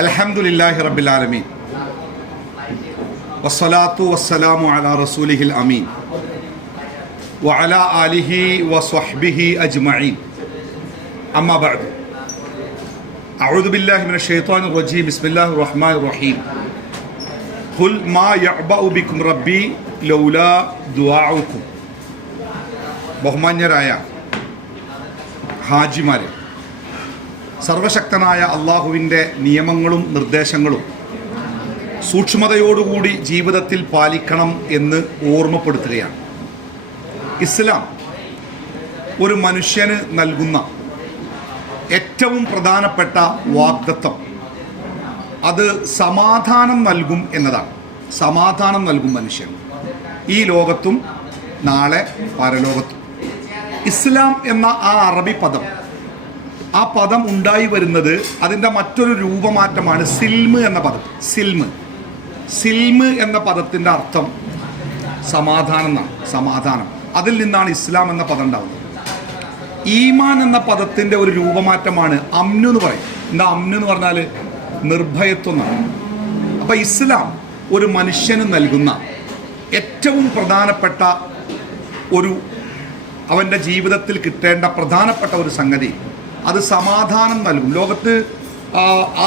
അൽഹംദുലില്ലാഹി റബ്ബിൽ ആലമീൻ വസ്സലാത്തു വസ്സലാമു അലാ റസൂലിഹിൽ അമീൻ വഅലാ ആലിഹി വസ്വഹ്ബിഹി അജ്മഈൻ അമ്മാ ബഅദ് അഊദു ബില്ലാഹി മിനശ് ശൈത്വാനിർ റജീം ബിസ്മില്ലാഹിർ റഹ്മാനിർ റഹീം ഖുൽ മാ യഅബഉ ബികും റബ്ബി ലൗലാ ദുആഉകും. ബഹുമാന്യരായ ഹാജിമാരെ, സർവശക്തനായ അള്ളാഹുവിൻ്റെ നിയമങ്ങളും നിർദ്ദേശങ്ങളും സൂക്ഷ്മതയോടുകൂടി ജീവിതത്തിൽ പാലിക്കണം എന്ന് ഓർമ്മപ്പെടുത്തുകയാണ്. ഇസ്ലാം ഒരു മനുഷ്യന് നൽകുന്ന ഏറ്റവും പ്രധാനപ്പെട്ട വാഗ്ദത്തം അത് സമാധാനം നൽകും എന്നതാണ്. സമാധാനം നൽകും മനുഷ്യൻ ഈ ലോകത്തും നാളെ പരലോകത്തും. ഇസ്ലാം എന്ന ആ അറബി പദം, ആ പദം ഉണ്ടായി വരുന്നത് അതിൻ്റെ മറ്റൊരു രൂപമാറ്റമാണ് സിൽമ് എന്ന പദം. സിൽമ് എന്ന പദത്തിൻ്റെ അർത്ഥം സമാധാനം എന്നാണ്. സമാധാനം, അതിൽ നിന്നാണ് ഇസ്ലാം എന്ന പദം ഉണ്ടാകുന്നത്. ഈമാൻ എന്ന പദത്തിൻ്റെ ഒരു രൂപമാറ്റമാണ് അമ്നു എന്ന് പറയും. എന്താ അമ്നു എന്ന് പറഞ്ഞാൽ? നിർഭയത്വം എന്നാണ്. അപ്പം ഇസ്ലാം ഒരു മനുഷ്യന് നൽകുന്ന ഏറ്റവും പ്രധാനപ്പെട്ട അവൻ്റെ ജീവിതത്തിൽ കിട്ടേണ്ട പ്രധാനപ്പെട്ട ഒരു സംഗതി അത് സമാധാനം നൽകും. ലോകത്ത്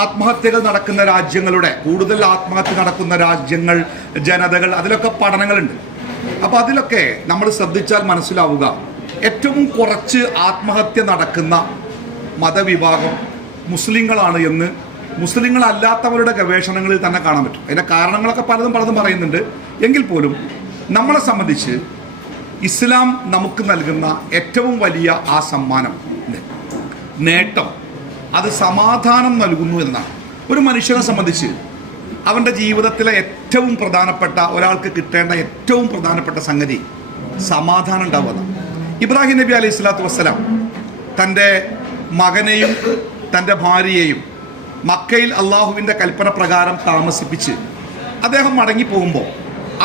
ആത്മഹത്യകൾ നടക്കുന്ന രാജ്യങ്ങളുടെ, കൂടുതൽ ആത്മഹത്യ നടക്കുന്ന രാജ്യങ്ങൾ, ജനതകൾ, അതിലൊക്കെ പഠനങ്ങളുണ്ട്. അപ്പോൾ അതിലൊക്കെ നമ്മൾ ശ്രദ്ധിച്ചാൽ മനസ്സിലാവുക, ഏറ്റവും കുറച്ച് ആത്മഹത്യ നടക്കുന്ന മതവിഭാഗം മുസ്ലിങ്ങളാണ് എന്ന് മുസ്ലിങ്ങളല്ലാത്തവരുടെ ഗവേഷണങ്ങളിൽ തന്നെ കാണാൻ പറ്റും. അതിൻ്റെ കാരണങ്ങളൊക്കെ പലതും പറയുന്നുണ്ട്. എങ്കിൽ പോലും നമ്മളെ സംബന്ധിച്ച് ഇസ്ലാം നമുക്ക് നൽകുന്ന ഏറ്റവും വലിയ ആ സമ്മാനം, നേട്ടം, അത് സമാധാനം നൽകുന്നു എന്നാണ്. ഒരു മനുഷ്യനെ സംബന്ധിച്ച് അവൻ്റെ ജീവിതത്തിലെ ഏറ്റവും പ്രധാനപ്പെട്ട, ഒരാൾക്ക് കിട്ടേണ്ട ഏറ്റവും പ്രധാനപ്പെട്ട സംഗതി സമാധാനം ഉണ്ടാവുക. ഇബ്രാഹിം നബി അലൈഹി സ്വലാത്തു വസ്സലാം തൻ്റെ മകനെയും തൻ്റെ ഭാര്യയെയും മക്കയിൽ അള്ളാഹുവിൻ്റെ കൽപ്പന പ്രകാരം താമസിപ്പിച്ച് അദ്ദേഹം മടങ്ങിപ്പോകുമ്പോൾ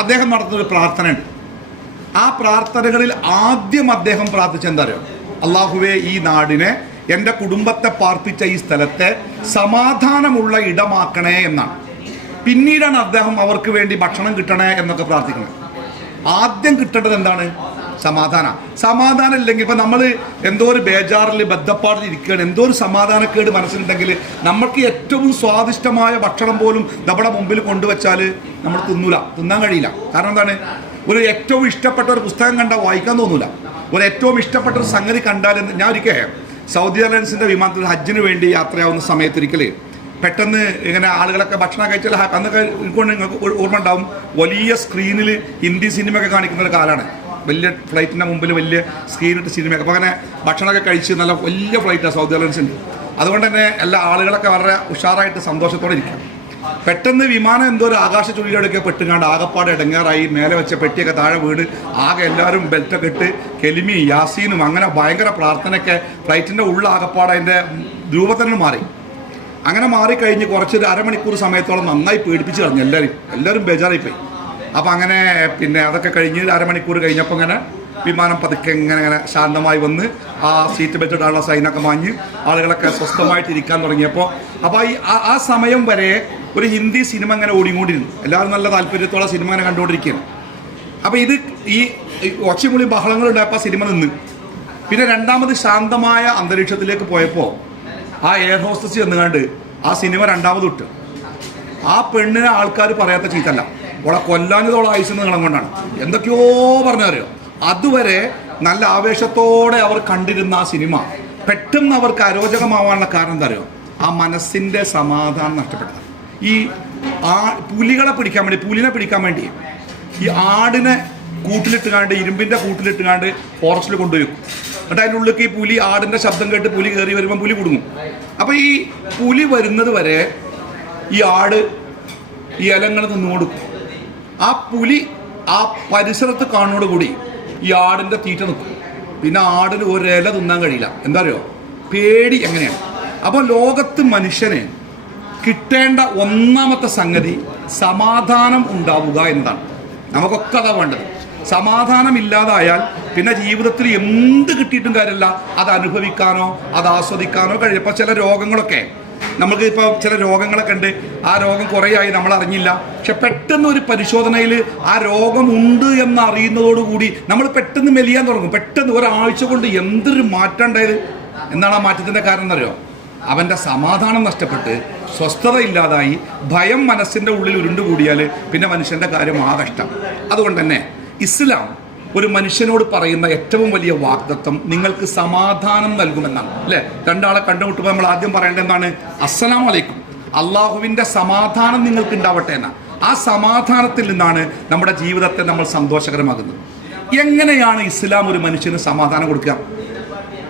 അദ്ദേഹം നടത്തുന്നൊരു പ്രാർത്ഥനയുണ്ട്. ആ പ്രാർത്ഥനകളിൽ ആദ്യം അദ്ദേഹം പ്രാർത്ഥിച്ച എന്താ അറിയോ? അള്ളാഹുവേ, ഈ നാടിനെ, എൻ്റെ കുടുംബത്തെ പാർപ്പിച്ച ഈ സ്ഥലത്തെ സമാധാനമുള്ള ഇടമാക്കണേ എന്നാണ്. പിന്നീടാണ് അദ്ദേഹം അവർക്ക് വേണ്ടി ഭക്ഷണം കിട്ടണേ എന്നൊക്കെ പ്രാർത്ഥിക്കുന്നത്. ആദ്യം കിട്ടേണ്ടത് എന്താണ്? സമാധാനം ഇല്ലെങ്കിൽ, ഇപ്പം നമ്മൾ എന്തോ ഒരു ബേജാറിൽ ബദ്ധപ്പാടിൽ ഇരിക്കുകയാണ്, എന്തോ ഒരു സമാധാനക്കേട് മനസ്സിലുണ്ടെങ്കിൽ നമ്മൾക്ക് ഏറ്റവും സ്വാദിഷ്ടമായ ഭക്ഷണം പോലും നമ്മുടെ മുമ്പിൽ കൊണ്ടുവച്ചാൽ നമ്മൾ തിന്നാൻ കഴിയില്ല. കാരണം എന്താണ്? ഒരു ഏറ്റവും ഇഷ്ടപ്പെട്ട ഒരു പുസ്തകം കണ്ടാൽ വായിക്കാൻ തോന്നൂല. ഒരു ഏറ്റവും ഇഷ്ടപ്പെട്ട ഒരു സംഗതി കണ്ടാൽ, ഞാൻ ഒരിക്കൽ സൗദി അറേബ്യൻസിൻ്റെ വിമാനത്തിൽ ഹജ്ജിന് വേണ്ടി യാത്രയാവുന്ന സമയത്തൊരിക്കൽ പെട്ടെന്ന് ഇങ്ങനെ ആളുകളൊക്കെ ഭക്ഷണം കഴിച്ചാൽ, അന്നൊക്കെ ഇതുകൊണ്ട് നിങ്ങൾക്ക് ഓർമ്മ ഉണ്ടാവും, വലിയ സ്ക്രീനിൽ ഹിന്ദി സിനിമയൊക്കെ കാണിക്കുന്ന ഒരു കാലമാണ്. വലിയ ഫ്ലൈറ്റിൻ്റെ മുമ്പിൽ വലിയ സ്ക്രീനിട്ട് സിനിമയൊക്കെ. അപ്പോൾ അങ്ങനെ ഭക്ഷണമൊക്കെ കഴിച്ച് നല്ല വലിയ ഫ്ലൈറ്റാണ് സൗദി അറേബ്യൻസിൻ്റെ. അതുകൊണ്ട് തന്നെ എല്ലാ ആളുകളൊക്കെ വളരെ ഉഷാറായിട്ട് സന്തോഷത്തോടെ ഇരിക്കും. പെട്ടെന്ന് വിമാനം എന്തോ ഒരു ആകാശ ചുഴിയിലൊക്കെ പെട്ടുകാണ്ട് ആകപ്പാടെ ഇടങ്ങാറായി, മേലെ വെച്ച പെട്ടിയൊക്കെ താഴെ വീട്, ആകെ എല്ലാവരും ബെൽറ്റൊക്കെ ഇട്ട് കെലിമി യാസീനും അങ്ങനെ ഭയങ്കര പ്രാർത്ഥനയൊക്കെ ഫ്ലൈറ്റിൻ്റെ ആകപ്പാടെ അതിൻ്റെ രൂപത്തിന് മാറി. അങ്ങനെ മാറിക്കഴിഞ്ഞ് കുറച്ചൊരു അരമണിക്കൂർ സമയത്തോളം നന്നായി പേടിപ്പിച്ച് കളഞ്ഞു എല്ലാവരും ബേജാറായിപ്പോയി. അപ്പോൾ അങ്ങനെ പിന്നെ അതൊക്കെ കഴിഞ്ഞ് അരമണിക്കൂർ കഴിഞ്ഞപ്പോൾ ഇങ്ങനെ വിമാനം പതുക്കെ ഇങ്ങനെ ശാന്തമായി വന്ന് ആ സീറ്റ് ബെൽറ്റ് ഇടാനുള്ള സൈനൊക്കെ മാഞ്ഞ് ആളുകളൊക്കെ സ്വസ്ഥമായിട്ട് ഇരിക്കാൻ തുടങ്ങിയപ്പോൾ, അപ്പോൾ ആ സമയം വരെ ഒരു ഹിന്ദി സിനിമ ഇങ്ങനെ ഓടിക്കൊണ്ടിരുന്നു. എല്ലാവരും നല്ല താല്പര്യത്തോടെ സിനിമ ഇങ്ങനെ കണ്ടുകൊണ്ടിരിക്കുകയാണ്. അപ്പോൾ ഈ ഒച്ചമുളി ബഹളങ്ങളുണ്ടായപ്പോൾ സിനിമ നിന്ന്. പിന്നെ രണ്ടാമത് ശാന്തമായ അന്തരീക്ഷത്തിലേക്ക് പോയപ്പോൾ ആ എയർ ഹോസ്റ്റസ് ചെന്നുകൊണ്ട് ആ സിനിമ രണ്ടാമത് ഇട്ട്. ആ പെണ്ണിനെ ആൾക്കാർ പറയാത്ത ചീത്തല്ല, അവളെ കൊല്ലാഞ്ഞതോളം ആയുസെന്ന് നീളം കൊണ്ടാണ് എന്തൊക്കെയോ പറഞ്ഞറിയോ. അതുവരെ നല്ല ആവേശത്തോടെ അവർ കണ്ടിരുന്ന ആ സിനിമ പെട്ടെന്ന് അവർക്ക് അരോചകമാവാനുള്ള കാരണം എന്താ അറിയോ? ആ മനസ്സിൻ്റെ സമാധാനം നഷ്ടപ്പെട്ടത്. ഈ പുലിനെ പിടിക്കാൻ വേണ്ടി ഈ ആടിനെ കൂട്ടിലിട്ടുകാണ്ട്, ഇരുമ്പിൻ്റെ കൂട്ടിലിട്ടുകാണ്ട് ഫോറസ്റ്റിൽ കൊണ്ടുവരും. എന്നിട്ട് അതിൻ്റെ ഉള്ളിലേക്ക് ഈ പുലി, ആടിൻ്റെ ശബ്ദം കേട്ട് പുലി കയറി വരുമ്പോൾ പുലി കുടുങ്ങും. അപ്പോൾ ഈ പുലി വരുന്നത് വരെ ഈ ആട് ഈ ഇലങ്ങൾ തിന്നുകൊടുക്കും. ആ പുലി ആ പരിസരത്ത് കാണുന്നതോടുകൂടി ഈ ആടിൻ്റെ തീറ്റ നിൽക്കും. പിന്നെ ആടിന് ഒരില തിന്നാൻ കഴിയില്ല. എന്താ അറിയോ? പേടി എങ്ങനെയാണ്. അപ്പോൾ ലോകത്ത് മനുഷ്യന് കിട്ടേണ്ട ഒന്നാമത്തെ സംഗതി സമാധാനം ഉണ്ടാവുക എന്നതാണ്. നമുക്കൊക്കെ അതാ വേണ്ടത്. സമാധാനം ഇല്ലാതായാൽ പിന്നെ ജീവിതത്തിൽ എന്ത് കിട്ടിയിട്ടും കാര്യമില്ല, അത് അനുഭവിക്കാനോ അത് ആസ്വദിക്കാനോ കഴിയും. ഇപ്പോൾ ചില രോഗങ്ങളൊക്കെ നമുക്ക് ഇപ്പോൾ ചില രോഗങ്ങളൊക്കെ ഉണ്ട്, ആ രോഗം കുറേയായി നമ്മൾ അറിഞ്ഞില്ല, പക്ഷെ പെട്ടെന്ന് ഒരു പരിശോധനയിൽ ആ രോഗമുണ്ട് എന്ന് അറിയുന്നതോടുകൂടി നമ്മൾ പെട്ടെന്ന് മെലിയാൻ തുടങ്ങും. പെട്ടെന്ന് ഒരാഴ്ച കൊണ്ട് എന്തൊരു മാറ്റം ഉണ്ടായത്. എന്താണ് ആ മാറ്റത്തിൻ്റെ കാരണം എന്നറിയോ? അവൻ്റെ സമാധാനം നഷ്ടപ്പെട്ട് സ്വസ്ഥത ഇല്ലാതായി ഭയം മനസ്സിൻ്റെ ഉള്ളിൽ ഉരുണ്ടുകൂടിയാൽ പിന്നെ മനുഷ്യൻ്റെ കാര്യം ആ കഷ്ടം. അതുകൊണ്ട് തന്നെ ഇസ്ലാം ഒരു മനുഷ്യനോട് പറയുന്ന ഏറ്റവും വലിയ വാഗ്ദത്തം നിങ്ങൾക്ക് സമാധാനം നൽകുമെന്നാണ്, അല്ലേ? രണ്ടാളെ കണ്ടുമുട്ടുമ്പോൾ നമ്മൾ ആദ്യം പറയേണ്ടത് എന്താണ്? അസ്സലാമു അലൈക്കും, അള്ളാഹുവിൻ്റെ സമാധാനം നിങ്ങൾക്ക് ഉണ്ടാവട്ടെ എന്നാണ്. ആ സമാധാനത്തിൽ നിന്നാണ് നമ്മുടെ ജീവിതത്തെ നമ്മൾ സന്തോഷകരമാകുന്നത്. എങ്ങനെയാണ് ഇസ്ലാം ഒരു മനുഷ്യന് സമാധാനം കൊടുക്കുക?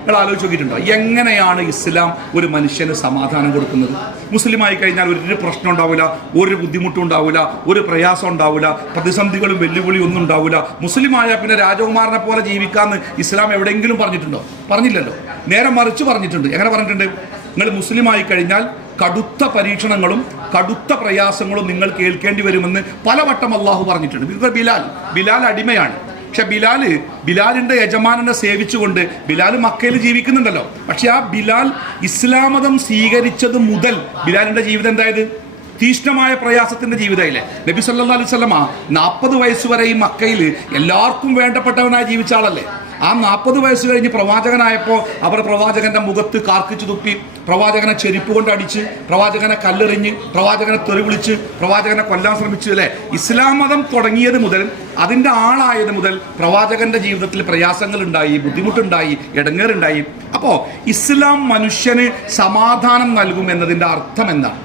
നിങ്ങൾ ആലോചിച്ച് നോക്കിയിട്ടുണ്ടോ? എങ്ങനെയാണ് ഇസ്ലാം ഒരു മനുഷ്യന് സമാധാനം കൊടുക്കുന്നത്? മുസ്ലിമായി കഴിഞ്ഞാൽ ഒരു പ്രശ്നം ഉണ്ടാവില്ല, ഒരു ബുദ്ധിമുട്ടും ഉണ്ടാവില്ല, ഒരു പ്രയാസം ഉണ്ടാവില്ല, പ്രതിസന്ധികളും വെല്ലുവിളിയും ഒന്നും ഉണ്ടാവില്ല. മുസ്ലിമായ പിന്നെ രാജകുമാരനെ പോലെ ജീവിക്കാമെന്ന് ഇസ്ലാം എവിടെയെങ്കിലും പറഞ്ഞിട്ടുണ്ടോ? പറഞ്ഞില്ലല്ലോ. നേരെ മറിച്ച് പറഞ്ഞിട്ടുണ്ട്. എങ്ങനെ പറഞ്ഞിട്ടുണ്ട്? നിങ്ങൾ മുസ്ലിമായി കഴിഞ്ഞാൽ കടുത്ത പരീക്ഷണങ്ങളും കടുത്ത പ്രയാസങ്ങളും നിങ്ങൾ കേൾക്കേണ്ടി വരുമെന്ന് പലവട്ടം അള്ളാഹു പറഞ്ഞിട്ടുണ്ട്. ബിലാൽ അടിമയാണ്. പക്ഷെ ബിലാലിൻ്റെ യജമാനനെ സേവിച്ചുകൊണ്ട് ബിലാൽ മക്കയിൽ ജീവിക്കുന്നുണ്ടല്ലോ. പക്ഷെ ആ ബിലാൽ ഇസ്ലാം മതം സ്വീകരിച്ചത് മുതൽ ബിലാലിൻ്റെ ജീവിതം എന്തായത്? തീഷ്ണമായ പ്രയാസത്തിൻ്റെ ജീവിതമില്ലേ? നബി സല്ലല്ലാഹു അലൈഹി വസല്ലമ 40 വയസ്സ് വരെ ഈ മക്കയിൽ എല്ലാവർക്കും വേണ്ടപ്പെട്ടവനായി ജീവിച്ച ആളല്ലേ. ആ 40 വയസ്സ് കഴിഞ്ഞ് പ്രവാചകനായപ്പോൾ അവർ പ്രവാചകന്റെ മുഖത്ത് കാർക്കിച്ചു തുപ്പി, പ്രവാചകനെ ചെരുപ്പ് കൊണ്ട് അടിച്ച്, പ്രവാചകനെ കല്ലെറിഞ്ഞ്, പ്രവാചകനെ തെറി വിളിച്ച്, പ്രവാചകനെ കൊല്ലാൻ ശ്രമിച്ചു, അല്ലേ? ഇസ്ലാം മതം തുടങ്ങിയത് മുതൽ, അതിൻ്റെ ആളായത് മുതൽ പ്രവാചകന്റെ ജീവിതത്തിൽ പ്രയാസങ്ങളുണ്ടായി, ബുദ്ധിമുട്ടുണ്ടായി, ഇടങ്ങേറുണ്ടായി. അപ്പോൾ ഇസ്ലാം മനുഷ്യന് സമാധാനം നൽകും എന്നതിൻ്റെ അർത്ഥം എന്താണ്?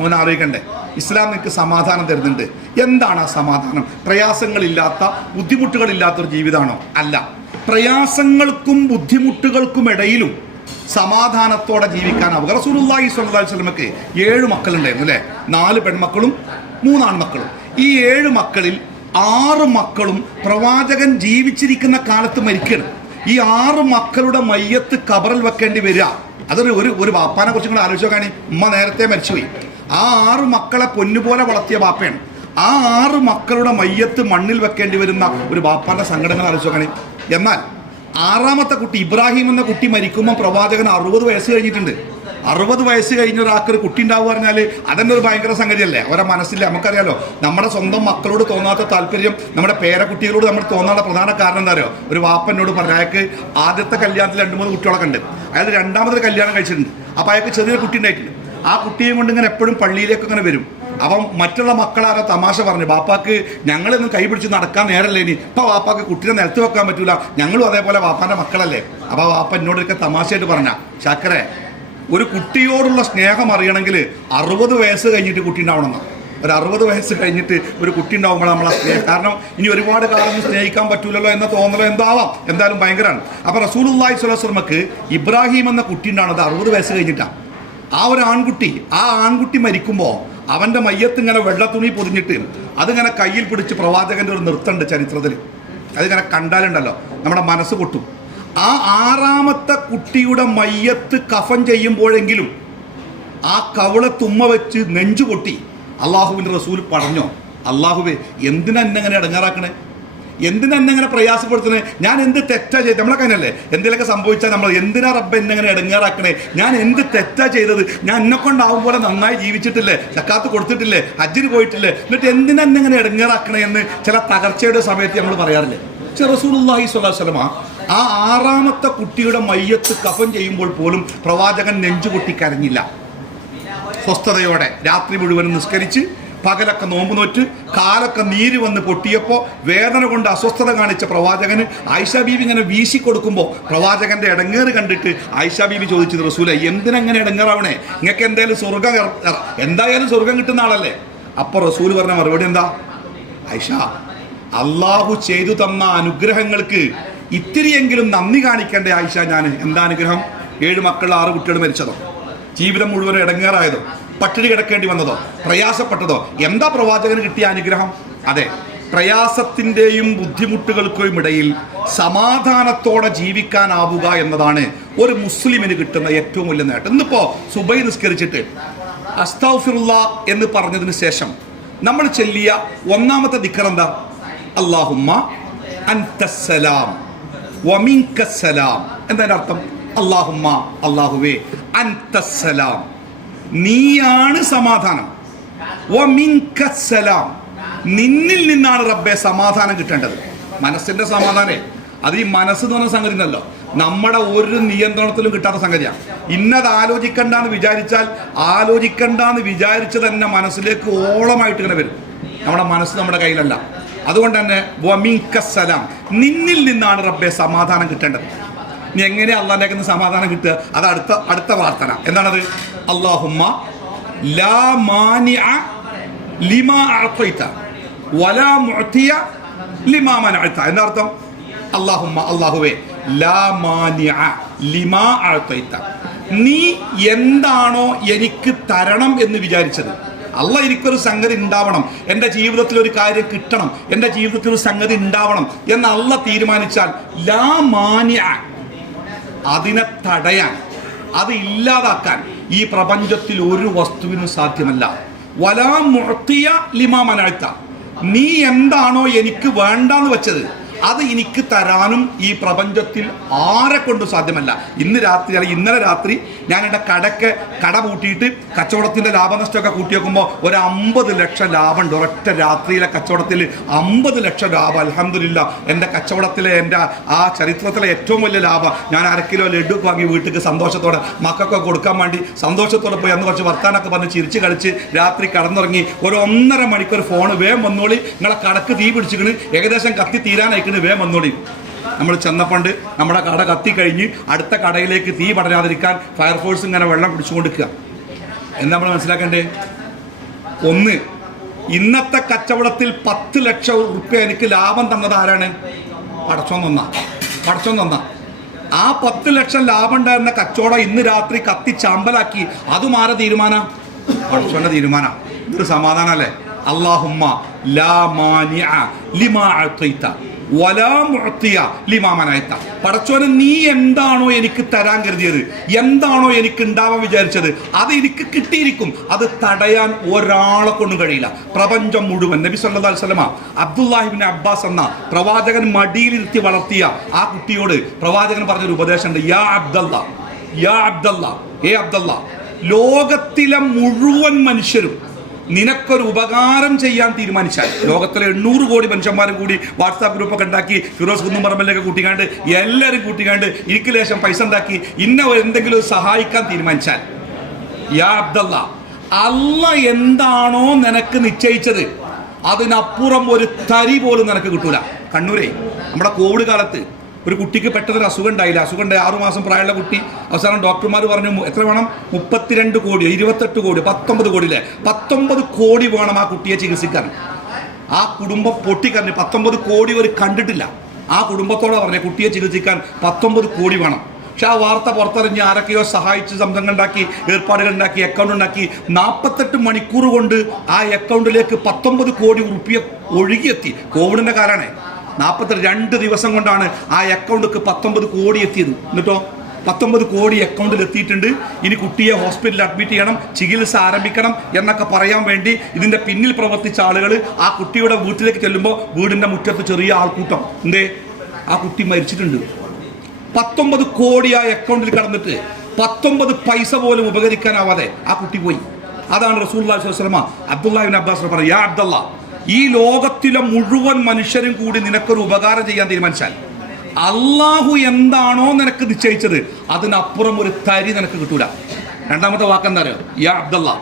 അവൻ ആലോചിക്കണ്ടേ? ഇസ്ലാം നിനക്ക് സമാധാനം തരുന്നുണ്ട്. എന്താണ് ആ സമാധാനം? പ്രയാസങ്ങളില്ലാത്ത, ബുദ്ധിമുട്ടുകളില്ലാത്തൊരു ജീവിതമാണോ? അല്ല. പ്രയാസങ്ങൾക്കും ബുദ്ധിമുട്ടുകൾക്കും ഇടയിലും സമാധാനത്തോടെ ജീവിക്കാനാവുക. റസൂലുള്ളാഹി സ്വല്ലല്ലാഹു അലൈഹി വസല്ലമക്ക് 7 മക്കളുണ്ടായിരുന്നു, അല്ലേ? 4 പെൺമക്കളും 3 ആൺമക്കളും. ഈ 7 മക്കളിൽ 6 മക്കളും പ്രവാചകൻ ജീവിച്ചിരിക്കുന്ന കാലത്ത് മരിക്കണം. ഈ 6 മക്കളുടെ മയ്യത്ത് ഖബറിൽ വെക്കേണ്ടി വരിക. അതൊരു ഒരു ബാപ്പാനെ കുറിച്ച് കൂടെ ആലോചിച്ച് നോക്കുകയാണെങ്കിൽ, ഉമ്മ നേരത്തെ മരിച്ചുപോയി. ആ 6 മക്കളെ പൊന്നുപോലെ വളർത്തിയ ബാപ്പയാണ്. ആ 6 മക്കളുടെ മയ്യത്ത് മണ്ണിൽ വെക്കേണ്ടി വരുന്ന ഒരു ബാപ്പാന്റെ സങ്കടങ്ങൾ ആലോചിച്ച് നോക്കുകയാണെങ്കിൽ. എന്നാൽ 6ാമത്തെ കുട്ടി ഇബ്രാഹിം എന്ന കുട്ടി മരിക്കുമ്പോൾ പ്രവാചകൻ 60 വയസ്സ് കഴിഞ്ഞിട്ടുണ്ട്. 60 വയസ്സ് കഴിഞ്ഞ ഒരാൾക്ക് ഒരു കുട്ടി ഉണ്ടാവുക പറഞ്ഞാൽ അതെന്നെ ഒരു ഭയങ്കര സംഗതിയല്ലേ? അവരെ മനസ്സില്ല. നമുക്കറിയാലോ, നമ്മുടെ സ്വന്തം മക്കളോട് തോന്നാത്ത താല്പര്യം നമ്മുടെ പേരക്കുട്ടികളോട് നമ്മൾ തോന്നാനുള്ള പ്രധാന കാരണം എന്താ അറിയോ? ഒരു വാപ്പനോട് പറഞ്ഞു, അയാൾക്ക് ആദ്യത്തെ കല്യാണത്തിൽ 2-3 കുട്ടികളൊക്കെ ഉണ്ട്. അയാൾ 2ാമതൊരു കല്യാണം കഴിച്ചിട്ടുണ്ട്. അപ്പോൾ അയാൾക്ക് ചെറിയൊരു കുട്ടി ഉണ്ടായിട്ടുണ്ട്. ആ കുട്ടിയെ കൊണ്ട് ഇങ്ങനെ എപ്പോഴും പള്ളിയിലേക്ക് ഇങ്ങനെ വരും. അപ്പം മറ്റുള്ള മക്കളാരോ തമാശ പറഞ്ഞു, ബാപ്പാക്ക് ഞങ്ങളൊന്നും കൈ പിടിച്ച് നടക്കാൻ നേരല്ലേ, ഇനി ഇപ്പം വാപ്പാക്ക് കുട്ടീനെ നിലത്ത് വെക്കാൻ പറ്റൂല, ഞങ്ങളും അതേപോലെ വാപ്പാൻ്റെ മക്കളല്ലേ. അപ്പോൾ വാപ്പ എന്നോടൊക്കെ തമാശയായിട്ട് പറഞ്ഞ, ശാക്കരെ, ഒരു കുട്ടിയോടുള്ള സ്നേഹം അറിയണമെങ്കിൽ 60 വയസ്സ് കഴിഞ്ഞിട്ട് കുട്ടി ഉണ്ടാവണമെന്ന്. ഒരു 60 വയസ്സ് കഴിഞ്ഞിട്ട് ഒരു കുട്ടി ഉണ്ടാവുമ്പോൾ നമ്മളെ സ്നേഹം, കാരണം ഇനി ഒരുപാട് കാലം സ്നേഹിക്കാൻ പറ്റൂലല്ലോ എന്ന തോന്നലോ എന്താവാം, എന്തായാലും ഭയങ്കരമാണ്. അപ്പോൾ റസൂലുള്ളാഹി സ്വല്ലല്ലാഹു അലൈഹി വസല്ലമക്ക് ഇബ്രാഹിം എന്ന കുട്ടി ഉണ്ടാവുന്നത് 60 വയസ്സ് കഴിഞ്ഞിട്ടാണ്. ആ ആൺകുട്ടി മരിക്കുമ്പോൾ അവൻ്റെ മയ്യത്ത് ഇങ്ങനെ വെള്ളത്തുണി പൊതിഞ്ഞിട്ട് അതിങ്ങനെ കയ്യിൽ പിടിച്ച് പ്രവാചകൻ്റെ ഒരു നൃത്തമുണ്ട് ചരിത്രത്തിൽ. അതിങ്ങനെ കണ്ടാലുണ്ടല്ലോ നമ്മുടെ മനസ്സ് പൊട്ടും. ആ 6ാമത്തെ കുട്ടിയുടെ മയ്യത്ത് കഫൻ ചെയ്യുമ്പോഴെങ്കിലും ആ കവളത്തുമ്മ വെച്ച് നെഞ്ചു പൊട്ടി അള്ളാഹുവിൻ്റെ റസൂൽ പറഞ്ഞോ, അള്ളാഹുവേ എന്തിനാ എന്നെങ്ങനെ ഇടങ്ങാറാക്കണേ, എന്തിനാ എന്നെങ്ങനെ പ്രയാസപ്പെടുത്തണേ, ഞാൻ എന്ത് തെറ്റാ ചെയ്തത്? നമ്മളൊക്കെ അങ്ങനെയല്ലേ, എന്തെങ്കിലുമൊക്കെ സംഭവിച്ചാൽ നമ്മൾ എന്തിനാ റബ്ബ എന്നെങ്ങനെ ഇടങ്ങാറാക്കണേ, ഞാൻ എന്ത് തെറ്റാ ചെയ്തത്, ഞാൻ എന്നെ കൊണ്ടാവും പോലെ നന്നായി ജീവിച്ചിട്ടില്ലേ, സക്കാത്ത് കൊടുത്തിട്ടില്ലേ, ഹജ്ജിന് പോയിട്ടില്ലേ, എന്നിട്ട് എന്തിനാ എന്നെങ്ങനെ ഇടങ്ങാറാക്കണേ എന്ന് ചില തകർച്ചയുടെ സമയത്ത് നമ്മൾ പറയാറില്ലേ? പക്ഷേ റസൂലുള്ളാഹി സ്വല്ലല്ലാഹു അലൈഹി വസല്ലമ ആ 6ാമത്തെ കുട്ടിയുടെ മയ്യത്ത് കഫൻ ചെയ്യുമ്പോൾ പോലും പ്രവാചകൻ നെഞ്ചുപൊട്ടി കരഞ്ഞില്ല. സ്വസ്ഥതയോടെ രാത്രി മുഴുവനും നിസ്കരിച്ച് പകലൊക്കെ നോമ്പ് നോറ്റ് കാലൊക്കെ നീര് വന്ന് പൊട്ടിയപ്പോൾ വേദന കൊണ്ട് അസ്വസ്ഥത കാണിച്ച പ്രവാചകന് ആയിഷ ബീവി ഇങ്ങനെ വീശി കൊടുക്കുമ്പോൾ പ്രവാചകന്റെ ഇടങ്ങേറ് കണ്ടിട്ട് ആയിഷ ബീവി ചോദിച്ചത്, റസൂലേ എന്തിനെങ്ങനെ ഇടങ്ങേറാവണേ, നിങ്ങൾക്ക് എന്തായാലും സ്വർഗം കിട്ടുന്ന ആളല്ലേ? അപ്പോൾ റസൂൽ പറഞ്ഞ മറുപടി എന്താ? ആയിഷ, അള്ളാഹു ചെയ്തു തന്ന അനുഗ്രഹങ്ങൾക്ക് ഇത്തിരിയെങ്കിലും നന്ദി കാണിക്കേണ്ട ആയിഷ. ഞാൻ എന്താ അനുഗ്രഹം? 7 മക്കൾ 6 കുട്ടികൾ മരിച്ചതോ, ജീവിതം മുഴുവനും ഇടങ്ങേറായതോ, പട്ടിണി കിടക്കേണ്ടി വന്നതോ, പ്രയാസപ്പെട്ടതോ? എന്താ പ്രവാചകന് കിട്ടിയ അനുഗ്രഹം? അതെ, പ്രയാസത്തിൻ്റെയും ബുദ്ധിമുട്ടുകൾക്കും ഇടയിൽ സമാധാനത്തോടെ ജീവിക്കാനാവുക എന്നതാണ് ഒരു മുസ്ലിമിന് കിട്ടുന്ന ഏറ്റവും വലിയ നേട്ടം. ഇന്നിപ്പോൾ സുബൈ നിസ്കരിച്ചിട്ട് അസ്തഗ്ഫിറുല്ലാഹ് എന്ന് പറഞ്ഞതിന് ശേഷം നമ്മൾ ചൊല്ലിയ 1ാമത്തെ ദിക്ർ എന്താ? അല്ലാഹുമ്മ അൻതസ്സലാം വമിൻകസ്സലാം. എന്താ അർത്ഥം? അല്ലാഹുമ്മ, അല്ലാഹുവേ, അൻതസ്സലാം, നീയാണ് സമാധാനം. വ മിൻകസ്സലാം, നിന്നിൽ നിന്നാണ് റബ്ബെ സമാധാനം കിട്ടേണ്ടത്. മനസ്സിന്റെ സമാധാനേ, അത് ഈ മനസ്സ് എന്ന് പറഞ്ഞ സംഗതി ഉണ്ടല്ലോ, നമ്മുടെ ഒരു നിയന്ത്രണത്തിലും കിട്ടാത്ത സംഗതിയാണ്. ഇന്നത് ആലോചിക്കണ്ടെന്ന് വിചാരിച്ചാൽ ആലോചിക്കണ്ടെന്ന് വിചാരിച്ച് തന്നെ മനസ്സിലേക്ക് ഓളമായിട്ട് ഇങ്ങനെ വരും. നമ്മുടെ മനസ്സ് നമ്മുടെ കയ്യിലല്ല. അതുകൊണ്ട് തന്നെ വമിൻകസ്സലാം, നിന്നിൽ നിന്നാണ് റബ്ബെ സമാധാനം കിട്ടേണ്ടത്. നീ എങ്ങനെയാ അള്ളാഹിന്റെ നിന്ന് സമാധാനം കിട്ടുക? അത് അടുത്ത പ്രാർത്ഥന എന്താണത്? അല്ലാഹുമ്മ ലാ മാനിഅ ലിമാ അഅതൈത വലാ മുഅതിയ ലിമാ മനഅത. എന്നർത്ഥം അല്ലാഹുമ്മ, അല്ലാഹുവേ, ലാ മാനിഅ ലിമാ അഅതൈത, നീ എന്താണോ എനിക്ക് തരണം എന്ന് വിചാരിച്ചത്. അള്ളാഹ് എനിക്കൊരു സംഗതി ഉണ്ടാവണം, എൻ്റെ ജീവിതത്തിൽ ഒരു കാര്യം കിട്ടണം, എൻ്റെ ജീവിതത്തിൽ ഒരു സംഗതി ഉണ്ടാവണം എന്ന് അള്ളാഹ് തീരുമാനിച്ചാൽ ലാ മാനിഅ, അതിനെ തടയാൻ, അത് ഇല്ലാതാക്കാൻ ഈ പ്രപഞ്ചത്തിൽ ഒരു വസ്തുവിനും സാധ്യമല്ല. വലാ മുഅതിയ ലിമാ മനഅത, നീ എന്താണോ എനിക്ക് വേണ്ടാന്ന് വെച്ചത് അത് എനിക്ക് തരാനും ഈ പ്രപഞ്ചത്തിൽ ആരെ കൊണ്ടും സാധ്യമല്ല. ഇന്നലെ രാത്രി ഞാൻ എൻ്റെ കട പൂട്ടിയിട്ട് കച്ചവടത്തിൻ്റെ ലാഭനഷ്ടമൊക്കെ കൂട്ടി വെക്കുമ്പോൾ ഒരു 50 ലക്ഷം ലാഭമുണ്ട്. ഒരൊറ്റ രാത്രിയിലെ കച്ചവടത്തിൽ 50 ലക്ഷം ലാഭം. അൽഹംദുലില്ലാ, എൻ്റെ കച്ചവടത്തിലെ എൻ്റെ ആ ചരിത്രത്തിലെ ഏറ്റവും വലിയ ലാഭം. ഞാൻ 1 കിലോ ലഡു വാങ്ങി വീട്ടിൽ സന്തോഷത്തോടെ മക്കൾക്കൊക്കെ കൊടുക്കാൻ വേണ്ടി സന്തോഷത്തോടെ പോയി അന്ന് കുറച്ച് വർത്താനൊക്കെ പറഞ്ഞ് ചിരിച്ച് കളിച്ച് രാത്രി കടന്നുറങ്ങി. ഒരു 1.5 മണിക്കൂർ ഫോണ് വേഗം വന്നോളി, നിങ്ങളെ കടക്ക് തീ പിടിച്ചിക്കണ്, ഏകദേശം കത്തി തീരാനായി വേഗം വന്നോളി. നമ്മൾ ചെന്നപ്പോണ്ട് നമ്മുടെ കട കത്തിക്കഴിഞ്ഞ് അടുത്ത കടയിലേക്ക് തീ പടരാതിരിക്കാൻ ഫയർഫോഴ്സ് ഇങ്ങനെ വെള്ളം പിടിച്ചുകൊണ്ടിരിക്കുക. എന്താ നമ്മൾ മനസ്സിലാക്കണ്ടേ? ഒന്ന്, ഇന്നത്തെ കച്ചവടത്തിൽ 10 ലക്ഷം റുപ്യ എനിക്ക് ലാഭം തന്നത് ആരാണ്? പടച്ചോൻ തന്ന. ആ 10 ലക്ഷം ലാഭം ഉണ്ടായിരുന്ന കച്ചവടം ഇന്ന് രാത്രി കത്തി ചാമ്പലാക്കി. അതും ആരെ തീരുമാന? പടച്ചോന്റെ തീരുമാന. ഇതൊരു സമാധാനല്ലേ? അല്ലാഹുമ്മ ലാ മാനിഅ ലിമാ അഅതൈത വലാ മുഅതിയ ലിമാ മനഅത. പടച്ചോനെ, നീ എന്താണോ എനിക്ക് തരാൻ കരുതിയത്, എന്താണോ എനിക്ക് ഉണ്ടാവാൻ വിചാരിച്ചത്, അത് എനിക്ക് കിട്ടിയിരിക്കും. അത് തടയാൻ ഒരാളെ കൊണ്ടും കഴിയില്ല. പ്രപഞ്ചം മുഴുവൻ. നബി സല്ലല്ലാഹു അലൈഹി വസല്ലമ അബ്ദുല്ലാഹി ഇബ്നു അബ്ബാസ് എന്ന പ്രവാചകൻ മടിയിലിരുത്തി വളർത്തിയ ആ കുട്ടിയോട് പ്രവാചകൻ പറഞ്ഞൊരു ഉപദേശമുണ്ട്. യാ അബ്ദല്ലാ, ഏ അബ്ദല്ലാ, ലോകത്തിലെ മുഴുവൻ മനുഷ്യരും നിനക്കൊരു ഉപകാരം ചെയ്യാൻ തീരുമാനിച്ചാൽ, ലോകത്തിലെ 800 കോടി മനുഷ്യന്മാരും കൂടി വാട്സാപ്പ് ഗ്രൂപ്പൊക്കെ ഉണ്ടാക്കി ഫിറോസ് കുന്നുംപറമ്പിലൊക്കെ കൂട്ടിക്കാണ്ട് എല്ലാവരും കൂട്ടിക്കാണ്ട് എനിക്ക് ലേശം പൈസ ഉണ്ടാക്കി എന്തെങ്കിലും സഹായിക്കാൻ തീരുമാനിച്ചാൽ, യാ അബ്ദല്ലാ, അല്ലാഹ് എന്താണോ നിനക്ക് നിശ്ചയിച്ചത് അതിനപ്പുറം ഒരു തരി പോലും നിനക്ക് കിട്ടൂല. കണ്ണൂരേ, നമ്മുടെ കോവിഡ് കാലത്ത് ഒരു കുട്ടിക്ക് പെട്ടെന്നൊരു അസുഖം ഉണ്ടായില്ല. 6 മാസം പ്രായമുള്ള കുട്ടി. അവസാനം ഡോക്ടർമാർ പറഞ്ഞു എത്ര വേണം? 32 കോടി, 28 കോടി, 19 കോടിയിലെ 19 കോടി വേണം ആ കുട്ടിയെ ചികിത്സിക്കാൻ. ആ കുടുംബം പൊട്ടിക്കറിഞ്ഞ് 19 കോടി ഒരു കണ്ടിട്ടില്ല. ആ കുടുംബത്തോടെ പറഞ്ഞ കുട്ടിയെ ചികിത്സിക്കാൻ 19 കോടി വേണം. പക്ഷെ ആ വാർത്ത പുറത്തറിഞ്ഞ് ആരൊക്കെയോ സഹായിച്ച് സംഘങ്ങൾ ഉണ്ടാക്കി, ഏർപ്പാടുകൾ ഉണ്ടാക്കി, അക്കൗണ്ട് ഉണ്ടാക്കി. 48 മണിക്കൂർ കൊണ്ട് ആ അക്കൗണ്ടിലേക്ക് 19 കോടി റുപ്യ ഒഴുകിയെത്തി. കോവിഡിന്റെ കാലാണ്. 42 ദിവസം കൊണ്ടാണ് ആ അക്കൗണ്ടിലേക്ക് 19 കോടി എത്തിയത്. എന്നിട്ടോ 19 കോടി അക്കൗണ്ടിൽ എത്തിയിട്ടുണ്ട്. ഇനി കുട്ടിയെ ഹോസ്പിറ്റലിൽ അഡ്മിറ്റ് ചെയ്യണം, ചികിത്സ ആരംഭിക്കണം എന്നൊക്കെ പറയാൻ വേണ്ടി ഇതിന്റെ പിന്നിൽ പ്രവർത്തിച്ച ആളുകൾ ആ കുട്ടിയുടെ വീട്ടിലേക്ക് ചെല്ലുമ്പോൾ വീടിന്റെ മുറ്റത്ത് ചെറിയ ആൾക്കൂട്ടം. ആ കുട്ടി മരിച്ചിട്ടുണ്ട്. 19 കോടി ആ അക്കൗണ്ടിൽ കടന്നിട്ട് 19 പൈസ പോലും ഉപകരിക്കാനാവാതെ ആ കുട്ടി പോയി. അതാണ് റസൂലുള്ളാഹി സ്വല്ലല്ലാഹു അലൈഹി വസല്ലം അബ്ദുല്ലാഹി ഇബ്നു അബ്ബാസ് പറഞ്ഞു, യാ അബ്ദല്ലാ, ഈ ലോകത്തിലെ മുഴുവൻ മനുഷ്യരും കൂടി നിനക്കൊരു ഉപകാരം ചെയ്യാൻ തീരുമാനിച്ചാൽ അള്ളാഹു എന്താണോ നിനക്ക് നിശ്ചയിച്ചത് അതിനപ്പുറം ഒരു തരി നിനക്ക് കിട്ടൂല. രണ്ടാമത്തെ വാക്കെന്താ അറിയോ? യാ അബ്ദല്ലാ,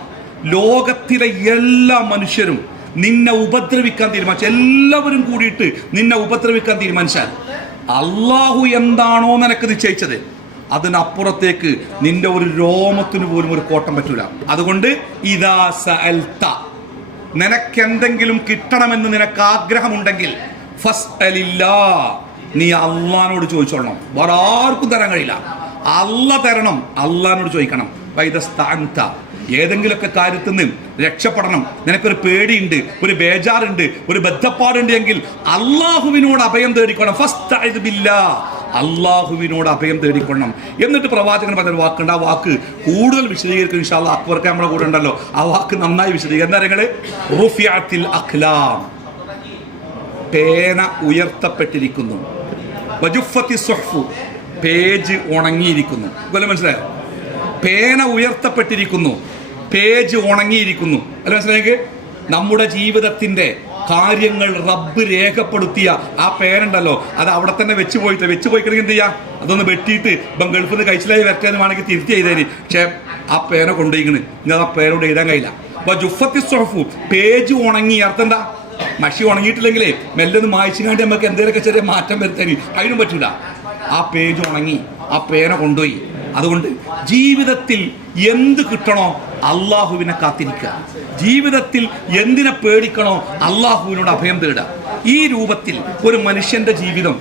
ലോകത്തിലെ എല്ലാ മനുഷ്യരും നിന്നെ ഉപദ്രവിക്കാൻ തീരുമാനിച്ചാൽ, എല്ലാവരും കൂടിയിട്ട് നിന്നെ ഉപദ്രവിക്കാൻ തീരുമാനിച്ചാൽ അള്ളാഹു എന്താണോ നിനക്ക് നിശ്ചയിച്ചത് അതിനപ്പുറത്തേക്ക് നിന്റെ ഒരു രോമത്തിന് പോലും ഒരു കോട്ടം പറ്റൂല. അതുകൊണ്ട് ഇദാ സഅൽത, നിനക്കെന്തെങ്കിലും കിട്ടണമെന്ന് നിനക്ക് ആഗ്രഹമുണ്ടെങ്കിൽ ഫസ്അലില്ലാ, നീ അള്ളാഹിനോട് ചോദിച്ചോളണം. വേറെ ആർക്കും തരാൻ കഴിയില്ല. അള്ളാഹ് തരണം, അള്ളാഹിനോട് ചോദിക്കണം. വൈദസ്തഅൻത, ഏതെങ്കിലുമൊക്കെ കാര്യത്തിൽ നിന്ന് രക്ഷപ്പെടണം, നിനക്കൊരു പേടിയുണ്ട്, ഒരു ബേജാറുണ്ട്, ഒരു ബദ്ധപ്പാടുണ്ട് എങ്കിൽ അള്ളാഹുവിനോട് അഭയം തേടിക്കണം. ഫസ്തഇദ് ബില്ലാഹ്, അള്ളാഹുവിനോട് അഭയം തേടിക്കൊള്ളണം. എന്നിട്ട് പ്രവാചകൻ പറഞ്ഞൊരു വാക്കുണ്ട്. ആ വാക്ക് കൂടുതൽ വിശദീകരിക്കും ഇൻഷാ അല്ലാഹ്. അക്ബർക്ക് നമ്മുടെ കൂടെ ഉണ്ടല്ലോ, ആ വാക്ക് നന്നായി വിശദീകരിക്കും. എന്താ പറയുക? റുഫിഅത്തിൽ അഖ്ലാം, പേന പേന ഉയർത്തപ്പെട്ടിരിക്കുന്നു, പേജ് ഉണങ്ങിയിരിക്കുന്നു. അല്ല മനസ്സിലാക്കി? നമ്മുടെ ജീവിതത്തിൻ്റെ കാര്യങ്ങൾ റബ്ബ് രേഖപ്പെടുത്തിയ ആ പേനുണ്ടല്ലോ, അത് അവിടെ തന്നെ വെച്ച് പോയിക്കണമെങ്കിൽ എന്ത് ചെയ്യുക? അതൊന്ന് വെട്ടിയിട്ട് ഇപ്പം ഗൾഫിൽ നിന്ന് കഴിച്ചിലായി വരട്ടെന്ന് വേണമെങ്കിൽ തിരുത്തി ചെയ്തേന്. പക്ഷേ ആ പേന കൊണ്ടുപോയിക്കണ്, ഇനി ആ പേരോട് എഴുതാൻ കഴിയില്ല. അപ്പോൾ ജുഫത്തി സൊഹഫു, പേജ് ഉണങ്ങി. അർത്ഥം എന്താ? മഷി ഉണങ്ങിയിട്ടില്ലെങ്കിലേ മെല്ലൊന്ന് മായ്ച്ചിക്കാണ്ട് നമുക്ക് എന്തെങ്കിലുമൊക്കെ ചെറിയ മാറ്റം വരുത്താൻ അതിനും പറ്റില്ല. ആ പേജ് ഉണങ്ങി, ആ പേന കൊണ്ടുപോയി. അതുകൊണ്ട് ജീവിതത്തിൽ എന്ത് കിട്ടണോ അള്ളാഹുവിനെ കാത്തിരിക്കുക, ജീവിതത്തിൽ എന്തിനെ പേടിക്കണോ അള്ളാഹുവിനോട് അഭയം തേടുക. ഈ രൂപത്തിൽ ഒരു മനുഷ്യന്റെ ജീവിതം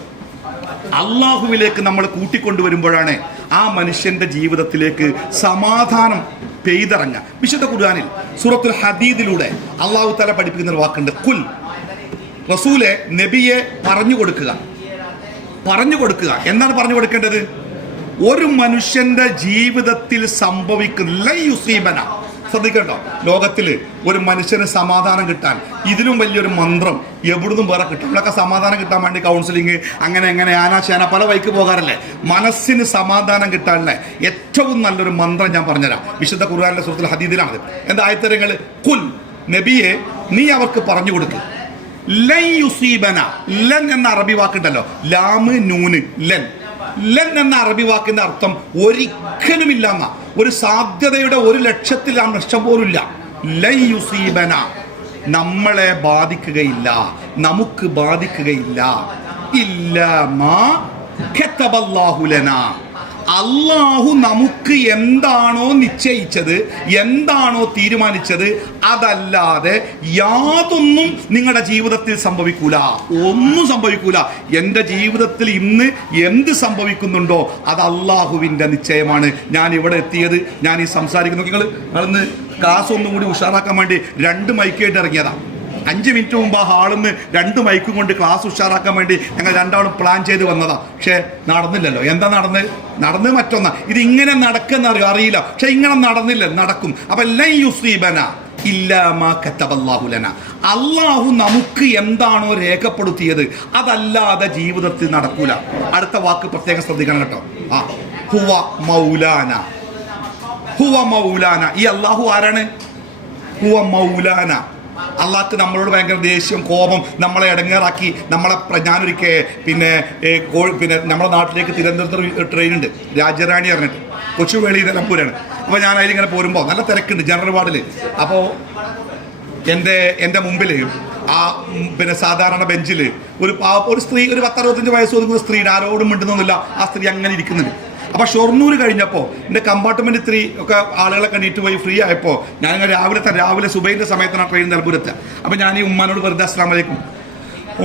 അള്ളാഹുവിലേക്ക് നമ്മൾ കൂട്ടിക്കൊണ്ടുവരുമ്പോഴാണ് ആ മനുഷ്യന്റെ ജീവിതത്തിലേക്ക് സമാധാനം പെയ്തിറങ്ങുക. വിശുദ്ധ ഖുർആനിൽ സൂറത്തുൽ ഹദീദിലൂടെ അള്ളാഹു തആല പഠിപ്പിക്കുന്ന ഒരു വാക്കുണ്ട്, കുൽ. റസൂലെ, നബിയെ പറഞ്ഞു കൊടുക്കുക. എന്താണ് പറഞ്ഞു കൊടുക്കേണ്ടത്? ഒരു മനുഷ്യന്റെ ജീവിതത്തിൽ സംഭവിക്കുന്ന യുസീബന. ശ്രദ്ധിക്കട്ടോ, ലോകത്തിൽ ഒരു മനുഷ്യന് സമാധാനം കിട്ടാൻ ഇതിലും വലിയൊരു മന്ത്രം എവിടുന്നും വേറെ കിട്ടും. നമ്മളൊക്കെ സമാധാനം കിട്ടാൻ വേണ്ടി കൗൺസിലിങ് അങ്ങനെ ആനാശാന പല വഴിക്ക് പോകാറല്ലേ. മനസ്സിന് സമാധാനം കിട്ടാനല്ലേ ഏറ്റവും നല്ലൊരു മന്ത്രം ഞാൻ പറഞ്ഞുതരാം. വിശുദ്ധ ഖുർആനിലെ സൂറത്തുൽ ഹദീദിലാണ്. എന്താ ആയത്തരങ്ങൾ? കുൽ, നബിയെ നീ അവർക്ക് പറഞ്ഞു കൊടുക്കുക. ലൻ യുസീബന, ലൻ എന്ന അറബി വാക്കുണ്ടല്ലോ, ലാമ് നൂന്, ലൻ എന്ന അറബി വാക്കിന്റെ അർത്ഥം ഒരിക്കലുമില്ല എന്ന, ഒരു സാധ്യതയുടെ 1,00,000 നഷ്ടം പോലുമില്ല. ലൻ യുസീബന, നമ്മളെ ബാധിക്കുകയില്ല, നമുക്ക് ബാധിക്കുകയില്ല. ഇല്ലാ മാ കതബല്ലാഹു ലനാ, അള്ളാഹു നമുക്ക് എന്താണോ നിശ്ചയിച്ചത്, എന്താണോ തീരുമാനിച്ചത്, അതല്ലാതെ യാതൊന്നും നിങ്ങളുടെ ജീവിതത്തിൽ സംഭവിക്കൂല. ഒന്നും സംഭവിക്കൂല. എൻ്റെ ജീവിതത്തിൽ ഇന്ന് എന്ത് സംഭവിക്കുന്നുണ്ടോ അത് അള്ളാഹുവിൻ്റെ നിശ്ചയമാണ്. ഞാൻ ഇവിടെ എത്തിയത്, ഞാൻ ഈ സംസാരിക്കുന്നു. നിങ്ങളിന്ന് ക്ലാസ് ഒന്നും കൂടി ഉഷാറാക്കാൻ വേണ്ടി 2 മൈക്കായിട്ട് ഇറങ്ങിയതാണ്. 5 മിനിറ്റ് മുമ്പ് ആ ഹാളിൽ നിന്ന് 2 മൈക്കും കൊണ്ട് ക്ലാസ് ഉഷാറാക്കാൻ വേണ്ടി ഞങ്ങൾ രണ്ടാളും പ്ലാൻ ചെയ്ത് വന്നതാ. പക്ഷേ നടന്നില്ലല്ലോ. എന്താ നടന്നത് മറ്റൊന്നാ. ഇത് ഇങ്ങനെ നടക്കുന്ന അറിയില്ല, പക്ഷെ ഇങ്ങനെ നടന്നില്ല, നടക്കും. അപ്പൊ ലൻ യുസീബന ഇല്ലാ മാ കതബല്ലാഹു ലനാ, അള്ളാഹു നമുക്ക് എന്താണോ രേഖപ്പെടുത്തിയത് അതല്ലാതെ ജീവിതത്തിൽ നടക്കൂല. അടുത്ത വാക്ക് പ്രത്യേകം ശ്രദ്ധിക്കണം കേട്ടോ. ഹുവ മൗലാന. ഈ അള്ളാഹു ആരാണ്? ഹുവ മൗലാന. അള്ളാഹ്ക്ക് നമ്മളോട് ഭയങ്കര ദേഷ്യം, കോപം, നമ്മളെ ഇടങ്ങേറാക്കി. ഞാനൊരിക്കൽ പിന്നെ നമ്മുടെ നാട്ടിലേക്ക് തിരുവനന്തപുരത്ത് ട്രെയിനുണ്ട്, രാജ്യറാണി പറഞ്ഞിട്ട്, കൊച്ചുവേളി നിലമ്പൂരാണ്. അപ്പോൾ ഞാൻ അതിലിങ്ങനെ പോരുമ്പോൾ നല്ല തിരക്കുണ്ട് ജനറൽ വാർഡിൽ. അപ്പോൾ എൻ്റെ മുമ്പിൽ സാധാരണ ബെഞ്ചിൽ ഒരു സ്ത്രീ, ഒരു 10-65 വയസ്സ് ഒതുങ്ങുന്ന സ്ത്രീയുടെ, ആരോടും മിണ്ടുന്നൊന്നുമില്ല. ആ സ്ത്രീ അങ്ങനെ ഇരിക്കുന്നുണ്ട്. അപ്പോൾ ഷൊർണൂർ കഴിഞ്ഞപ്പോൾ എൻ്റെ കമ്പാർട്ട്മെൻറ്റ് 3 ഒക്കെ ആളുകളൊക്കെ നീറ്റ് പോയി ഫ്രീ ആയപ്പോൾ ഞാനിങ്ങനെ രാവിലെ സുബൈൻ്റെ സമയത്താണ് ട്രെയിൻ നിലമ്പൂരത്ത്. അപ്പോൾ ഞാൻ ഈ ഉമ്മാനോട് വെറുതെ അസ്സലാമു അലൈക്കും,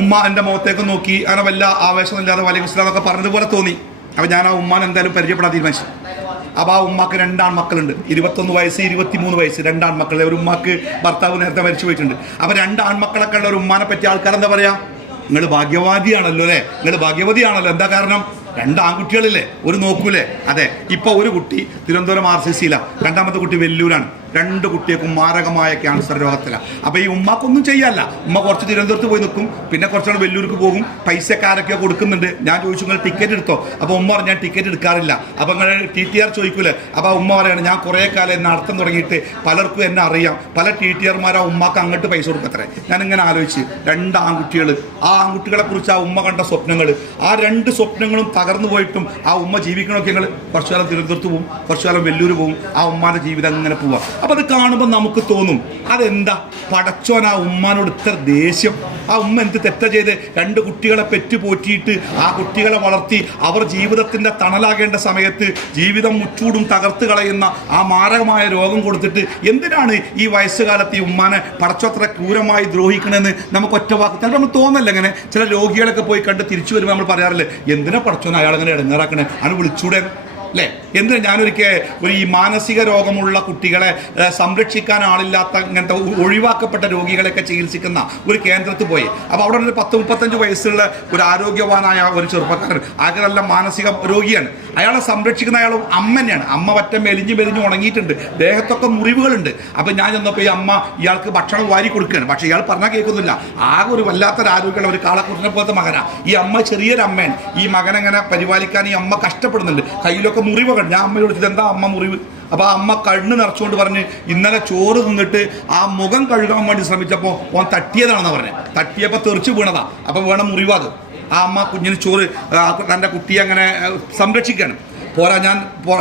ഉമ്മ എൻ്റെ മുഖത്തേക്ക് നോക്കി അങ്ങനെ വല്ല ആവേശമില്ലാതെ വലൈക്കും അസ്സലാം എന്നൊക്കെ പറഞ്ഞതുപോലെ തോന്നി. അപ്പോൾ ഞാൻ ആ ഉമ്മാനെ എന്തായാലും പരിചയപ്പെടാൻ തീരുമാനിച്ചു. അപ്പോൾ ആ ഉമ്മാക്ക് 2 ആൺമക്കളുണ്ട്, 21 വയസ്സ് 23 വയസ്സ്, 2 ആൺമക്കൾ. ഒരു ഉമ്മാക്ക് ഭർത്താവ് നേരത്തെ മരിച്ചു പോയിട്ടുണ്ട്. അപ്പോൾ 2 ആൺമക്കളൊക്കെ ഉള്ള ഒരു ഉമ്മാനെ പറ്റി ആൾക്കാരെന്താ പറയുക? നിങ്ങൾ ഭാഗ്യവാദിയാണല്ലോ അല്ലേ, നിങ്ങൾ ഭാഗ്യവതിയാണല്ലോ. എന്താ കാരണം? 2 ആൺകുട്ടികളില്ലേ, ഒരു നോക്കൂലേ? അതെ. ഇപ്പോൾ ഒരു കുട്ടി തിരുവനന്തപുരം RCCയിലാണ്, രണ്ടാമത്തെ കുട്ടി വെല്ലൂരാണ്. 2 കുട്ടികൾക്കും മാരകമായ ക്യാൻസർ രോഗത്തിലാണ്. അപ്പോൾ ഈ ഉമ്മാക്കൊന്നും ചെയ്യാല്ല. ഉമ്മ കുറച്ച് തിരുവനന്തപുരത്ത് പോയി നിൽക്കും, പിന്നെ കുറച്ചുകൂടെ വെല്ലൂർക്ക് പോകും. പൈസക്കാരൊക്കെ കൊടുക്കുന്നുണ്ട്. ഞാൻ ചോദിച്ചു, നിങ്ങൾ ടിക്കറ്റ് എടുത്തോ? അപ്പോൾ ഉമ്മ പറഞ്ഞു, ഞാൻ ടിക്കറ്റ് എടുക്കാറില്ല. അപ്പോൾ നിങ്ങൾ TTR ചോദിക്കൂലേ? അപ്പോൾ ഉമ്മ പറയാണ്, ഞാൻ കുറേ കാലം നടത്താൻ തുടങ്ങിയിട്ട് പലർക്കും എന്നെ അറിയാം, പല TTRമാർ ആ ഉമ്മാക്ക് അങ്ങോട്ട് പൈസ കൊടുക്കത്രേ. ഞാനിങ്ങനെ ആലോചിച്ച്, 2 ആൺകുട്ടികൾ, ആ ആൺകുട്ടികളെ കുറിച്ച് ആ ഉമ്മ കണ്ട സ്വപ്നങ്ങൾ, ആ 2 സ്വപ്നങ്ങളും തകർന്നു പോയിട്ടും ആ ഉമ്മ ജീവിക്കണമൊക്കെ. ഞങ്ങൾ കുറച്ചു കാലം തിരുവനന്തപുരത്ത് പോകും, കുറച്ചു കാലം വെല്ലൂർ പോകും, ആ ഉമ്മാൻ്റെ ജീവിതം അങ്ങനെ പോവാം. അപ്പോൾ അത് കാണുമ്പോൾ നമുക്ക് തോന്നും, അതെന്താ പടച്ചോൻ ആ ഉമ്മാനോട് ഇത്ര ദേഷ്യം? ആ ഉമ്മ എന്ത് തെറ്റ ചെയ്ത് 2 കുട്ടികളെ പെറ്റു പോറ്റിയിട്ട് ആ കുട്ടികളെ വളർത്തി അവർ ജീവിതത്തിൻ്റെ തണലാകേണ്ട സമയത്ത് ജീവിതം മുച്ചൂടും തകർത്ത് കളയുന്ന ആ മാരകമായ രോഗം കൊടുത്തിട്ട് എന്തിനാണ് ഈ വയസ്സുകാലത്ത് ഈ ഉമ്മാനെ പടച്ചോത്ര ക്രൂരമായി ദ്രോഹിക്കണമെന്ന് നമുക്ക് ഒറ്റ വാക്ക് ചിലപ്പോൾ നമ്മൾ തോന്നല്ല. അങ്ങനെ ചില രോഗികളൊക്കെ പോയി കണ്ട് തിരിച്ചു വരുമ്പോൾ നമ്മൾ പറയാറില്ലേ, എന്തിനാ പടച്ചോൻ അയാളെങ്ങനെ ഇടങ്ങേറാക്കണേ, അവന് വിളിച്ചൂടെ അല്ലേ? എന്തിനാ? ഞാനൊരിക്കൽ ഈ മാനസിക രോഗമുള്ള കുട്ടികളെ സംരക്ഷിക്കാൻ ആളില്ലാത്ത ഇങ്ങനത്തെ ഒഴിവാക്കപ്പെട്ട രോഗികളെയൊക്കെ ചികിത്സിക്കുന്ന ഒരു കേന്ദ്രത്തിൽ പോയി. അപ്പോൾ അവിടെ ഒരു 10-35 വയസ്സുള്ള ഒരു ആരോഗ്യവാനായ ഒരു ചെറുപ്പക്കാരൻ, ആകെ നല്ല മാനസിക രോഗിയാണ്. അയാളെ സംരക്ഷിക്കുന്ന അയാൾ അമ്മ തന്നെയാണ്. അമ്മ പറ്റ മെലിഞ്ഞ് ഉണങ്ങിയിട്ടുണ്ട്, ദേഹത്തൊക്കെ മുറിവുകളുണ്ട്. അപ്പോൾ ഞാൻ ചെന്നപ്പോൾ ഈ അമ്മ ഇയാൾക്ക് ഭക്ഷണം വാരി കൊടുക്കുകയാണ്. പക്ഷേ ഇയാൾ പറഞ്ഞാൽ കേൾക്കുന്നില്ല. ആകെ ഒരു വല്ലാത്തൊരു ആരോഗ്യമുള്ള ഒരു കാളക്കുട്ടിനെ പോലത്തെ മകനാണ് ഈ അമ്മ. ചെറിയൊരു അമ്മയാണ്. ഈ മകനെങ്ങനെ പരിപാലിക്കാൻ ഈ അമ്മ കഷ്ടപ്പെടുന്നുണ്ട്. കയ്യിലൊക്കെ മുറിവുകൾ. ഞാൻ അമ്മയോട് ചോദിച്ചത്, എന്താ അമ്മ മുറിവ്? അപ്പോൾ ആ അമ്മ കണ്ണ് നിറച്ചുകൊണ്ട് പറഞ്ഞ് ഇന്നലെ ചോറ് തിന്നിട്ട് ആ മുഖം കഴുകാൻ വേണ്ടി ശ്രമിച്ചപ്പോൾ ഓൻ തട്ടിയതാണെന്ന് പറഞ്ഞത്. തട്ടിയപ്പോൾ തെറിച്ച് വീണതാ. അപ്പോൾ വേണം മുറിവാത്. ആ അമ്മ കുഞ്ഞിന് ചോറ് തൻ്റെ കുട്ടിയെ അങ്ങനെ സംരക്ഷിക്കുകയാണ്. പോരാ, ഞാൻ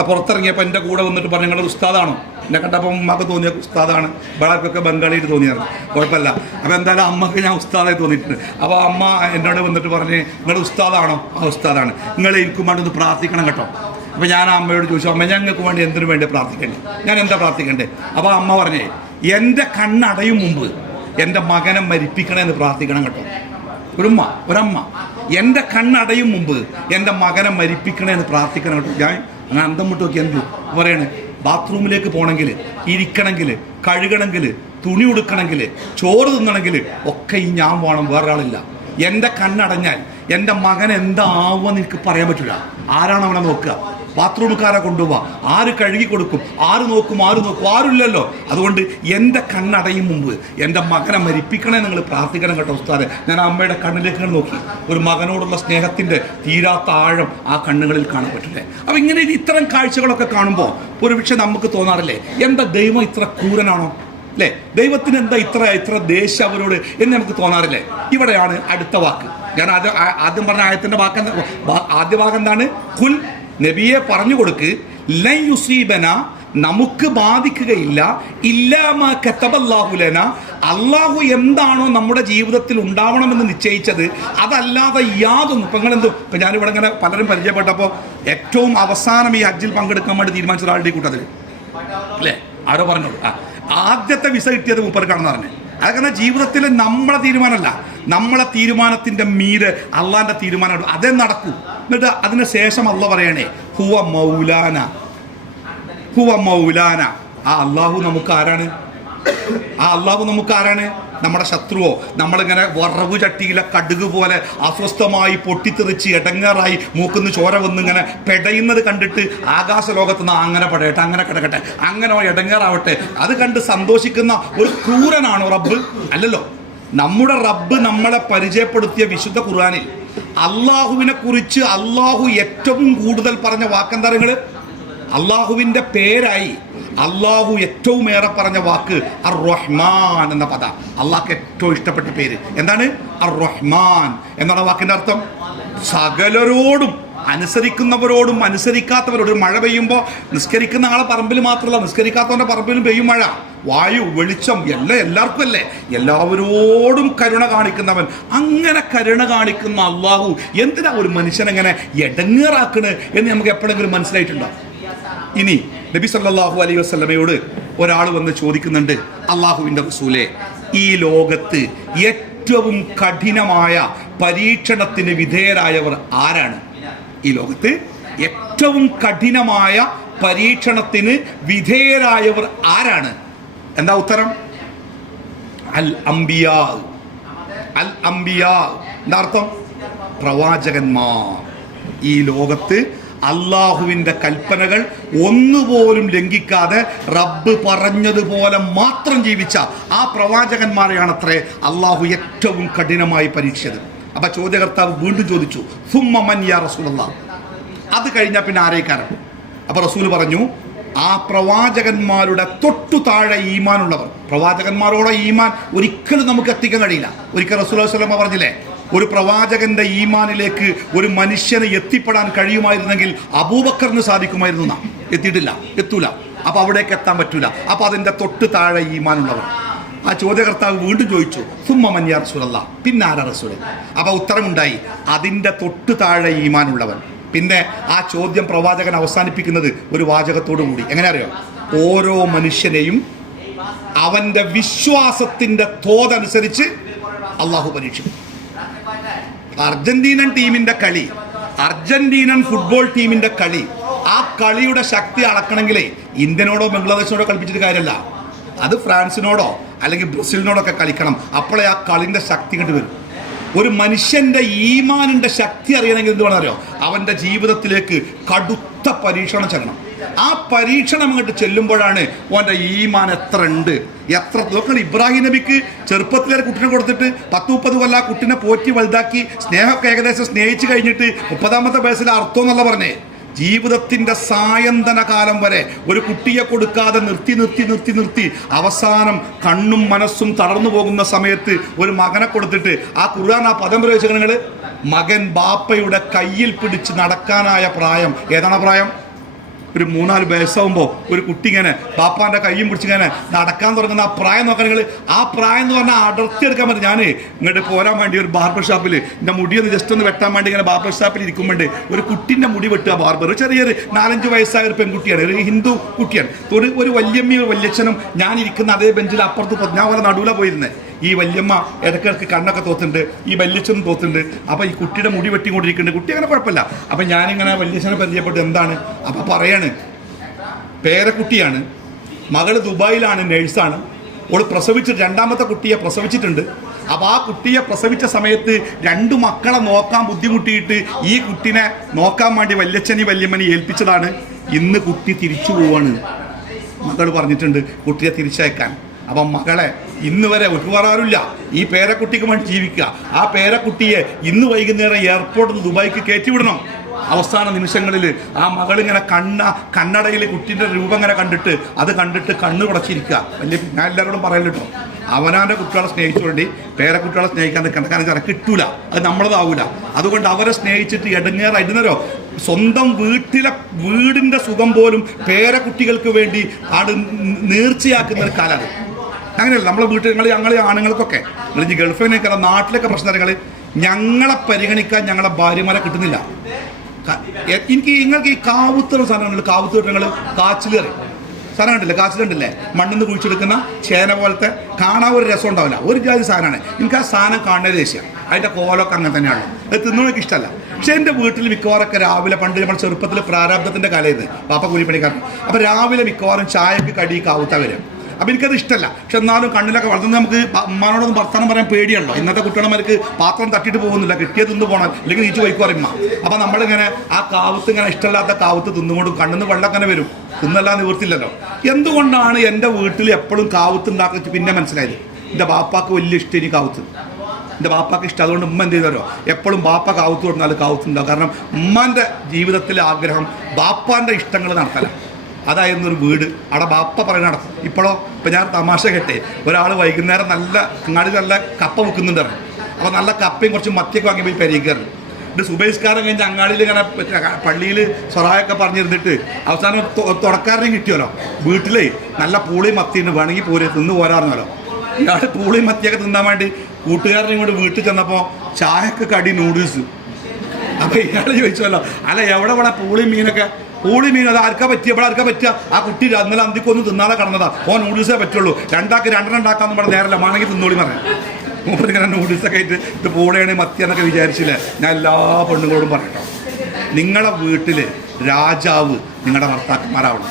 പുറത്തിറങ്ങിയപ്പോൾ എൻ്റെ കൂടെ വന്നിട്ട് പറഞ്ഞു നിങ്ങളുടെ ഉസ്താദാണോ? എന്നെ കണ്ടപ്പോൾ ഉമ്മക്ക് തോന്നിയ ഉസ്താദാണ്, ബളാക്കൊക്കെ ബംഗാളിയിൽ തോന്നിയായിരുന്നു, കുഴപ്പമില്ല. അപ്പോൾ എന്തായാലും അമ്മക്ക് ഞാൻ ഉസ്താദായി തോന്നിയിട്ടുണ്ട്. അപ്പോൾ അമ്മ എന്നോട് വന്നിട്ട് പറഞ്ഞ് നിങ്ങളുടെ ഉസ്താദാണോ? ആ ഉസ്താദാണ്. നിങ്ങൾ എനിക്കും വേണ്ടി ഒന്ന് പ്രാർത്ഥിക്കണം കേട്ടോ. അപ്പോൾ ഞാൻ അമ്മയോട് ചോദിച്ചു, അമ്മ ഞങ്ങൾക്ക് വേണ്ടി എന്തിനു വേണ്ടി പ്രാർത്ഥിക്കണ്ടേ? ഞാൻ എന്താ പ്രാർത്ഥിക്കണ്ടേ? അപ്പോൾ അമ്മ പറഞ്ഞേ, എൻ്റെ കണ്ണടയും മുമ്പ് എൻ്റെ മകനെ മരിപ്പിക്കണമെന്ന് പ്രാർത്ഥിക്കണം കേട്ടോ. ഒരമ്മ എൻ്റെ കണ്ണടയും മുമ്പ് എൻ്റെ മകനെ മരിപ്പിക്കണമെന്ന് പ്രാർത്ഥിക്കണം കേട്ടോ. ഞാൻ അങ്ങനെ അന്തം വിട്ട് നോക്കി. എന്തു പറയണേ? ബാത്റൂമിലേക്ക് പോകണമെങ്കിൽ, ഇരിക്കണമെങ്കിൽ, കഴുകണമെങ്കിൽ, തുണി ഉടുക്കണമെങ്കിൽ, ചോറ് തിന്നണമെങ്കിൽ ഒക്കെ ഈ ഞാൻ വേണം, വേറൊരാളില്ല. എൻ്റെ കണ്ണടഞ്ഞാൽ എൻ്റെ മകൻ എന്താവുമെന്ന് എനിക്ക് പറയാൻ പറ്റില്ല. ആരാണ് അവനെ നോക്കുക? ബാത്റൂമുകാരെ കൊണ്ടുപോവാ, ആര് കഴുകി കൊടുക്കും, ആര് നോക്കും, ആരുമില്ലല്ലോ. അതുകൊണ്ട് എൻ്റെ കണ്ണടയും മുമ്പ് എൻ്റെ മകനെ മരിപ്പിക്കണേ നിങ്ങൾ പ്രാർത്ഥിക്കണം കേട്ടോ ഉസ്താദെ. ഞാൻ അമ്മയുടെ കണ്ണിലേക്ക് നോക്കി. ഒരു മകനോടുള്ള സ്നേഹത്തിൻ്റെ തീരാത്ത ആഴം ആ കണ്ണുകളിൽ കാണാൻ പറ്റില്ലേ? അപ്പോൾ ഇങ്ങനെ ഇത്തരം കാഴ്ചകളൊക്കെ കാണുമ്പോൾ ഒരുപക്ഷെ നമുക്ക് തോന്നാറില്ലേ, എന്താ ദൈവം ഇത്ര ക്രൂരനാണോ അല്ലേ? ദൈവത്തിന് എന്താ ഇത്ര ദേഷ്യം അവരോട് എന്ന് നമുക്ക് തോന്നാറില്ലേ? ഇവിടെയാണ് അടുത്ത വാക്ക്. ഞാൻ ആദ്യം പറഞ്ഞ ആയത്തിൻ്റെ ആദ്യ ഭാഗം എന്താണ്? ഖുൽ, നബിയെ പറഞ്ഞു കൊടുക്ക്, ലൻ യുസീബന, നമുക്ക് ബാധിക്കുകയില്ല, ഇല്ലാമാ കതബല്ലാഹു ലനാ, അള്ളാഹു എന്താണോ നമ്മുടെ ജീവിതത്തിൽ ഉണ്ടാവണമെന്ന് നിശ്ചയിച്ചത് അതല്ലാതെ യാതൊന്നും. ഇപ്പം ഇപ്പം ഞാനിവിടെ ഇങ്ങനെ പലരും പരിചയപ്പെട്ടപ്പോൾ ഏറ്റവും അവസാനം ഈ ഹജ്ജിൽ പങ്കെടുക്കാൻ വേണ്ടി തീരുമാനിച്ച ഒരാളുടെ കൂട്ടത്തിൽ അല്ലേ, ആരോ പറഞ്ഞോളൂ, ആദ്യത്തെ വിസ കിട്ടിയത് മൂപ്പർക്കാണെന്ന് പറഞ്ഞു. അത് കാരണം ജീവിതത്തിൽ നമ്മളെ തീരുമാനമല്ല, നമ്മളെ തീരുമാനത്തിൻ്റെ മീര് അള്ളാൻ്റെ തീരുമാനമാണ്, അതേ നടക്കൂ. എന്നിട്ട് അതിന് ശേഷം അള്ള പറയണേ, ഹുവ മൗലാന, ഹുവ മൗലാന. ആ അള്ളാഹു നമുക്ക് ആരാണ്? ആ അള്ളാഹു നമുക്ക് ആരാണ്? നമ്മുടെ ശത്രുവോ? നമ്മളിങ്ങനെ വറവു ചട്ടിയിലെ കടുക് പോലെ അസ്വസ്ഥമായി പൊട്ടിത്തെറിച്ച് ഇടങ്ങാറായി മൂക്കുന്ന് ചോര വന്നിങ്ങനെ പെടയുന്നത് കണ്ടിട്ട് ആകാശ ലോകത്ത് നിന്ന് അങ്ങനെ പടയട്ടെ, അങ്ങനെ കിടക്കട്ടെ, അങ്ങനെ ഇടങ്ങാറാവട്ടെ, അത് കണ്ട് സന്തോഷിക്കുന്ന ഒരു ക്രൂരനാണോ റബ്ബ്? അല്ലല്ലോ. നമ്മുടെ റബ്ബ് നമ്മളെ പരിചയപ്പെടുത്തിയ വിശുദ്ധ ഖുർആനിൽ അള്ളാഹുവിനെ കുറിച്ച് അള്ളാഹു ഏറ്റവും കൂടുതൽ പറഞ്ഞ വാക്കെന്താ? അള്ളാഹുവിൻ്റെ പേരായി അള്ളാഹു ഏറ്റവും ഏറെ പറഞ്ഞ വാക്ക് അർ റഹ്മാൻ എന്ന പദ. അള്ളാഹ്ക്ക് ഏറ്റവും ഇഷ്ടപ്പെട്ട പേര് എന്താണ്? അർ റഹ്മാൻ എന്നാണ് വാക്കിൻ്റെ അർത്ഥം. സകലരോടും, അനുസരിക്കുന്നവരോടും അനുസരിക്കാത്തവരോടും. മഴ പെയ്യുമ്പോൾ നിസ്കരിക്കുന്ന ആളെ പറമ്പിൽ മാത്രമല്ല, നിസ്കരിക്കാത്തവൻ്റെ പറമ്പിലും പെയ്യും മഴ. വായു, വെളിച്ചം എല്ലാവർക്കും അല്ലേ? എല്ലാവരോടും കരുണ കാണിക്കുന്നവൻ. അങ്ങനെ കരുണ കാണിക്കുന്ന അള്ളാഹു എന്തിനാ ഒരു മനുഷ്യനെങ്ങനെ എടങ്ങേറാക്കണ് എന്ന് നമുക്ക് എപ്പോഴെങ്കിലും മനസ്സിലായിട്ടുണ്ടോ? ഇനി നബി സല്ലല്ലാഹു അലൈഹി വസല്ലമയോട് ഒരാൾ വന്ന് ചോദിക്കുന്നുണ്ട്, അള്ളാഹുവിൻ്റെ റസൂലേ, ഈ ലോകത്ത് ഏറ്റവും കഠിനമായ പരീക്ഷണത്തിന് വിധേയരായവർ ആരാണ്? ഈ ലോകത്ത് ഏറ്റവും കഠിനമായ പരീക്ഷണത്തിന് വിധേയരായവർ ആരാണ്? എന്താ ഉത്തരം? അൽ അംബിയാ. അൽ അംബിയാ എന്താ അർത്ഥം? പ്രവാചകന്മാർ. ഈ ലോകത്ത് അള്ളാഹുവിൻ്റെ കൽപ്പനകൾ ഒന്നുപോലും ലംഘിക്കാതെ റബ്ബ് പറഞ്ഞതുപോലെ മാത്രം ജീവിച്ച ആ പ്രവാചകന്മാരെയാണത്രേ അള്ളാഹു ഏറ്റവും കഠിനമായി പരീക്ഷിച്ചത്. അപ്പം ചോദ്യകർത്താവ് വീണ്ടും ചോദിച്ചു, സുമ്മ മൻ യാ റസൂലല്ലാഹ്, അത് കഴിഞ്ഞാൽ പിന്നെ ആരേക്കാരൻ? അപ്പോൾ റസൂൽ പറഞ്ഞു, ആ പ്രവാചകന്മാരുടെ തൊട്ടു താഴെ ഈമാനുള്ളവർ. പ്രവാചകന്മാരോടെ ഈമാൻ ഒരിക്കലും നമുക്ക് എത്തിക്കാൻ കഴിയില്ല. ഒരിക്കൽ റസൂൽ സ്വല്ലല്ലാഹു അലൈഹി വസല്ലം പറഞ്ഞില്ലേ, ഒരു പ്രവാചകന്റെ ഈമാനിലേക്ക് ഒരു മനുഷ്യന് എത്തിപ്പെടാൻ കഴിയുമായിരുന്നെങ്കിൽ അബൂബക്കറിന് സാധിക്കുമായിരുന്നു. എത്തൂല. അപ്പോൾ അവിടേക്ക് എത്താൻ പറ്റൂല. അപ്പോൾ അതിൻ്റെ തൊട്ട് താഴെ ഈമാനുള്ളവർ. ആ ചോദ്യകർത്താവ് വീണ്ടും ചോദിച്ചു, സുമ്മ മൻ യാ റസൂലല്ലാഹ്, പിന്നെ ആരാ റസൂലേ? അപ്പോൾ ഉത്തരമുണ്ടായി, അതിൻ്റെ തൊട്ട് താഴെ ഈമാനുള്ളവൻ. പിന്നെ ആ ചോദ്യം പ്രവാചകൻ അവസാനിപ്പിക്കുന്നത് ഒരു വാചകത്തോടു കൂടി. എങ്ങനെ അറിയോ? ഓരോ മനുഷ്യനെയും അവൻ്റെ വിശ്വാസത്തിൻ്റെ തോതനുസരിച്ച് അള്ളാഹു പരീക്ഷിക്കും. അർജന്റീനൻ ടീമിൻ്റെ കളി, അർജന്റീനൻ ഫുട്ബോൾ ടീമിൻ്റെ കളി, ആ കളിയുടെ ശക്തി അളക്കണമെങ്കിലേ ഇന്ത്യനോടോ ബംഗ്ലാദേശിനോടോ കളിപ്പിച്ചിട്ട് കാര്യമല്ല. അത് ഫ്രാൻസിനോടോ അല്ലെങ്കിൽ ബ്രസീലിനോടൊക്കെ കളിക്കണം. അപ്പോഴേ ആ കളിൻ്റെ ശക്തി കണ്ടു വരും. ഒരു മനുഷ്യൻ്റെ ഈമാനിൻ്റെ ശക്തി അറിയണമെങ്കിൽ എന്ത് വേണം അറിയോ? അവൻ്റെ ജീവിതത്തിലേക്ക് കടുത്ത പരീക്ഷണം ചെല്ലണം. ആ പരീക്ഷണം അങ്ങോട്ട് ചെല്ലുമ്പോഴാണ് ഓൻ്റെ ഈമാൻ എത്ര ഉണ്ട്, എത്ര നോക്കണം. ഇബ്രാഹിം നബിക്ക് ചെറുപ്പത്തിലെ കുട്ടിനെ കൊടുത്തിട്ട് 10-30 കൊല്ലം ആ കുട്ടിനെ പോറ്റി വലുതാക്കി സ്നേഹമൊക്കെ ഏകദേശം സ്നേഹിച്ച് കഴിഞ്ഞിട്ട് 30-ാമത്തെ വയസ്സിൽ അർത്ഥം എന്നല്ല പറഞ്ഞേ, ജീവിതത്തിൻ്റെ സായന്തന കാലം വരെ ഒരു കുട്ടിയെ കൊടുക്കാതെ നിർത്തി അവസാനം കണ്ണും മനസ്സും തളർന്നു പോകുന്ന സമയത്ത് ഒരു മകനെ കൊടുത്തിട്ട് ആ ഖുർആൻ ആ പദം പ്രയോഗിച്ചങ്ങൾ മകൻ ബാപ്പയുടെ കയ്യിൽ പിടിച്ച് നടക്കാനായ പ്രായം. ഏതാണ് പ്രായം? ഒരു 3-4 വയസ്സാകുമ്പോൾ ഒരു കുട്ടി ഇങ്ങനെ ബാപ്പാൻ്റെ കയ്യും പിടിച്ചിങ്ങനെ നടക്കാൻ തുടങ്ങുന്ന ആ പ്രായം നോക്കാൻ നിങ്ങൾ. ആ പ്രായം എന്ന് പറഞ്ഞാൽ അടർത്തിയെടുക്കാൻ പറ്റും. ഞാൻ ഇങ്ങോട്ട് പോരാൻ വേണ്ടി ഒരു ബാർബർ ഷാപ്പിൽ എൻ്റെ മുടിയൊന്ന് ജസ്റ്റ് ഒന്ന് വെട്ടാൻ വേണ്ടി ഇങ്ങനെ ബാർബർ ഷാപ്പിൽ ഇരിക്കുമ്പോണ്ട് ഒരു കുട്ടീൻ്റെ മുടി വെട്ടുക ബാർബർ. ചെറിയൊരു 4-5 വയസ്സായ ഒരു പെൺകുട്ടിയാണ്, ഒരു ഹിന്ദു കുട്ടിയാണ്. ഒരു വല്യമ്മയും ഒരു വല്യച്ഛനും ഞാൻ ഇരിക്കുന്ന അതേ ബെഞ്ചിൽ അപ്പുറത്ത് ഞാൻ പോലെ നടുവിലാണ് പോയിരുന്നത്. ഈ വല്യമ്മ ഇടയ്ക്കിടയ്ക്ക് കണ്ണൊക്കെ തോത്തുണ്ട്, ഈ വല്യച്ഛനും തോത്തുണ്ട്. അപ്പോൾ ഈ കുട്ടിയുടെ മുടി വെട്ടിക്കൊണ്ടിരിക്കുന്നുണ്ട്. കുട്ടി അങ്ങനെ കുഴപ്പമില്ല. അപ്പം ഞാനിങ്ങനെ വല്യച്ഛനെ പരിചയപ്പെട്ട് എന്താണ് അപ്പം പറയാണ്, പേരക്കുട്ടിയാണ്, മകള് ദുബായിലാണ്, നേഴ്സാണ്. ഓൾ പ്രസവിച്ചിട്ട് 2ാമത്തെ കുട്ടിയെ പ്രസവിച്ചിട്ടുണ്ട്. അപ്പോൾ ആ കുട്ടിയെ പ്രസവിച്ച സമയത്ത് 2 മക്കളെ നോക്കാൻ ബുദ്ധിമുട്ടിയിട്ട് ഈ കുട്ടിനെ നോക്കാൻ വേണ്ടി വല്യച്ഛനി വല്യമ്മനി ഏൽപ്പിച്ചതാണ്. ഇന്ന് കുട്ടി തിരിച്ചു പോവാണ്. മകൾ പറഞ്ഞിട്ടുണ്ട് കുട്ടിയെ തിരിച്ചയക്കാൻ. അപ്പം മകളെ ഇന്ന് വരെ ഒട്ടുപാറാറില്ല, ഈ പേരക്കുട്ടിക്ക് വേണ്ടി ജീവിക്കുക. ആ പേരക്കുട്ടിയെ ഇന്ന് വൈകുന്നേരം എയർപോർട്ടിൽ നിന്ന് ദുബായിക്ക് കയറ്റിവിടണം. അവസാന നിമിഷങ്ങളിൽ ആ മകളിങ്ങനെ കണ്ണടയിൽ കുട്ടീൻ്റെ രൂപം ഇങ്ങനെ കണ്ടിട്ട് കണ്ണ് കുടച്ചിരിക്കുക. ഞാൻ എല്ലാവരോടും പറയല്ലോ കേട്ടോ, അവനാൻ്റെ കുട്ടികളെ സ്നേഹിച്ചുകൊണ്ട് പേരക്കുട്ടികളെ സ്നേഹിക്കാൻ നിൽക്കേണ്ട. കാരണം അത് കിട്ടൂല, അത് നമ്മളതാവൂല. അതുകൊണ്ട് അവരെ സ്നേഹിച്ചിട്ട് ഇടുന്നേരോ സ്വന്തം വീടിൻ്റെ സുഖം പോലും പേരക്കുട്ടികൾക്ക് വേണ്ടി അത് നേർച്ചയാക്കുന്ന ഒരു കാലമാണ്. അങ്ങനെയല്ല നമ്മളെ വീട്ടിൽ ഞങ്ങൾ ആണുങ്ങൾക്കൊക്കെ നിങ്ങൾ ഗൾഫിൽ നിൽക്കുന്ന നാട്ടിലൊക്കെ പ്രശ്നങ്ങൾ ഞങ്ങളെ പരിഗണിക്കാൻ ഞങ്ങളെ ഭാര്യമാരെ കിട്ടുന്നില്ല. നിങ്ങൾക്ക് ഈ കാവുത്തുള്ള സാധനങ്ങൾ, കാവുത്ത് കിട്ടങ്ങൾ, കാച്ചിൽ കറി സാധനം കണ്ടില്ലേ? കാച്ചിൽ കണ്ടില്ലേ? മണ്ണിൽ നിന്ന് കുഴിച്ചെടുക്കുന്ന ചേന പോലത്തെ കാണാൻ ഒരു രസം ഉണ്ടാവില്ല, ഒരു ജാതി സാധനമാണ്. എനിക്ക് ആ സാധനം കാണുന്നത് ദേശീയം. അതിൻ്റെ കോലമൊക്കെ അങ്ങനെ തന്നെയാണ്. അത് തിന്നണമെനിക്ക് ഇഷ്ടമല്ല. പക്ഷേ എൻ്റെ വീട്ടിൽ മിക്കവാറൊക്കെ രാവിലെ, പണ്ട് നമ്മൾ ചെറുപ്പത്തിൽ പ്രാരാബ്ധത്തിൻ്റെ കാലമായിരുന്നു, പാപ്പ കൂലിപ്പണിക്കാരൻ. അപ്പോൾ രാവിലെ മിക്കവാറും ചായക്ക് കടി കാവുത്ത വരും. അപ്പോൾ എനിക്കത് ഇഷ്ടമല്ല. പക്ഷെ എന്നാലും കണ്ണിലൊക്കെ വളർത്തുന്നത് നമുക്ക് ഉമ്മാനോടൊന്നും വർത്താനം പറയാൻ പേടിയുണ്ടോ? ഇന്നത്തെ കുട്ടികളന്മാർക്ക് പാത്രം തട്ടിയിട്ട് പോകുന്നില്ല, കിട്ടിയത് തിന്ന് പോകണം, അല്ലെങ്കിൽ നീച്ച് വയ്ക്കും അറിയുമ്മ. അപ്പോൾ നമ്മളിങ്ങനെ ആ കാവുത്ത് ഇങ്ങനെ ഇഷ്ടമില്ലാത്ത കാവുത്ത് തിന്നുകൊണ്ടും കണ്ണിന്ന് വെള്ളം അങ്ങനെ വരും. തിന്നല്ല നിവൃത്തില്ലല്ലോ. എന്തുകൊണ്ടാണ് എൻ്റെ വീട്ടിൽ എപ്പോഴും കാവുത്ത് ഉണ്ടാക്കി പിന്നെ മനസ്സിലായത്? എൻ്റെ ബാപ്പാക്ക് വലിയ ഇഷ്ടം ഇനി കാവുത്ത്. എൻ്റെ ബാപ്പാക്ക് ഇഷ്ടം. അതുകൊണ്ട് ഉമ്മ എന്ത് ചെയ്താലോ എപ്പോഴും ബാപ്പ കാവുത്ത് കൊടുത്താൽ കാവുത്തുണ്ടാവും. കാരണം ഉമ്മാൻ്റെ ജീവിതത്തിലെ ആഗ്രഹം ബാപ്പാൻ്റെ ഇഷ്ടങ്ങൾ നടത്തലാണ്. അതായിരുന്നൊരു വീട്. അവിടെ ബാപ്പ പറയുന്ന നടക്കും. ഇപ്പോഴോ ഞാൻ തമാശ കേട്ടെ, ഒരാൾ വൈകുന്നേരം അങ്ങാടി നല്ല കപ്പ വെക്കുന്നുണ്ടായിരുന്നു. അപ്പോൾ നല്ല കപ്പയും കുറച്ച് മത്തിയൊക്കെ വാങ്ങി പോയി പെരയിക്കാറ്. ഇത് സുബൈസ്കാരം കഴിഞ്ഞ് അങ്ങാടിയിൽ ഇങ്ങനെ പള്ളിയിൽ സ്വറായൊക്കെ പറഞ്ഞിരുന്നിട്ട് അവസാനം തുടക്കാരനെയും കിട്ടിയല്ലോ. വീട്ടിൽ നല്ല പൂളി മത്തിയുണ്ട്, വേണമെങ്കിൽ തിന്ന് പോരാറുന്നല്ലോ. ഇയാൾ പൂളി മത്തിയൊക്കെ തിന്നാൻ വേണ്ടി കൂട്ടുകാരനെയും കൊണ്ട് വീട്ടിൽ ചെന്നപ്പോൾ ചായക്ക് കടി നൂഡിൽസ്. അപ്പോൾ ഇയാൾ ചോദിച്ചല്ലോ, അല്ല എവിടെ പൂളി മീനൊക്കെ? പൂളി മീൻ അത് ആർക്കാ പറ്റുക? ആ കുട്ടി ഇന്നലെ അന്തിക്കൊന്നും തിന്നാതെ കടന്നതാ. നൂഡിൽസേ പറ്റുള്ളൂ, 2 ഉണ്ടാക്കാമെന്ന് പറഞ്ഞ നേരല്ല, വേണമെങ്കിൽ തിന്നോളി പറയാം. മൂപ്പരിങ്ങനെ നൂഡിൽസൊക്കെ ആയിട്ട് ഇത് പൂളയാണ് മത്തിയെന്നൊക്കെ വിചാരിച്ചില്ലേ. ഞാൻ എല്ലാ പെണ്ണുങ്ങളോടും പറയട്ടോ, നിങ്ങളെ വീട്ടിൽ രാജാവ് നിങ്ങളുടെ ഭർത്താക്കന്മാരാവണം.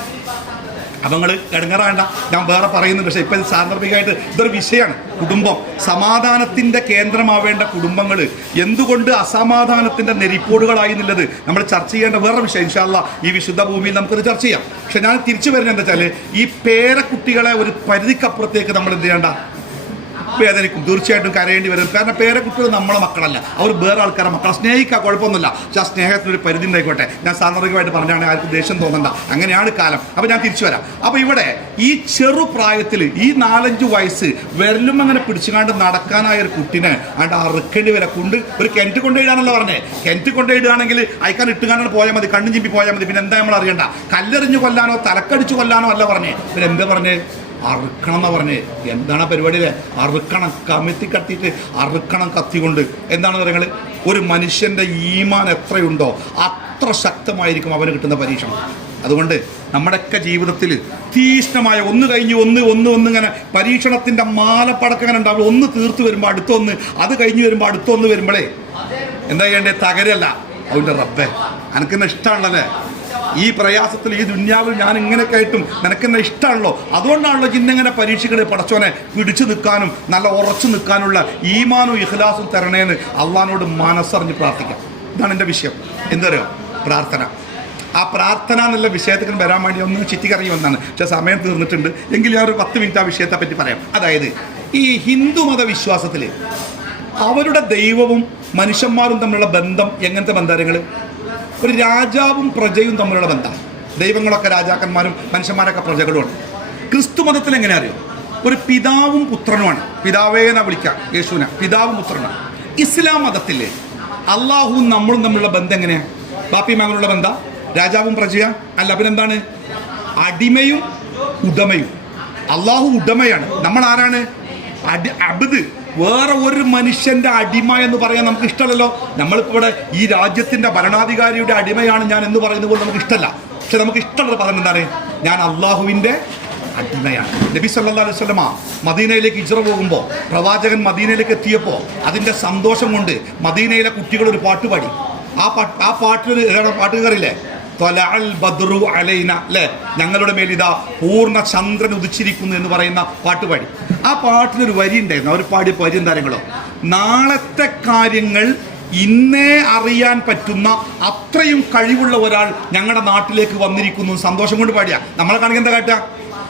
അപ്പം നിങ്ങൾ ഇടങ്ങാറാണ്ട, ഞാൻ വേറെ പറയുന്നുണ്ട്. പക്ഷേ ഇപ്പം സാന്ദർഭികമായിട്ട് ഇതൊരു വിഷയമാണ്. കുടുംബം സമാധാനത്തിൻ്റെ കേന്ദ്രമാവേണ്ട കുടുംബങ്ങൾ എന്തുകൊണ്ട് അസമാധാനത്തിൻ്റെ നെരിപ്പോടുകളായി എന്നുള്ളത് നമ്മൾ ചർച്ച ചെയ്യേണ്ട വേറെ വിഷയം. ഇൻഷാ അല്ലാഹ് ഈ വിശുദ്ധ ഭൂമിയിൽ നമുക്കത് ചർച്ച ചെയ്യാം. പക്ഷെ ഞാൻ തിരിച്ചു വരുന്നത് എന്താ വെച്ചാൽ, ഈ പേരക്കുട്ടികളെ ഒരു പരിധിക്കപ്പുറത്തേക്ക് നമ്മൾ എന്ത് ചെയ്യേണ്ട, വേദനിക്കും, തീർച്ചയായിട്ടും കരയേണ്ടി വരും. കാരണം പേരക്കുട്ടികൾ നമ്മളെ മക്കളല്ല, അവർ വേറെ ആൾക്കാരെ മക്കളെ. സ്നേഹിക്കുക കുഴപ്പമൊന്നുമില്ല, പക്ഷെ ആ സ്നേഹത്തിനൊരു പരിധി ഉണ്ടായിക്കോട്ടെ. ഞാൻ സാന്ദർഭികമായിട്ട് പറഞ്ഞാണ്, ആർക്കും ദേഷ്യം തോന്നണ്ട, അങ്ങനെയാണ് കാലം. അപ്പോൾ ഞാൻ തിരിച്ചു വരാം. അപ്പോൾ ഇവിടെ ഈ ചെറുപ്രായത്തിൽ ഈ 4-5 വയസ്സ് വിരലും അങ്ങനെ പിടിച്ചുകൊണ്ട് നടക്കാനായ ഒരു കുട്ടിനെ അണ്ട് അറുക്കേണ്ടി വരെ ഒരു കിണറ്റ് കൊണ്ടുപോയിടാനല്ല പറഞ്ഞേ. കിണറ്റ് കൊണ്ടുപോയിടുകയാണെങ്കിൽ അയക്കാൻ ഇട്ടുകാണ്ടാണ് പോയാൽ മതി, കണ്ണും ചിമ്പി പോയാൽ മതി. പിന്നെ എന്താ നമ്മൾ അറിയണ്ട? കല്ലെറിഞ്ഞു കൊല്ലാനോ തലക്കടിച്ചു കൊല്ലാനോ അല്ല പറഞ്ഞേ. പിന്നെ എന്താ പറഞ്ഞേ? അറുക്കണം എന്നാ പറഞ്ഞേ. എന്താണ് പരിപാടിയിലെ? അറുക്കണം, കമിത്തി കത്തിയിട്ട് അറുക്കണം കത്തി കൊണ്ട്. എന്താണ് പറയുന്നത്? ഒരു മനുഷ്യൻ്റെ ഈമാൻ എത്രയുണ്ടോ അത്ര ശക്തമായിരിക്കും അവന് കിട്ടുന്ന പരീക്ഷണം. അതുകൊണ്ട് നമ്മുടെയൊക്കെ ജീവിതത്തിൽ തീഷ്ണമായ ഒന്ന് കഴിഞ്ഞ് ഒന്നിങ്ങനെ പരീക്ഷണത്തിൻ്റെ മാലപ്പടക്കങ്ങനെ ഉണ്ടാവും. ഒന്ന് തീർത്ത് വരുമ്പോൾ അടുത്തൊന്ന്, അത് കഴിഞ്ഞ് വരുമ്പോൾ അടുത്തൊന്ന് വരുമ്പോഴേ എന്താ ചെയ്യേണ്ടത്? തകരല്ല, അവൻ്റെ റബ്ബേ എനിക്കെന്നെ ഇഷ്ടമാണല്ലേ ഈ പ്രയാസത്തിൽ, ഈ ദുന്യാവിൽ ഞാൻ ഇങ്ങനെയൊക്കെ ആയിട്ടും നിനക്കെന്നെ ഇഷ്ടമാണല്ലോ. അതുകൊണ്ടാണല്ലോ ഇന്നിങ്ങനെ പരീക്ഷകളെ പടച്ചോനെ പിടിച്ചു നിൽക്കാനും നല്ല ഉറച്ചു നിൽക്കാനുള്ള ഈമാനും ഇഖ്ലാസും തരണേന്ന് അള്ളാഹിനോട് മനസ്സറിഞ്ഞ് പ്രാർത്ഥിക്കാം. ഇതാണ് എൻ്റെ വിഷയം. എന്തറിയോ? പ്രാർത്ഥന. ആ പ്രാർത്ഥന എന്നുള്ള വിഷയത്തിൽ വരാൻ വേണ്ടി ഒന്ന് ചുറ്റിക്കറങ്ങി വന്നാണ്. പക്ഷേ സമയം തീർന്നിട്ടുണ്ട്. എങ്കിൽ ഞാൻ ഒരു 10 മിനിറ്റ് ആ വിഷയത്തെ പറ്റി പറയാം. അതായത് ഈ ഹിന്ദു മതവിശ്വാസത്തിൽ അവരുടെ ദൈവവും മനുഷ്യന്മാരും തമ്മിലുള്ള ബന്ധം എങ്ങനത്തെ ബന്ധങ്ങൾ? ഒരു രാജാവും പ്രജയും തമ്മിലുള്ള ബന്ധമാണ്. ദൈവങ്ങളൊക്കെ രാജാക്കന്മാരും മനുഷ്യന്മാരൊക്കെ പ്രജകളുമാണ്. ക്രിസ്തു മതത്തിൽ എങ്ങനെ അറിയും? ഒരു പിതാവും പുത്രനുമാണ്. പിതാവേന വിളിക്കാം യേശുവിനെ, പിതാവും പുത്രനാണ്. ഇസ്ലാം മതത്തിൽ അള്ളാഹുവും നമ്മളും തമ്മിലുള്ള ബന്ധം എങ്ങനെയാണ്? ബാപ്പി മകനുള്ള ബന്ധം രാജാവും പ്രജയാ? അല്ല, പിന്നെന്താണ്? അടിമയും ഉടമയും. അള്ളാഹു ഉടമയാണ്, നമ്മൾ ആരാണ്? അബ്ദ്. വേറെ ഒരു മനുഷ്യന്റെ അടിമ എന്ന് പറയാൻ നമുക്ക് ഇഷ്ടമല്ലല്ലോ. നമ്മളിപ്പോൾ ഇവിടെ ഈ രാജ്യത്തിന്റെ ഭരണാധികാരിയുടെ അടിമയാണ് ഞാൻ എന്ന് പറയുന്നത് കൊണ്ട് നമുക്ക് ഇഷ്ടമല്ല. പക്ഷെ നമുക്ക് ഇഷ്ടമുള്ള പദം എന്താണ്? ഞാൻ അള്ളാഹുവിന്റെ അടിമയാണ്. നബി സല്ലല്ലാഹു അലൈഹി വസല്ലമ മദീനയിലേക്ക് ഹിജ്റ പോകുമ്പോൾ, പ്രവാചകൻ മദീനയിലേക്ക് എത്തിയപ്പോൾ അതിന്റെ സന്തോഷം കൊണ്ട് മദീനയിലെ കുട്ടികൾ ഒരു പാട്ട് പാടി. ആ പാട്ടിലൊരു പാട്ടുകാരില്ലേ, ത്വലഅൽ ബദ്റു അലൈന, അല്ലേ, ഞങ്ങളുടെ മേലിതാ പൂർണ്ണ ചന്ദ്രൻ ഉദിച്ചിരിക്കുന്നു എന്ന് പറയുന്ന പാട്ടുപാടി. ആ പാട്ടിലൊരു വരി ഉണ്ടായിരുന്നു. അവർ പാടിയ വരി എന്താണെങ്കിലോ, നാളത്തെ കാര്യങ്ങൾ ഇന്നേ അറിയാൻ പറ്റുന്ന അത്രയും കഴിവുള്ള ഒരാൾ ഞങ്ങളുടെ നാട്ടിലേക്ക് വന്നിരിക്കുന്നു. സന്തോഷം കൊണ്ട് പാടിയ നമ്മളെ കാണിക്കാൻ എന്താ കാട്ടുക?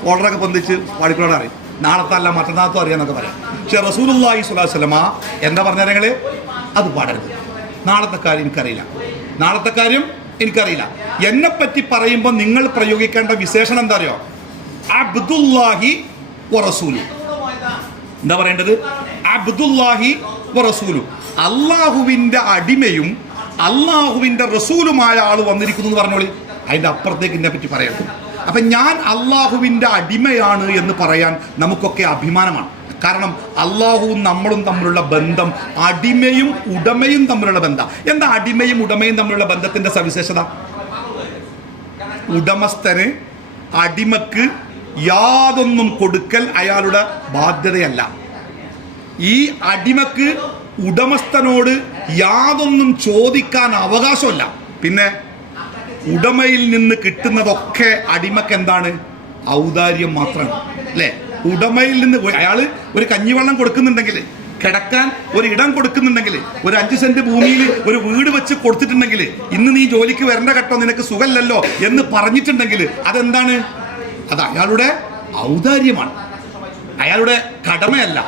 ഓർഡറൊക്കെ പൊന്തിച്ച് പാടിക്കളോട് അറിയും. നാളത്തെ അല്ല മറ്റന്നാളത്തും അറിയാന്നൊക്കെ പറയാം. പക്ഷെ റസൂലുള്ളാഹി സ്വല്ലല്ലാഹു അലൈഹി വസല്ലമ എന്താ പറഞ്ഞ ഞങ്ങള് അത് പാടരുത്. നാളത്തെ കാര്യം എനിക്കറിയില്ല, നാളത്തെ കാര്യം എനിക്കറിയില്ല. എന്നെപ്പറ്റി പറയുമ്പോൾ നിങ്ങൾ പ്രയോഗിക്കേണ്ട വിശേഷണം എന്താ അറിയോ? അബ്ദുല്ലാഹി വറസൂലു. എന്താ പറയേണ്ടത്? അബ്ദുല്ലാഹി വറസൂലു. അള്ളാഹുവിൻ്റെ അടിമയും അള്ളാഹുവിൻ്റെ റസൂലുമായ ആൾ വന്നിരിക്കുന്നു എന്ന് പറഞ്ഞോളി. അതിൻ്റെ അപ്പുറത്തേക്ക് എന്നെ പറ്റി പറയരുത്. അപ്പം ഞാൻ അള്ളാഹുവിൻ്റെ അടിമയാണ് എന്ന് പറയാൻ നമുക്കൊക്കെ അഭിമാനമാണ്. കാരണം അള്ളാഹുവും നമ്മളും തമ്മിലുള്ള ബന്ധം അടിമയും ഉടമയും തമ്മിലുള്ള ബന്ധം. എന്താ അടിമയും ഉടമയും തമ്മിലുള്ള ബന്ധത്തിന്റെ സവിശേഷത? ഉടമസ്ഥന് അടിമക്ക് യാതൊന്നും കൊടുക്കൽ അയാളുടെ ബാധ്യതയല്ല. ഈ അടിമക്ക് ഉടമസ്ഥനോട് യാതൊന്നും ചോദിക്കാൻ അവകാശമല്ല. പിന്നെ ഉടമയിൽ നിന്ന് കിട്ടുന്നതൊക്കെ അടിമക്ക് എന്താണ്? ഔദാര്യം മാത്രമാണ്, അല്ലേ? ഉടമയിൽ നിന്ന് അയാൾ ഒരു കഞ്ഞിവെള്ളം കൊടുക്കുന്നുണ്ടെങ്കിൽ, കിടക്കാൻ ഒരു ഇടം കൊടുക്കുന്നുണ്ടെങ്കിൽ, ഒരു 5 സെന്റ് ഭൂമിയിൽ ഒരു വീട് വെച്ച് കൊടുത്തിട്ടുണ്ടെങ്കിൽ, ഇന്ന് നീ ജോലിക്ക് വരേണ്ട കേട്ടോ, നിനക്ക് സുഖമല്ലല്ലോ എന്ന് പറഞ്ഞിട്ടുണ്ടെങ്കിൽ അതെന്താണ്? അത് അയാളുടെ ഔദാര്യമാണ്, അയാളുടെ കടമയല്ല.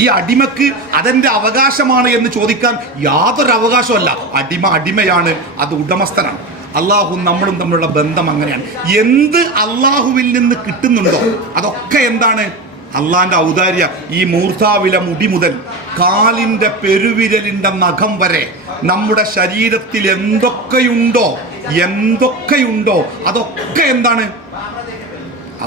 ഈ അടിമക്ക് അതെന്റെ അവകാശമാണ് എന്ന് ചോദിക്കാൻ യാതൊരു അവകാശമല്ല. അടിമയാണ്, അത് ഉടമസ്ഥനാണ്. അള്ളാഹു നമ്മളും തമ്മിലുള്ള ബന്ധം അങ്ങനെയാണ്. എന്ത് അള്ളാഹുവിൽ നിന്ന് കിട്ടുന്നുണ്ടോ അതൊക്കെ എന്താണ്? അള്ളാന്റെ ഔദാര്യ. ഈ മൂർധാവിലെ മുടി മുതൽ കാലിന്റെ പെരുവിരലിന്റെ നഖം വരെ നമ്മുടെ ശരീരത്തിൽ എന്തൊക്കെയുണ്ടോ അതൊക്കെ എന്താണ്?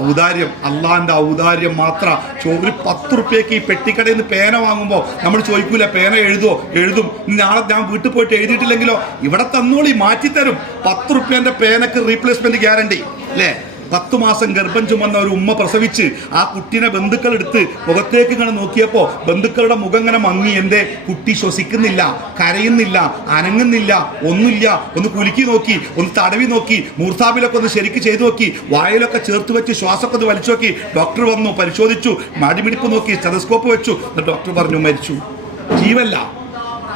ഔദാര്യം. അള്ളാന്റെ ഔദാര്യം മാത്രം. ഒരു 10 റുപ്യക്ക് ഈ പെട്ടിക്കടയിൽ നിന്ന് പേന വാങ്ങുമ്പോൾ നമ്മൾ ചോദിക്കൂല, പേന എഴുതും, നാളെ ഞാൻ വീട്ടിൽ പോയിട്ട് എഴുതിയിട്ടില്ലെങ്കിലോ? ഇവിടെ തന്നോളി, മാറ്റിത്തരും. 10 റുപ്യന്റെ പേനക്ക് റീപ്ലേസ്മെന്റ് ഗ്യാരണ്ടി, അല്ലേ? 10 മാസം ഗർഭം ചുമന്ന ഒരു ഉമ്മ പ്രസവിച്ച് ആ കുട്ടീനെ ബന്ധുക്കൾ എടുത്ത് മുഖത്തേക്ക് ഇങ്ങനെ നോക്കിയപ്പോൾ ബന്ധുക്കളുടെ മുഖം ഇങ്ങനെ മങ്ങി. എന്തേ? കുട്ടി ശ്വസിക്കുന്നില്ല, കരയുന്നില്ല, അനങ്ങുന്നില്ല, ഒന്നുമില്ല. ഒന്ന് കുലുക്കി നോക്കി, ഒന്ന് തടവി നോക്കി, മൂർധാവിലൊക്കെ ഒന്ന് ശരിക്ക് ചെയ്തു നോക്കി, വായിലൊക്കെ ചേർത്ത് വെച്ച് ശ്വാസമൊക്കെ ഒന്ന് വലിച്ചു നോക്കി. ഡോക്ടർ വന്നു, പരിശോധിച്ചു, മാടിമിടിപ്പ് നോക്കി, സ്റ്റെതസ്കോപ്പ് വെച്ചു. ഡോക്ടർ പറഞ്ഞു മരിച്ചു, ജീവല്ല.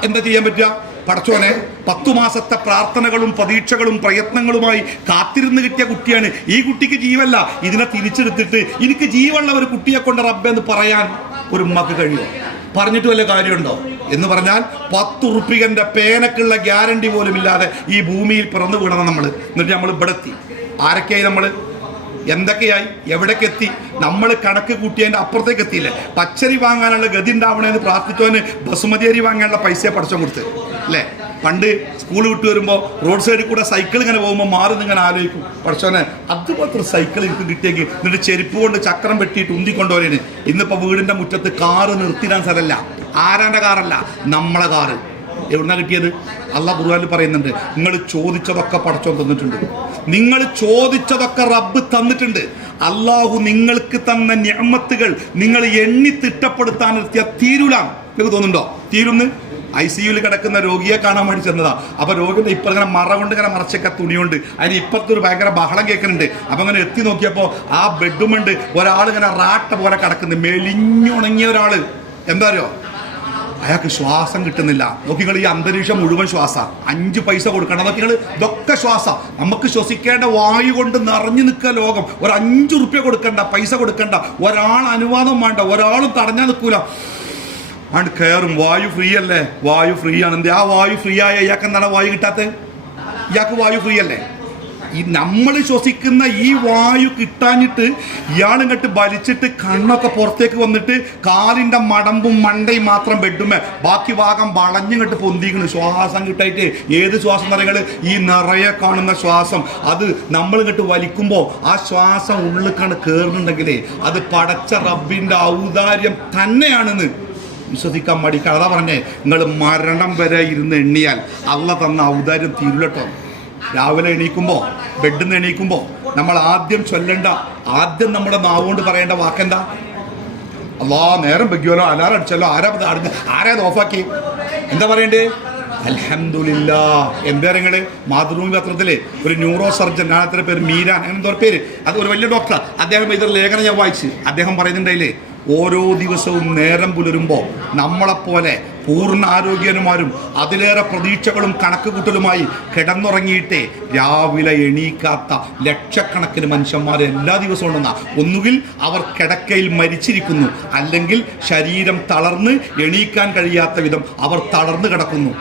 എന്താ ചെയ്യാൻ പറ്റുക? പടച്ചോനെ, 10 മാസത്തെ പ്രാർത്ഥനകളും പ്രതീക്ഷകളും പ്രയത്നങ്ങളുമായി കാത്തിരുന്ന് കിട്ടിയ കുട്ടിയാണ്. ഈ കുട്ടിക്ക് ജീവല്ല, ഇതിനെ തിരിച്ചെടുത്തിട്ട് എനിക്ക് ജീവനുള്ള ഒരു കുട്ടിയെ കൊണ്ട് റബ്ബേ എന്ന് പറയാൻ ഒരു ഉമ്മക്ക് കഴിയുമോ? പറഞ്ഞിട്ട് വല്ല കാര്യമുണ്ടോ? എന്ന് പറഞ്ഞാൽ 10 റുപ്യന്റെ പേനക്കുള്ള ഗ്യാരണ്ടി പോലും ഇല്ലാതെ ഈ ഭൂമിയിൽ പിറന്നു വീണത് നമ്മൾ. എന്നിട്ട് നമ്മൾ ഇവിടെ എത്തി. ആരൊക്കെയായി നമ്മൾ? എന്തൊക്കെയായി? എവിടേക്ക് എത്തി? നമ്മൾ കണക്ക് കൂട്ടിയതിൻ്റെ അപ്പുറത്തേക്ക് എത്തിയില്ലേ? പച്ചരി വാങ്ങാനുള്ള ഗതി ഉണ്ടാവണമെന്ന് പ്രാർത്ഥിച്ചവന് ബസുമതി അരി വാങ്ങാനുള്ള പൈസ പടച്ചം കൊടുത്ത്, അല്ലേ? പണ്ട് സ്കൂൾ വിട്ട് വരുമ്പോൾ റോഡ് സൈഡിൽ കൂടെ സൈക്കിൾ ഇങ്ങനെ പോകുമ്പോൾ മാറി ഇങ്ങനെ ആലോചിക്കും, പഠിച്ചോനെ അതുപോലത്തെ സൈക്കിൾ എനിക്ക് കിട്ടിയെങ്കിൽ. എന്നിട്ട് ചെരുപ്പ് കൊണ്ട് ചക്രം വെട്ടിയിട്ട് ഉന്തിക്കൊണ്ടുപോരേന്. ഇന്നിപ്പോൾ വീടിൻ്റെ മുറ്റത്ത് കാറ് നിർത്തിയിടാൻ സ്ഥലമല്ല. ആരാൻ്റെ കാറല്ല, നമ്മളെ കാറ്. എവിടുന്നാ കിട്ടിയത്? അള്ളാഹ് ഖുർആനിൽ പറയുന്നുണ്ട്, നിങ്ങൾ ചോദിച്ചതൊക്കെ പടച്ചോൻ തന്നിട്ടുണ്ട്, നിങ്ങൾ ചോദിച്ചതൊക്കെ റബ്ബ് തന്നിട്ടുണ്ട്. അള്ളാഹു നിങ്ങൾക്ക് തന്ന നിഅമത്തുകൾ നിങ്ങൾ എണ്ണി തിട്ടപ്പെടുത്താൻ തീരൂല. നിങ്ങൾക്ക് തോന്നുന്നുണ്ടോ തീരുന്ന്? ICUയിൽ കിടക്കുന്ന രോഗിയെ കാണാൻ വേണ്ടി ചെന്നതാ. അപ്പൊ രോഗിയുടെ ഇപ്പം ഇങ്ങനെ മറ കൊണ്ട് ഇങ്ങനെ മറച്ചൊക്കെ തുണിയുണ്ട്, അതിന് ഇപ്പത്തൊരു ഭയങ്കര ബഹളം കേൾക്കുന്നുണ്ട്. അപ്പൊ അങ്ങനെ എത്തി നോക്കിയപ്പോൾ ആ ബെഡുമുണ്ട് ഒരാൾ ഇങ്ങനെ റാട്ട പോലെ കിടക്കുന്നു, മെലിഞ്ഞുണങ്ങിയ ഒരാള്. എന്താ അറിയോ? അയാൾക്ക് ശ്വാസം കിട്ടുന്നില്ല. നോക്കിങ്ങൾ, ഈ അന്തരീക്ഷം മുഴുവൻ ശ്വാസ. 5 പൈസ കൊടുക്കണം. നോക്കിങ്ങൾ, ഇതൊക്കെ ശ്വാസ. നമുക്ക് ശ്വസിക്കേണ്ട വായു കൊണ്ട് നിറഞ്ഞു നിൽക്കുക ലോകം. ഒരു 5 റുപ്യ കൊടുക്കണ്ട, പൈസ കൊടുക്കണ്ട, ഒരാൾ അനുവാദം വേണ്ട, ഒരാളും തടഞ്ഞാൽ നിൽക്കൂല. ആണ്ട് കയറും. വായു ഫ്രീ അല്ലേ? വായു ഫ്രീ ആണ്. ആ വായു ഫ്രീ ആയ ഇയാൾക്ക് എന്താണ് വായു കിട്ടാത്തത്? ഇയാൾക്ക് വായു ഫ്രീ അല്ലേ? ഈ നമ്മൾ ശ്വസിക്കുന്ന ഈ വായു കിട്ടാഞ്ഞിട്ട് ഇയാളിങ്ങോട്ട് വലിച്ചിട്ട് കണ്ണൊക്കെ പുറത്തേക്ക് വന്നിട്ട് കാലിൻ്റെ മടമ്പും മണ്ടയും മാത്രം ബെഡുമേ, ബാക്കി ഭാഗം വളഞ്ഞിങ്ങോട്ട് പൊന്തിക്കണം. ശ്വാസം കിട്ടായിട്ട് ഏത് ശ്വാസം നിറങ്ങൾ? ഈ നിറയെ കാണുന്ന ശ്വാസം. അത് നമ്മളിങ്ങോട്ട് വലിക്കുമ്പോൾ ആ ശ്വാസം ഉള്ളിക്കാണ് കയറുന്നുണ്ടെങ്കിലേ അത് പടച്ച റബ്ബിൻ്റെ ഔദാര്യം തന്നെയാണെന്ന് വിശ്വസിക്കാൻ മടിക്കാൻ. അതാ പറഞ്ഞേ, നിങ്ങൾ മരണം വരെ ഇരുന്ന് എണ്ണിയാൽ അള്ള തന്ന ഔദാര്യം തീരുലട്ടോ. രാവിലെ എണീക്കുമ്പോൾ, ബെഡിൽ നിന്ന് എണീക്കുമ്പോൾ നമ്മൾ ആദ്യം ചൊല്ലേണ്ട, ആദ്യം നമ്മുടെ നാവുകൊണ്ട് പറയേണ്ട വാക്കെന്താ? അല്ലാ, നേരം വെക്കുമല്ലോ, അലാറം അടിച്ചല്ലോ, ആരാത് ഓഫാക്കി, എന്താ പറയണ്ടേ? അൽഹംദുലില്ലാ. എന്താ നിങ്ങള് മാതൃഭൂമി പത്രത്തിലെ ഒരു ന്യൂറോ സർജൻ, ഞാൻ അത്ര പേര് മീരാൻ, അങ്ങനെ എന്തോ പേര്, അത് ഒരു വലിയ ഡോക്ടർ, അദ്ദേഹം ഇതൊരു ലേഖനം ഞാൻ വായിച്ച്, അദ്ദേഹം പറയുന്നുണ്ടായില്ലേ, ഓരോ ദിവസവും നേരം പുലരുമ്പോൾ നമ്മളെപ്പോലെ പൂർണ്ണ ആരോഗ്യന്മാരും അതിലേറെ പ്രതീക്ഷകളും കണക്കുകൂട്ടലുമായി കിടന്നുറങ്ങിയിട്ടേ രാവിലെ എണീക്കാത്ത ലക്ഷക്കണക്കിന് മനുഷ്യന്മാർ എല്ലാ ദിവസവും ഉണ്ടെന്ന. ഒന്നുകിൽ അവർ കിടക്കയിൽ മരിച്ചിരിക്കുന്നു, അല്ലെങ്കിൽ ശരീരം തളർന്ന് എണീക്കാൻ കഴിയാത്ത വിധം അവർ തളർന്നു കിടക്കുന്നു.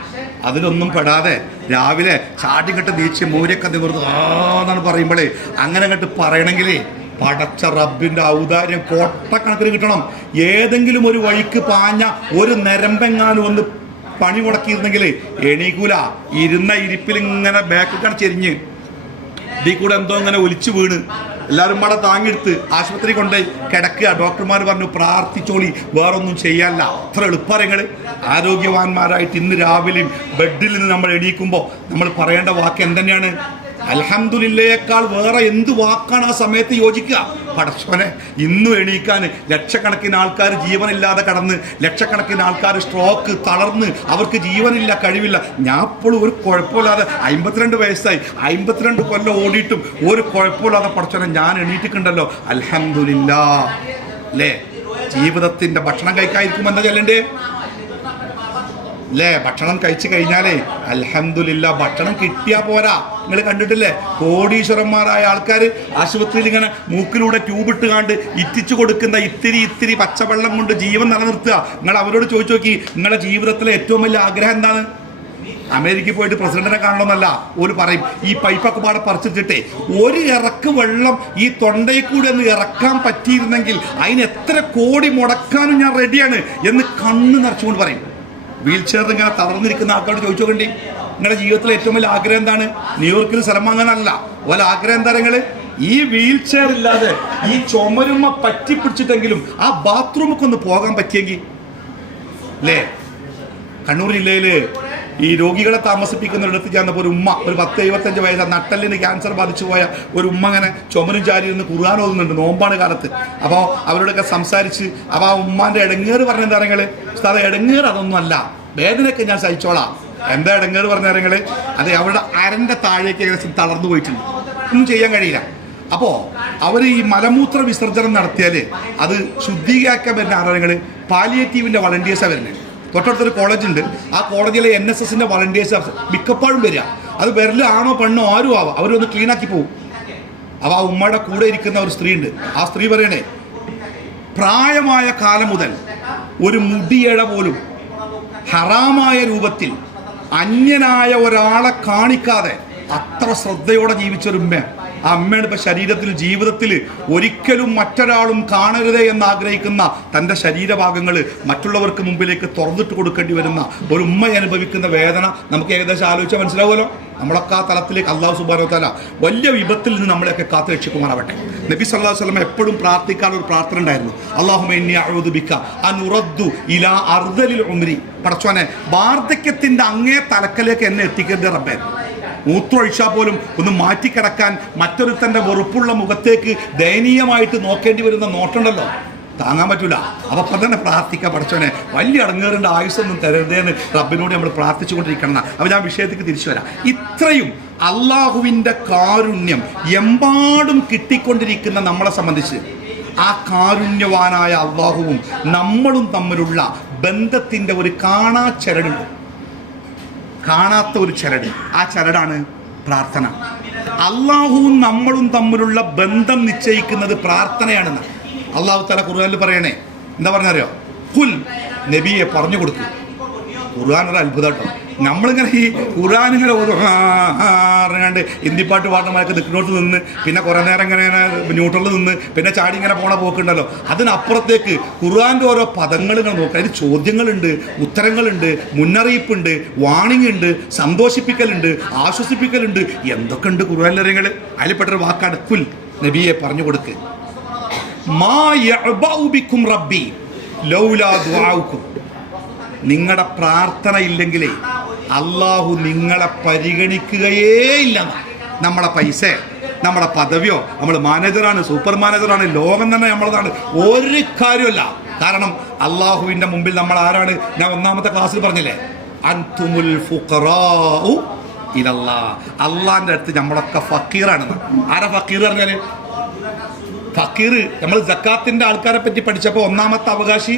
അതിലൊന്നും പെടാതെ രാവിലെ ചാടിക്കെട്ട് നീച്ച് മൂരൊക്കെ നിവർന്ന് ആന്നാണ് പറയുമ്പോഴേ അങ്ങനെ അങ്ങോട്ട് പറയണമെങ്കിലേ പടച്ച റബ്ബിൻ്റെ ഔദാര്യം കോട്ടക്കണക്കിന് കിട്ടണം. ഏതെങ്കിലും ഒരു വഴിക്ക് പാഞ്ഞ ഒരു നരമ്പെങ്ങാനും ഒന്ന് പണി മുടക്കിയിരുന്നെങ്കിൽ എണീക്കൂല. ഇരുന്ന ഇരിപ്പിൽ ഇങ്ങനെ ബാക്കിക്കാണ് ചെരിഞ്ഞ് ഇതിൽ കൂടെ എന്തോ ഇങ്ങനെ ഒലിച്ചു വീണ് എല്ലാവരും പാടെ താങ്ങിയെടുത്ത് ആശുപത്രി കൊണ്ടുപോയി കിടക്കുക. ഡോക്ടർമാർ പറഞ്ഞു പ്രാർത്ഥിച്ചോളി, വേറൊന്നും ചെയ്യാനില്ല. അത്ര എളുപ്പങ്ങൾ. ആരോഗ്യവാന്മാരായിട്ട് ഇന്ന് രാവിലെയും ബെഡിൽ നിന്ന് നമ്മൾ എണീക്കുമ്പോൾ നമ്മൾ പറയേണ്ട വാക്ക് എന്തെന്നെയാണ്? അൽഹംദുലില്ലയേക്കാൾ വേറെ എന്ത് വാക്കാണ് ആ സമയത്ത് യോജിക്കുക? പടച്ചോനെ, ഇന്നും എണീക്കാൻ ലക്ഷക്കണക്കിന് ആൾക്കാർ ജീവനില്ലാതെ കടന്ന്, ലക്ഷക്കണക്കിന് ആൾക്കാർ സ്ട്രോക്ക് തളർന്ന് അവർക്ക് ജീവനില്ല, കഴിവില്ല. ഞാൻ ഇപ്പോഴും ഒരു കുഴപ്പമില്ലാതെ 52 വയസ്സായി, 52 കൊല്ലം ഓടിയിട്ടും ഒരു കുഴപ്പമില്ലാതെ പടച്ചോനെ ഞാൻ എണീറ്റിട്ടുണ്ടല്ലോ. അൽഹംദുലില്ലാ. അല്ലേ? ജീവിതത്തിൻ്റെ ഭക്ഷണം കഴിക്കാതിരിക്കുമ്പോൾ എന്താ ചൊല്ലണ്ടേ? അല്ലേ? ഭക്ഷണം കഴിച്ചു കഴിഞ്ഞാലേ അൽഹംദുലില്ലാ. ഭക്ഷണം കിട്ടിയാൽ പോരാ. നിങ്ങൾ കണ്ടിട്ടില്ലേ, കോടീശ്വരന്മാരായ ആൾക്കാർ ആശുപത്രിയിൽ ഇങ്ങനെ മൂക്കിലൂടെ ട്യൂബ് ഇട്ട് കാണ്ട് ഇറ്റിച്ചു കൊടുക്കുന്ന ഇത്തിരി പച്ചവെള്ളം കൊണ്ട് ജീവൻ നിലനിർത്തുക. നിങ്ങൾ അവരോട് ചോദിച്ചു നോക്കി, നിങ്ങളുടെ ജീവിതത്തിലെ ഏറ്റവും വലിയ ആഗ്രഹം എന്താണ്? അമേരിക്കയിൽ പോയിട്ട് പ്രസിഡന്റിനെ കാണണമെന്നല്ല. ഒരു പറയും ഈ പൈപ്പൊക്കെ പാടെ പറിച്ചിട്ടിട്ടേ ഒരു ഇറക്ക് വെള്ളം ഈ തൊണ്ടയിൽ കൂടെ ഒന്ന് ഇറക്കാൻ പറ്റിയിരുന്നെങ്കിൽ അതിന് എത്ര കോടി മുടക്കാനും ഞാൻ റെഡിയാണ് എന്ന് കണ്ണ് നിറച്ചുകൊണ്ട് പറയും. വീൽ ചെയറിൽ ഇങ്ങനെ തളർന്നിരിക്കുന്ന ആൾക്കാരോട് ചോദിച്ചു നോക്കണ്ടി, നിങ്ങളുടെ ജീവിതത്തിലെ ഏറ്റവും വലിയ ആഗ്രഹം എന്താണ്? ന്യൂയോർക്കിൽ സ്ഥലം വാങ്ങാനല്ല, വല്ല ആഗ്രഹം എന്താ? നിങ്ങൾ ഈ വീൽ ചെയർ ഇല്ലാതെ ഈ ചുമരുമ്മ പറ്റിപ്പിടിച്ചിട്ടെങ്കിലും ആ ബാത്റൂമൊക്കെ ഒന്ന് പോകാൻ പറ്റിയെങ്കിൽ അല്ലേ? കണ്ണൂർ ജില്ലയിൽ ഈ രോഗികളെ താമസിപ്പിക്കുന്നിടത്ത് ചെന്നപ്പോൾ ഒരു ഉമ്മ, ഒരു 10-75 വയസ്സ്, നട്ടലിന് ക്യാൻസർ ബാധിച്ചു പോയ ഒരു ഉമ്മ ഇങ്ങനെ ചുമരും ചാരി നിന്ന് ഖുർആൻ ഓതുന്നുണ്ട് നോമ്പാണ് കാലത്ത്. അപ്പോൾ അവരോടൊക്കെ സംസാരിച്ച്, അപ്പോൾ ആ ഉമ്മാൻ്റെ ഇടങ്ങേറ് പറഞ്ഞ എന്താ നിങ്ങൾ? ഉസ്താദേ, ഇടങ്ങേറ് അതൊന്നും അല്ല, വേദനയൊക്കെ ഞാൻ സഹിച്ചോളാം. എന്താ ഇടങ്ങേറ് പറഞ്ഞ നിങ്ങൾ? അതെ, അവരുടെ അരൻ്റെ താഴേക്ക് ഏകദേശം തളർന്നു പോയിട്ടുണ്ട്, ഒന്നും ചെയ്യാൻ കഴിയില്ല. അപ്പോൾ അവർ ഈ മലമൂത്ര വിസർജനം നടത്തിയാൽ അത് ശുദ്ധീകരിക്കാൻ വരുന്ന ആളുകൾ പാലിയേറ്റീവിൻ്റെ വളണ്ടിയേഴ്സാണ് വരുന്നത്. തൊട്ടടുത്തൊരു കോളേജുണ്ട്, ആ കോളേജിലെ NSSൻ്റെ വളണ്ടിയേഴ്സ് മിക്കപ്പോഴും വരിക. അത് വിരൽ ആണോ പെണ്ണോ ആരും ആവാം, അവരൊന്ന് ക്ലീനാക്കി പോകും. അപ്പോൾ ആ ഉമ്മയുടെ കൂടെ ഇരിക്കുന്ന ഒരു സ്ത്രീ ഉണ്ട്. ആ സ്ത്രീ പറയണേ, പ്രായമായ കാലം മുതൽ ഒരു മുടിയിഴ പോലും ഹറാമായ രൂപത്തിൽ അന്യനായ ഒരാളെ കാണിക്കാതെ അത്ര ശ്രദ്ധയോടെ ജീവിച്ചൊരു ഉമ്മ. ആ അമ്മയാണ് ഇപ്പം ശരീരത്തിൽ, ജീവിതത്തിൽ ഒരിക്കലും മറ്റൊരാളും കാണരുതേ എന്ന് ആഗ്രഹിക്കുന്ന തൻ്റെ ശരീരഭാഗങ്ങൾ മറ്റുള്ളവർക്ക് മുമ്പിലേക്ക് തുറന്നിട്ട് കൊടുക്കേണ്ടി വരുന്ന ഒരു ഉമ്മ അനുഭവിക്കുന്ന വേദന നമുക്ക് ഏകദേശം ആലോചിച്ചാൽ മനസ്സിലാവുമല്ലോ. നമ്മളൊക്കെ ആ തലത്തിലേക്ക് അല്ലാഹു സുബ്ഹാനഹു വ തആല വലിയ വിപത്തിൽ നിന്ന് നമ്മളെയൊക്കെ കാത്തു രക്ഷിക്കുമാറാവട്ടെ. നബി സല്ലല്ലാഹു അലൈഹി വസല്ലം എപ്പോഴും പ്രാർത്ഥിക്കാൻ ഒരു പ്രാർത്ഥന ഉണ്ടായിരുന്നു, അല്ലാഹുമ്മ ഇന്നി അഊദു ബിക അൻ ഉറദ്ദു ഇലാ അർദലിൽ ഉംരി. പടച്ചോനെ, വാർദ്ധക്യത്തിൻ്റെ അങ്ങേ തലക്കലേക്ക് എന്നെ എത്തിക്കേണ്ട റബ്ബേ. മൂത്രമൊഴിച്ചാൽ പോലും ഒന്ന് മാറ്റിക്കിടക്കാൻ മറ്റൊരുത്തൻ്റെ വെറുപ്പുള്ള മുഖത്തേക്ക് ദയനീയമായിട്ട് നോക്കേണ്ടി വരുന്ന നോട്ടുണ്ടല്ലോ, താങ്ങാൻ പറ്റൂല. അപ്പം തന്നെ പ്രാർത്ഥിക്കുക, പഠിച്ചോനെ വലിയ അടങ്ങേറിൻ്റെ ആയുസ്സൊന്നും തരരുതേന്ന് റബ്ബിനോട് നമ്മൾ പ്രാർത്ഥിച്ചുകൊണ്ടിരിക്കണം. അപ്പോൾ ഞാൻ വിഷയത്തേക്ക് തിരിച്ചു വരാം. ഇത്രയും അള്ളാഹുവിൻ്റെ കാരുണ്യം എമ്പാടും കിട്ടിക്കൊണ്ടിരിക്കുന്ന നമ്മളെ സംബന്ധിച്ച് ആ കാരുണ്യവാനായ അള്ളാഹുവും നമ്മളും തമ്മിലുള്ള ബന്ധത്തിൻ്റെ ഒരു ചരടുണ്ട്, കാണാത്ത ഒരു ചരട്. ആ ചരടാണ് പ്രാർത്ഥന. അള്ളാഹുവും നമ്മളും തമ്മിലുള്ള ബന്ധം നിശ്ചയിക്കുന്നത് പ്രാർത്ഥനയാണെന്ന് അള്ളാഹു തആല ഖുർആനിൽ പറയണേ. എന്താ പറഞ്ഞറിയോ? ഖുൽ, നബിയെ പറഞ്ഞു കൊടുക്കും, ഖുർആൻ ഒരു അത്ഭുതം കേട്ടോ. നമ്മളിങ്ങനെ ഈ ഖുർആൻ ഇങ്ങനെ അറിയാണ്ട് ഹിന്ദിപ്പാട്ട് പാട്ടന്മാരൊക്കെ നിൽക്കുന്നോട്ട് നിന്ന് പിന്നെ കുറേ നേരം ഇങ്ങനെ ന്യൂട്രലിൽ നിന്ന് പിന്നെ ചാടി ഇങ്ങനെ പോണ പോക്കുണ്ടല്ലോ. അതിനപ്പുറത്തേക്ക് ഖുർആൻ്റെ ഓരോ പദങ്ങൾ ഇങ്ങനെ നോക്കുക. അതിൽ ചോദ്യങ്ങളുണ്ട്, ഉത്തരങ്ങളുണ്ട്, മുന്നറിയിപ്പുണ്ട്, വാണിംഗ് ഉണ്ട്, സന്തോഷിപ്പിക്കലുണ്ട്, ആശ്വസിപ്പിക്കലുണ്ട്, എന്തൊക്കെ ഉണ്ട് ഖുർആനിലെ കാര്യങ്ങൾ. അതിൽപ്പെട്ടൊരു വാക്കാണ് കുൽ. നബിയെ പറഞ്ഞു കൊടുക്ക്, മാ യഅബഉ ബിക്കും റബ്ബി ലൗലാ ദുആഉക്കും. നിങ്ങളുടെ പ്രാർത്ഥന ഇല്ലെങ്കിലേ അള്ളാഹു നിങ്ങളെ പരിഗണിക്കുകയേ ഇല്ല. നമ്മളെ പൈസ, നമ്മളെ പദവിയോ, നമ്മൾ മാനേജറാണ്, സൂപ്പർ മാനേജറാണ്, ലോകം തന്നെ നമ്മളതാണ്, ഒരു കാര്യമല്ല. കാരണം അള്ളാഹുവിൻ്റെ മുമ്പിൽ നമ്മൾ ആരാണ്? ഞാൻ ഒന്നാമത്തെ ക്ലാസ്സിൽ പറഞ്ഞില്ലേ, അൻതുമുൽ ഫുഖറാഉ ഇലല്ലാഹ്. അള്ളാഹിൻ്റെ അടുത്ത് നമ്മളൊക്കെ ഫക്കീറാണെന്ന്. ആരാ ഫക്കീർ പറഞ്ഞാൽ? ഫക്കീർ, നമ്മൾ സക്കാത്തിൻ്റെ ആൾക്കാരെ പറ്റി പഠിച്ചപ്പോൾ ഒന്നാമത്തെ അവകാശി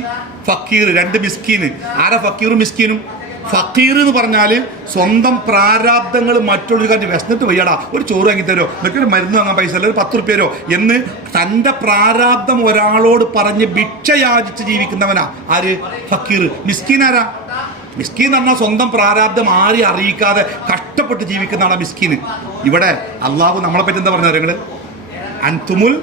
ഫക്കീർ, 2 മിസ്കീന്. ആരാ ഫക്കീറും മിസ്കീനും? ഫക്കീർ എന്ന് പറഞ്ഞാൽ സ്വന്തം പ്രാരാബ്ദങ്ങൾ മറ്റുള്ളവർ കാര്യം വിശന്നിട്ട് വയ്യടാ ഒരു ചോറ് വാങ്ങി തരുമോ, മറ്റൊരു മരുന്ന് വാങ്ങാൻ പൈസ അല്ല, ഒരു 10 റുപ്യ തരുമോ എന്ന് തൻ്റെ പ്രാരാബ്ദം ഒരാളോട് പറഞ്ഞ് ഭിക്ഷ യാചിച്ച് ജീവിക്കുന്നവനാ ആര്? ഫക്കീർ. മിസ്കീൻ ആരാ? മിസ്കീൻ എന്ന് പറഞ്ഞാൽ സ്വന്തം പ്രാരാബ്ദം ആരെയും അറിയിക്കാതെ കഷ്ടപ്പെട്ട് ജീവിക്കുന്ന ആളാണ് മിസ്കീന്. ഇവിടെ അള്ളാഹു നമ്മളെ പറ്റി എന്താ പറഞ്ഞ കാര്യങ്ങൾ? അൻതുമുൽ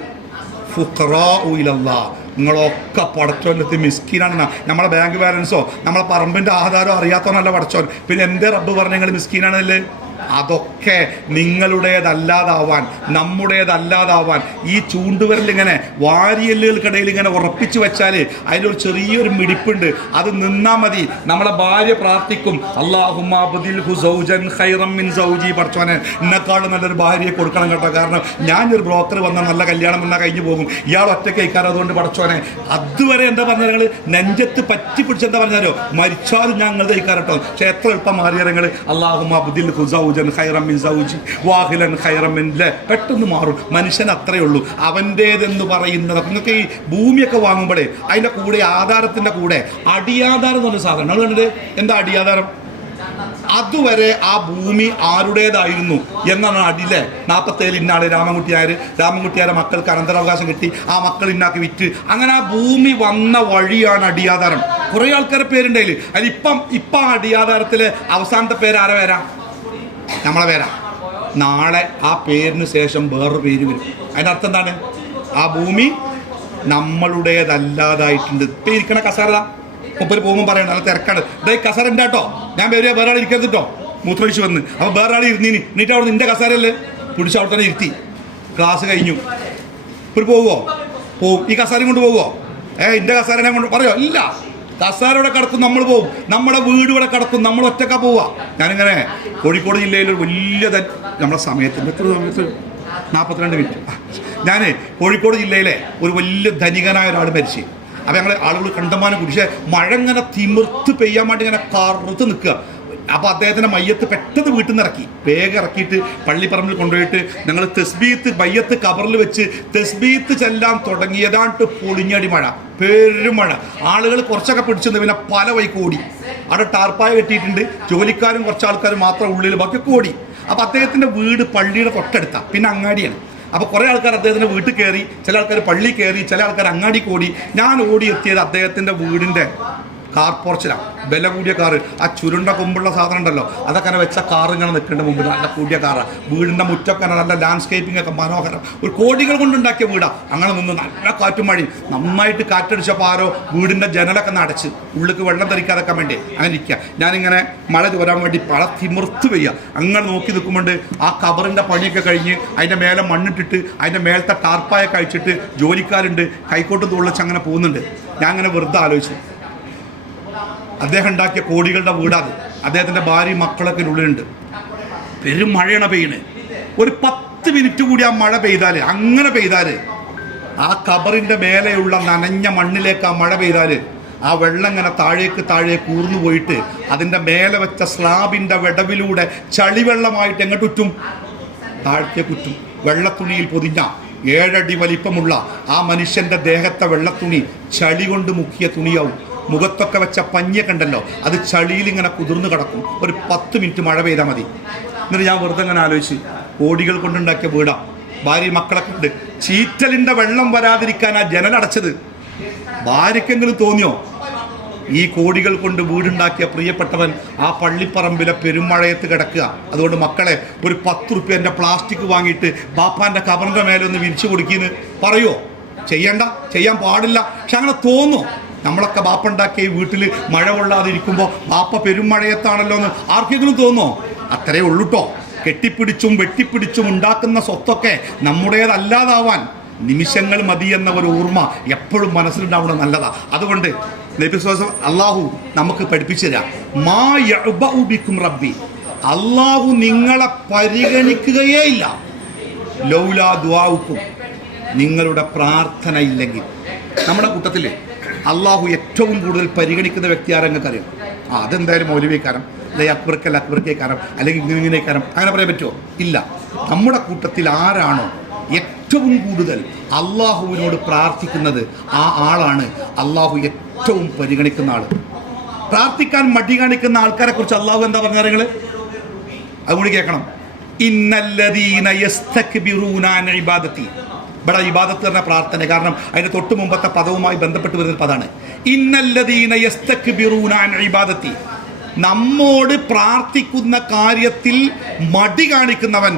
ഫുഖറാഉ ഇലല്ലാഹ്. നിങ്ങളൊക്കെ പടച്ചോൻ്റെ മിസ്കീനാണെന്നാ. നമ്മളെ ബാങ്ക് ബാലൻസോ നമ്മളെ പറമ്പിൻ്റെ ആധാരമോ അറിയാത്തവനല്ല പടച്ചോൻ. പിന്നെ എൻ്റെ റബ്ബ് പറഞ്ഞ നിങ്ങൾ മിസ്കീനാണല്ലേ? അതൊക്കെ നിങ്ങളുടേതല്ലാതാവാൻ, നമ്മുടേതല്ലാതാവാൻ ഈ ചൂണ്ടുവരലിങ്ങനെ വാരിയല്ലുകൾക്കിടയിൽ ഇങ്ങനെ ഉറപ്പിച്ചു വെച്ചാൽ അതിലൊരു ചെറിയൊരു മിടിപ്പുണ്ട്, അത് നിന്നാൽ മതി. നമ്മളെ ഭാര്യ പ്രാർത്ഥിക്കും, അല്ലാഹുമ്മ അബ്ദിൽഹു സൗജൻ ഖൈറൻ മിൻ സൗജി. പടച്ചോനെ എന്നെക്കാളും നല്ലൊരു ഭാര്യയെ കൊടുക്കണം കേട്ടോ, കാരണം ഞാനൊരു ബ്രോക്കർ വന്നാൽ നല്ല കല്യാണം വന്നാൽ കഴിഞ്ഞു പോകും, ഇയാൾ ഒറ്റയ്ക്ക് കഴിക്കാറ്, അതുകൊണ്ട് പടച്ചോനെ. അതുവരെ എന്താ പറഞ്ഞാൽ നിങ്ങൾ നെഞ്ചത്ത് പറ്റി പിടിച്ചെന്താ പറഞ്ഞാലോ, മരിച്ചാലും ഞങ്ങൾ കഴിക്കാറ് കേട്ടോ. പക്ഷെ എത്ര എളുപ്പം മാറിയ നിങ്ങൾ അല്ലാഹുമ്മ അബ്ദിൽഹു സൗജൻ ഖൈറൻ മിൻ സൗജി വാഹിലൻ ഖൈറൻ മിൻ ല. പെട്ടെന്ന് മാറും മനുഷ്യൻ, അത്രയേ ഉള്ളൂ. അവൻ്റേതെന്ന് പറയുന്നത് നിങ്ങൾക്ക് ഈ ഭൂമിയൊക്കെ വാങ്ങുമ്പോഴേ അതിൻ്റെ കൂടെ ആധാരത്തിൻ്റെ കൂടെ അടിയാധാരം എന്ന് പറഞ്ഞ സാധനം നമ്മൾ കണ്ടിട്ട്. എന്താ അടിയാധാരം? അതുവരെ ആ ഭൂമി ആരുടേതായിരുന്നു എന്നാണ് അടിയിലെ 47 ഇന്നാള് രാമൻകുട്ടിയാരെ മക്കൾക്ക് അനന്തരാവകാശം കിട്ടി, ആ മക്കൾ ഇന്നാക്കി വിറ്റ്, അങ്ങനെ ആ ഭൂമി വന്ന വഴിയാണ് അടിയാധാരം. കുറേ ആൾക്കാരുടെ പേരുണ്ടായില്ല. അതിപ്പം ആ അടിയാധാരത്തിലെ അവസാനത്തെ പേര് ആരെ പേരാ? നമ്മളെ പേരാ. നാളെ ആ പേരിന് ശേഷം വേറൊരു പേര് വരും. അതിനർത്ഥം എന്താണ്? ആ ഭൂമി നമ്മളുടേതല്ലാതായിട്ടുണ്ട്. ഇപ്പം ഇരിക്കണ കസേര മുപ്പര് പോകുമ്പോൾ പറയണം, നല്ല തിരക്കാണ്, ഇതായി കസേര ഉണ്ട് കേട്ടോ, ഞാൻ വേറെ ആൾ ഇരിക്കരുത് കേട്ടോ, മൂത്രമൊഴിച്ച് വന്ന്. അപ്പോൾ വേറെ ആൾ ഇരുന്നീനി, എന്നിട്ട് അവിടെ നിൻ്റെ കസേരയല്ലേ പിടിച്ച് അവിടെ തന്നെ ഇരുത്തി. ക്ലാസ് കഴിഞ്ഞു, ഇപ്പോൾ പോവുമോ? പോവും. ഈ കസേരയും കൊണ്ട് പോവുമോ? എൻ്റെ കസേരനെ കൊണ്ട് പറയോ? ഇല്ല. കസേര ഇവിടെ കിടക്കും, നമ്മൾ പോവും. നമ്മുടെ വീട് ഇവിടെ കിടക്കും, നമ്മൾ ഒറ്റക്കാ പോവുക. ഞാനിങ്ങനെ കോഴിക്കോട് ജില്ലയിലൊരു വലിയ നമ്മുടെ സമയത്തിൻ്റെ എത്ര സമയത്ത് 42 മിനിറ്റ്. ഞാൻ കോഴിക്കോട് ജില്ലയിലെ ഒരു വലിയ ധനികനായ ഒരാൾ മരിച്ചു. അപ്പോൾ ഞങ്ങൾ ആളുകൾ കണ്ടമാനം കുടിച്ച് മഴ ഇങ്ങനെ തിമിർത്ത് പെയ്യാൻ വേണ്ടി ഇങ്ങനെ കറുത്ത് നിൽക്കുക. അപ്പോൾ അദ്ദേഹത്തിൻ്റെ മയ്യത്ത് പെട്ടെന്ന് വീട്ടിൽ നിന്ന് ഇറക്കി, വേഗം ഇറക്കിയിട്ട് പള്ളിപ്പറമ്പിൽ കൊണ്ടുപോയിട്ട് ഞങ്ങൾ തെസ്ബീത്ത് മയ്യത്ത് കബറിൽ വെച്ച് തെസ്ബീത്ത് ചെല്ലാൻ തുടങ്ങിയതാണ്ട് പൊളിഞ്ഞടി മഴ, പെരുമഴ. ആളുകൾ കുറച്ചൊക്കെ പിടിച്ചു, പിന്നെ പല വഴിക്ക് ഓടി. അവിടെ ടാർപ്പായ കെട്ടിയിട്ടുണ്ട്, ജോലിക്കാരും കുറച്ച് ആൾക്കാരും മാത്രം ഉള്ളിൽ, ബാക്കിയൊക്കെ ഓടി. അപ്പോൾ അദ്ദേഹത്തിൻ്റെ വീട് പള്ളിയുടെ തൊട്ടടുത്താണ്, പിന്നെ അങ്ങാടിയാണ്. അപ്പോൾ കുറേ ആൾക്കാർ അദ്ദേഹത്തിൻ്റെ വീട്ടിൽ കയറി, ചില ആൾക്കാർ പള്ളി കയറി, ചില ആൾക്കാർ അങ്ങാടിക്ക് ഓടി. ഞാൻ ഓടിയെത്തിയത് അദ്ദേഹത്തിൻ്റെ വീടിൻ്റെ കാർ പോർച്ചിലാണ്. വില കൂടിയ കാറ്, ആ ചുരുണ്ട കൊമ്പുള്ള സാധനം ഉണ്ടല്ലോ, അതൊക്കെ വെച്ച കാർ ഇങ്ങനെ നിൽക്കേണ്ട മുമ്പിൽ, നല്ല കൂടിയ കാറാണ്. വീടിൻ്റെ മുറ്റൊക്കെ നല്ല ലാൻഡ്സ്കേപ്പിംഗ് ഒക്കെ മനോഹരം, ഒരു കോടികൾ കൊണ്ടുണ്ടാക്കിയ വീടാണ്. അങ്ങനെ നിന്ന് നല്ല കാറ്റും മഴയും, നന്നായിട്ട് കാറ്റടിച്ചപ്പോൾ ആരോ വീടിൻ്റെ ജനലൊക്കെ അടച്ച് ഉള്ളിലേക്ക് വെള്ളം തെറിക്കാതൊക്കെ വേണ്ടി അങ്ങനെ ഇരിക്കുക. ഞാനിങ്ങനെ മഴ ചോരാൻ വേണ്ടി പഴ തിമിർത്ത് പെയ്യുക. അങ്ങനെ നോക്കി നിൽക്കുമ്പോൾ ആ കബറിൻ്റെ പണിയൊക്കെ കഴിഞ്ഞ് അതിൻ്റെ മേലെ മണ്ണിട്ടിട്ട് അതിൻ്റെ മേലത്തെ ടാർപ്പായ കഴിച്ചിട്ട് ജോലിക്കാരുണ്ട്, കൈക്കോട്ടും തുള്ളിച്ച് അങ്ങനെ പോകുന്നുണ്ട്. ഞാൻ അങ്ങനെ വെറുതെ ആലോചിച്ചു, അദ്ദേഹം ഉണ്ടാക്കിയ കോടികളുടെ വീടാത്, അദ്ദേഹത്തിൻ്റെ ഭാര്യ മക്കളൊക്കെ ഉള്ളിലുണ്ട്. പെരും മഴയാണ് പെയ്യണേ. ഒരു 10 മിനിറ്റ് കൂടി ആ മഴ പെയ്താൽ, അങ്ങനെ പെയ്താൽ ആ കബറിൻ്റെ മേലെയുള്ള നനഞ്ഞ മണ്ണിലേക്ക് ആ മഴ പെയ്താൽ ആ വെള്ളം ഇങ്ങനെ താഴേക്ക് ഊർന്നു പോയിട്ട് അതിൻ്റെ മേലെ വെച്ച സ്ലാബിൻ്റെ വിടവിലൂടെ ചളിവെള്ളമായിട്ട് എങ്ങോട്ടുറ്റും? താഴത്തേക്കുറ്റും. വെള്ളത്തുണിയിൽ പൊതിഞ്ഞ 7 അടി വലിപ്പമുള്ള ആ മനുഷ്യൻ്റെ ദേഹത്തെ വെള്ളത്തുണി ചളി കൊണ്ട് മുക്കിയ തുണിയാവും. മുഖത്തൊക്കെ വെച്ച പഞ്ഞൊക്കെ ഉണ്ടല്ലോ, അത് ചളിയിൽ ഇങ്ങനെ കുതിർന്ന് കിടക്കും. ഒരു 10 മിനിറ്റ് മഴ പെയ്താൽ മതി. എന്നിട്ട് ഞാൻ വെറുതെ ഇങ്ങനെ ആലോചിച്ച്, കോടികൾ കൊണ്ടുണ്ടാക്കിയ വീടാ, ഭാര്യ മക്കളൊക്കെ ഉണ്ട്, ചീറ്റലിൻ്റെ വെള്ളം വരാതിരിക്കാൻ ആ ജനലടച്ചത്. ഭാര്യക്കെങ്കിലും തോന്നിയോ? ഈ കോടികൾ കൊണ്ട് വീടുണ്ടാക്കിയ പ്രിയപ്പെട്ടവൻ ആ പള്ളിപ്പറമ്പിലെ പെരുമഴയത്ത് കിടക്കുക. അതുകൊണ്ട് മക്കളെ, ഒരു 10 റുപ്യൻ്റെ പ്ലാസ്റ്റിക് വാങ്ങിയിട്ട് ബാപ്പാൻ്റെ കബറിൻ്റെ മേലെ ഒന്ന് വിരിച്ചു കൊടുക്കിയെന്ന് പറയുമോ? ചെയ്യണ്ട, ചെയ്യാൻ പാടില്ല. പക്ഷെ അങ്ങനെ തോന്നും. നമ്മളൊക്കെ ബാപ്പ ഉണ്ടാക്കിയ വീട്ടിൽ മഴ കൊള്ളാതിരിക്കുമ്പോൾ ബാപ്പ പെരുമഴയത്താണല്ലോ എന്ന് ആർക്കെങ്കിലും തോന്നുമോ? അത്രേ ഉള്ളൂട്ടോ. കെട്ടിപ്പിടിച്ചും വെട്ടിപ്പിടിച്ചും ഉണ്ടാക്കുന്ന സ്വത്തൊക്കെ നമ്മുടേതല്ലാതാവാൻ നിമിഷങ്ങൾ മതി എന്ന ഒരു ഓർമ്മ എപ്പോഴും മനസ്സിലുണ്ടാവുന്നത് നല്ലതാണ്. അതുകൊണ്ട് നബി സ്വല്ലല്ലാഹു അല്ലാഹു നമുക്ക് പഠിപ്പിച്ചു തരാം, മാ യഅബഉ ബിക്കും റബ്ബി, അള്ളാഹു നിങ്ങളെ പരിഗണിക്കുകയേ ഇല്ല, ലൗലാ ദുആഉക്കും, നിങ്ങളുടെ പ്രാർത്ഥന ഇല്ലെങ്കിൽ. നമ്മുടെ കൂട്ടത്തിൽ അള്ളാഹു ഏറ്റവും കൂടുതൽ പരിഗണിക്കുന്ന വ്യക്തി ആരെങ്ങൾക്കറിയാം? അതെന്തായാലും മൗലവിക്കാരം, അല്ലെങ്കിൽ അക്ബർക്കേക്കാരം, അല്ലെങ്കിൽ ഇങ്ങനെക്കാരം, അങ്ങനെ പറയാൻ പറ്റുമോ? ഇല്ല. നമ്മുടെ കൂട്ടത്തിൽ ആരാണോ ഏറ്റവും കൂടുതൽ അള്ളാഹുവിനോട് പ്രാർത്ഥിക്കുന്നത് ആ ആളാണ് അള്ളാഹു ഏറ്റവും പരിഗണിക്കുന്ന ആൾ. പ്രാർത്ഥിക്കാൻ മടി കാണിക്കുന്ന ആൾക്കാരെ കുറിച്ച് അള്ളാഹു എന്താ പറഞ്ഞ കാര്യങ്ങൾ അതുകൂടി കേൾക്കണം. ഇന്നല്ലദീന യസ്തക്ബിറൂന അൻ ഇബാദത്തി. ഇവിടെ ഇബാദത്ത് പറഞ്ഞ പ്രാർത്ഥന, കാരണം അതിന്റെ തൊട്ട് മുമ്പത്തെ പദവുമായി ബന്ധപ്പെട്ട് വരുന്ന പദമാണ്. ഇന്നല്ലദീന യസ്തക്ബിറൂന അൻ ഇബാദത്തി. നമ്മോട് പ്രാർത്ഥിക്കുന്ന കാര്യത്തിൽ മടി കാണിക്കുന്നവൻ,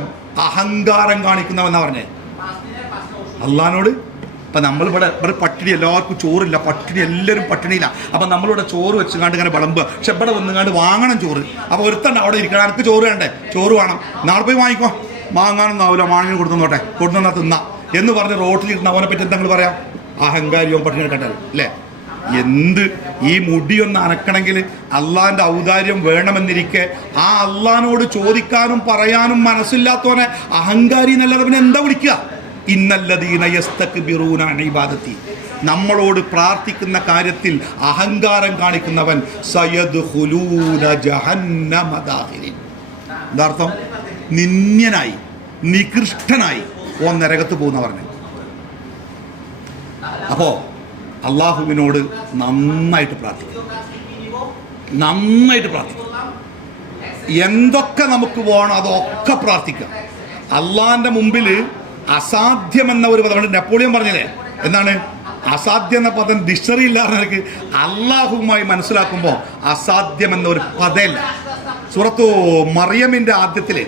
അഹങ്കാരം കാണിക്കുന്നവൻ എന്നാ പറഞ്ഞേ അള്ളാഹിനോട്. അപ്പം നമ്മളിവിടെ പട്ടിണി, എല്ലാവർക്കും ചോറില്ല, പട്ടിണി, എല്ലാവരും പട്ടിണിയില്ല. അപ്പം നമ്മളിവിടെ ചോറ് വെച്ചുകാണ്ട് ഇങ്ങനെ വിളമ്പുക. പക്ഷെ ഇവിടെ വന്നുകാണ്ട് വാങ്ങണം ചോറ്. അപ്പോൾ ഒരുത്തണ്ട അവിടെ ഇരിക്കണം, എനിക്ക് ചോറ് വേണ്ടേ, ചോറ് വേണം, നാളെ പോയി വാങ്ങിക്കോ. വാങ്ങാനൊന്നും ആവില്ല, മാണിന് കൊടുത്തോട്ടെ, കൊടുത്തെന്നാ തിന്നാ എന്ന് പറഞ്ഞ് റോട്ടിലിരുന്ന് അവനെ പറ്റി എന്താ പറയാം? അഹങ്കാരിയോ പട്ടിണി എടുക്കട്ടെ അല്ലേ? എന്ത് ഈ മുടിയൊന്ന് അനക്കണമെങ്കിൽ അള്ളാഹിൻ്റെ ഔദാര്യം വേണമെന്നിരിക്കെ ആ അള്ളാഹിനോട് ചോദിക്കാനും പറയാനും മനസ്സില്ലാത്തവനെ അഹങ്കാരി എന്നല്ലാതെ പിന്നെ എന്താ വിളിക്കുക? ഇന്നല്ലദീന യസ്തക്ബിറൂന അൻ ഇബാദത്തി. നമ്മളോട് പ്രാർത്ഥിക്കുന്ന കാര്യത്തിൽ അഹങ്കാരം കാണിക്കുന്നവൻ സയദ്ഖുലൂന ജഹന്നമ ദാഖിലിൻ. എന്താർത്ഥം? നിന്ദ്യനായി, നികൃഷ്ടനായി ഓ നരകത്ത് പോകുന്ന പറഞ്ഞു. അപ്പോൾ അള്ളാഹുവിനോട് നന്നായിട്ട് പ്രാർത്ഥിക്കും, നന്നായിട്ട് പ്രാർത്ഥിക്കും. എന്തൊക്കെ നമുക്ക് വേണം അതൊക്കെ പ്രാർത്ഥിക്കാം. അള്ളാഹിൻ്റെ മുമ്പിൽ അസാധ്യമെന്ന ഒരു പദം നെപ്പോളിയൻ പറഞ്ഞില്ലേ, എന്താണ് അസാധ്യം എന്ന പദം? ഡിക്ഷണറി ഇല്ലാതെ അള്ളാഹുവുമായി മനസ്സിലാക്കുമ്പോൾ അസാധ്യമെന്ന ഒരു പദമില്ല. സൂറത്തു മറിയമിൻ്റെ ആദ്യത്തിൽ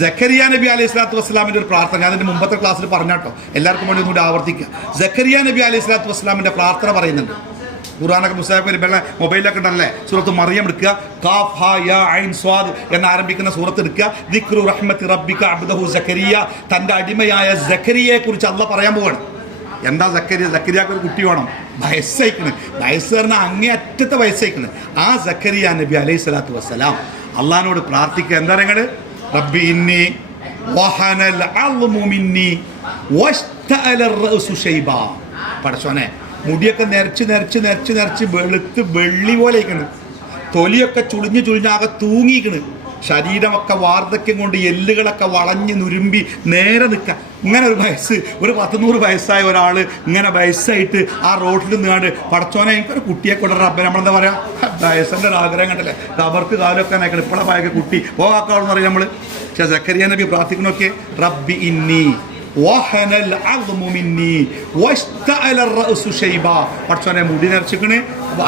സക്കരിയ നബി അലൈഹി സ്വലാത്തു വസ്സലാമിൻ്റെ ഒരു പ്രാർത്ഥന, ഞാൻ അതിൻ്റെ മുമ്പത്തെ ക്ലാസ്സിൽ പറഞ്ഞാട്ടോ, എല്ലാവർക്കും വേണ്ടി ഒന്നുകൂടി ആവർത്തിക്കുക. സക്കരിയ നബി അലൈഹി സ്വലാത്തു വസ്സലാമിൻ്റെ പ്രാർത്ഥന പറയുന്നുണ്ട്. ഖുർആനൊക്കെ പുസ്തകത്തിൽ മൊബൈലൊക്കെ ഉണ്ടല്ലേ, സൂറത്ത് മറിയം എടുക്കുക, കാഫ് ഹാ യാ ഐൻ സ്വാദ് എന്ന് ആരംഭിക്കുന്ന സൂറത്ത് എടുക്കുക. ദിക്റു റഹ്മത്തി റബ്ബിക അബ്ദഹു സക്കരിയ, തൻ്റെ അടിമയായ സക്കരിയയെ കുറിച്ച് അള്ളാഹ് പറയാൻ പോവാണ്. എന്താ സക്കരിയ? സക്കരിയക്ക് ഒരു കുട്ടി വേണം, വയസ്സയക്കണ്, വയസ്സ് പറഞ്ഞാൽ അങ്ങേയറ്റത്തെ വയസ്സയക്കണ്. ആ സക്കരിയ നബി അലൈഹി സ്വലാത്തു വസ്സലാം അള്ളാഹിനോട് പ്രാർത്ഥിക്കുക. എന്താ പറയുക? റബ്ബി ഇന്നി വഹനൽ അൽമു മിന്നി വസ്തഅല റഅസു ശൈബ. പടച്ചോനെ, മുടിയൊക്കെ നിരച്ച് നിരച്ച് നിരച്ച് നിരച്ച് വെളുത്ത് വെള്ളി പോലെ ഇരിക്കണ്, തൊലിയൊക്കെ ചുളിഞ്ഞ് ചുളിഞ്ഞാകെ തൂങ്ങിക്കണ്, ശരീരമൊക്കെ വാർദ്ധക്യം കൊണ്ട് എല്ലുകളൊക്കെ വളഞ്ഞ് നുരുമ്പി നേരെ നിൽക്കുക. ഇങ്ങനെ ഒരു വയസ്സ്, ഒരു 100 വയസ്സായ ഒരാൾ ഇങ്ങനെ വയസ്സായിട്ട് ആ റോഡിൽ നിന്നാണ്ട് പടച്ചോനെ എനിക്കൊരു കുട്ടിയെ കൊണ്ടുവരാം റബ്ബെ, നമ്മളെന്താ പറയുക, വയസ്സിൻ്റെ ഒരു ആഗ്രഹം കണ്ടല്ലേ, കബർക്ക് കാലൊക്കെ നയിക്കണം, ഇപ്പോഴെ പായൊക്കെ കുട്ടി പോകാക്കാവെന്ന് പറയും നമ്മൾ. പക്ഷേ സക്കരിയ നബി പ്രാർത്ഥിക്കണമൊക്കെ റബ്ബി ഇന്നി വഹനൽ അൽമു മിന്നി വസ്തഅല റഅസു ശൈബ. പടച്ചോനെ, മുടി നരച്ചിക്കണ്,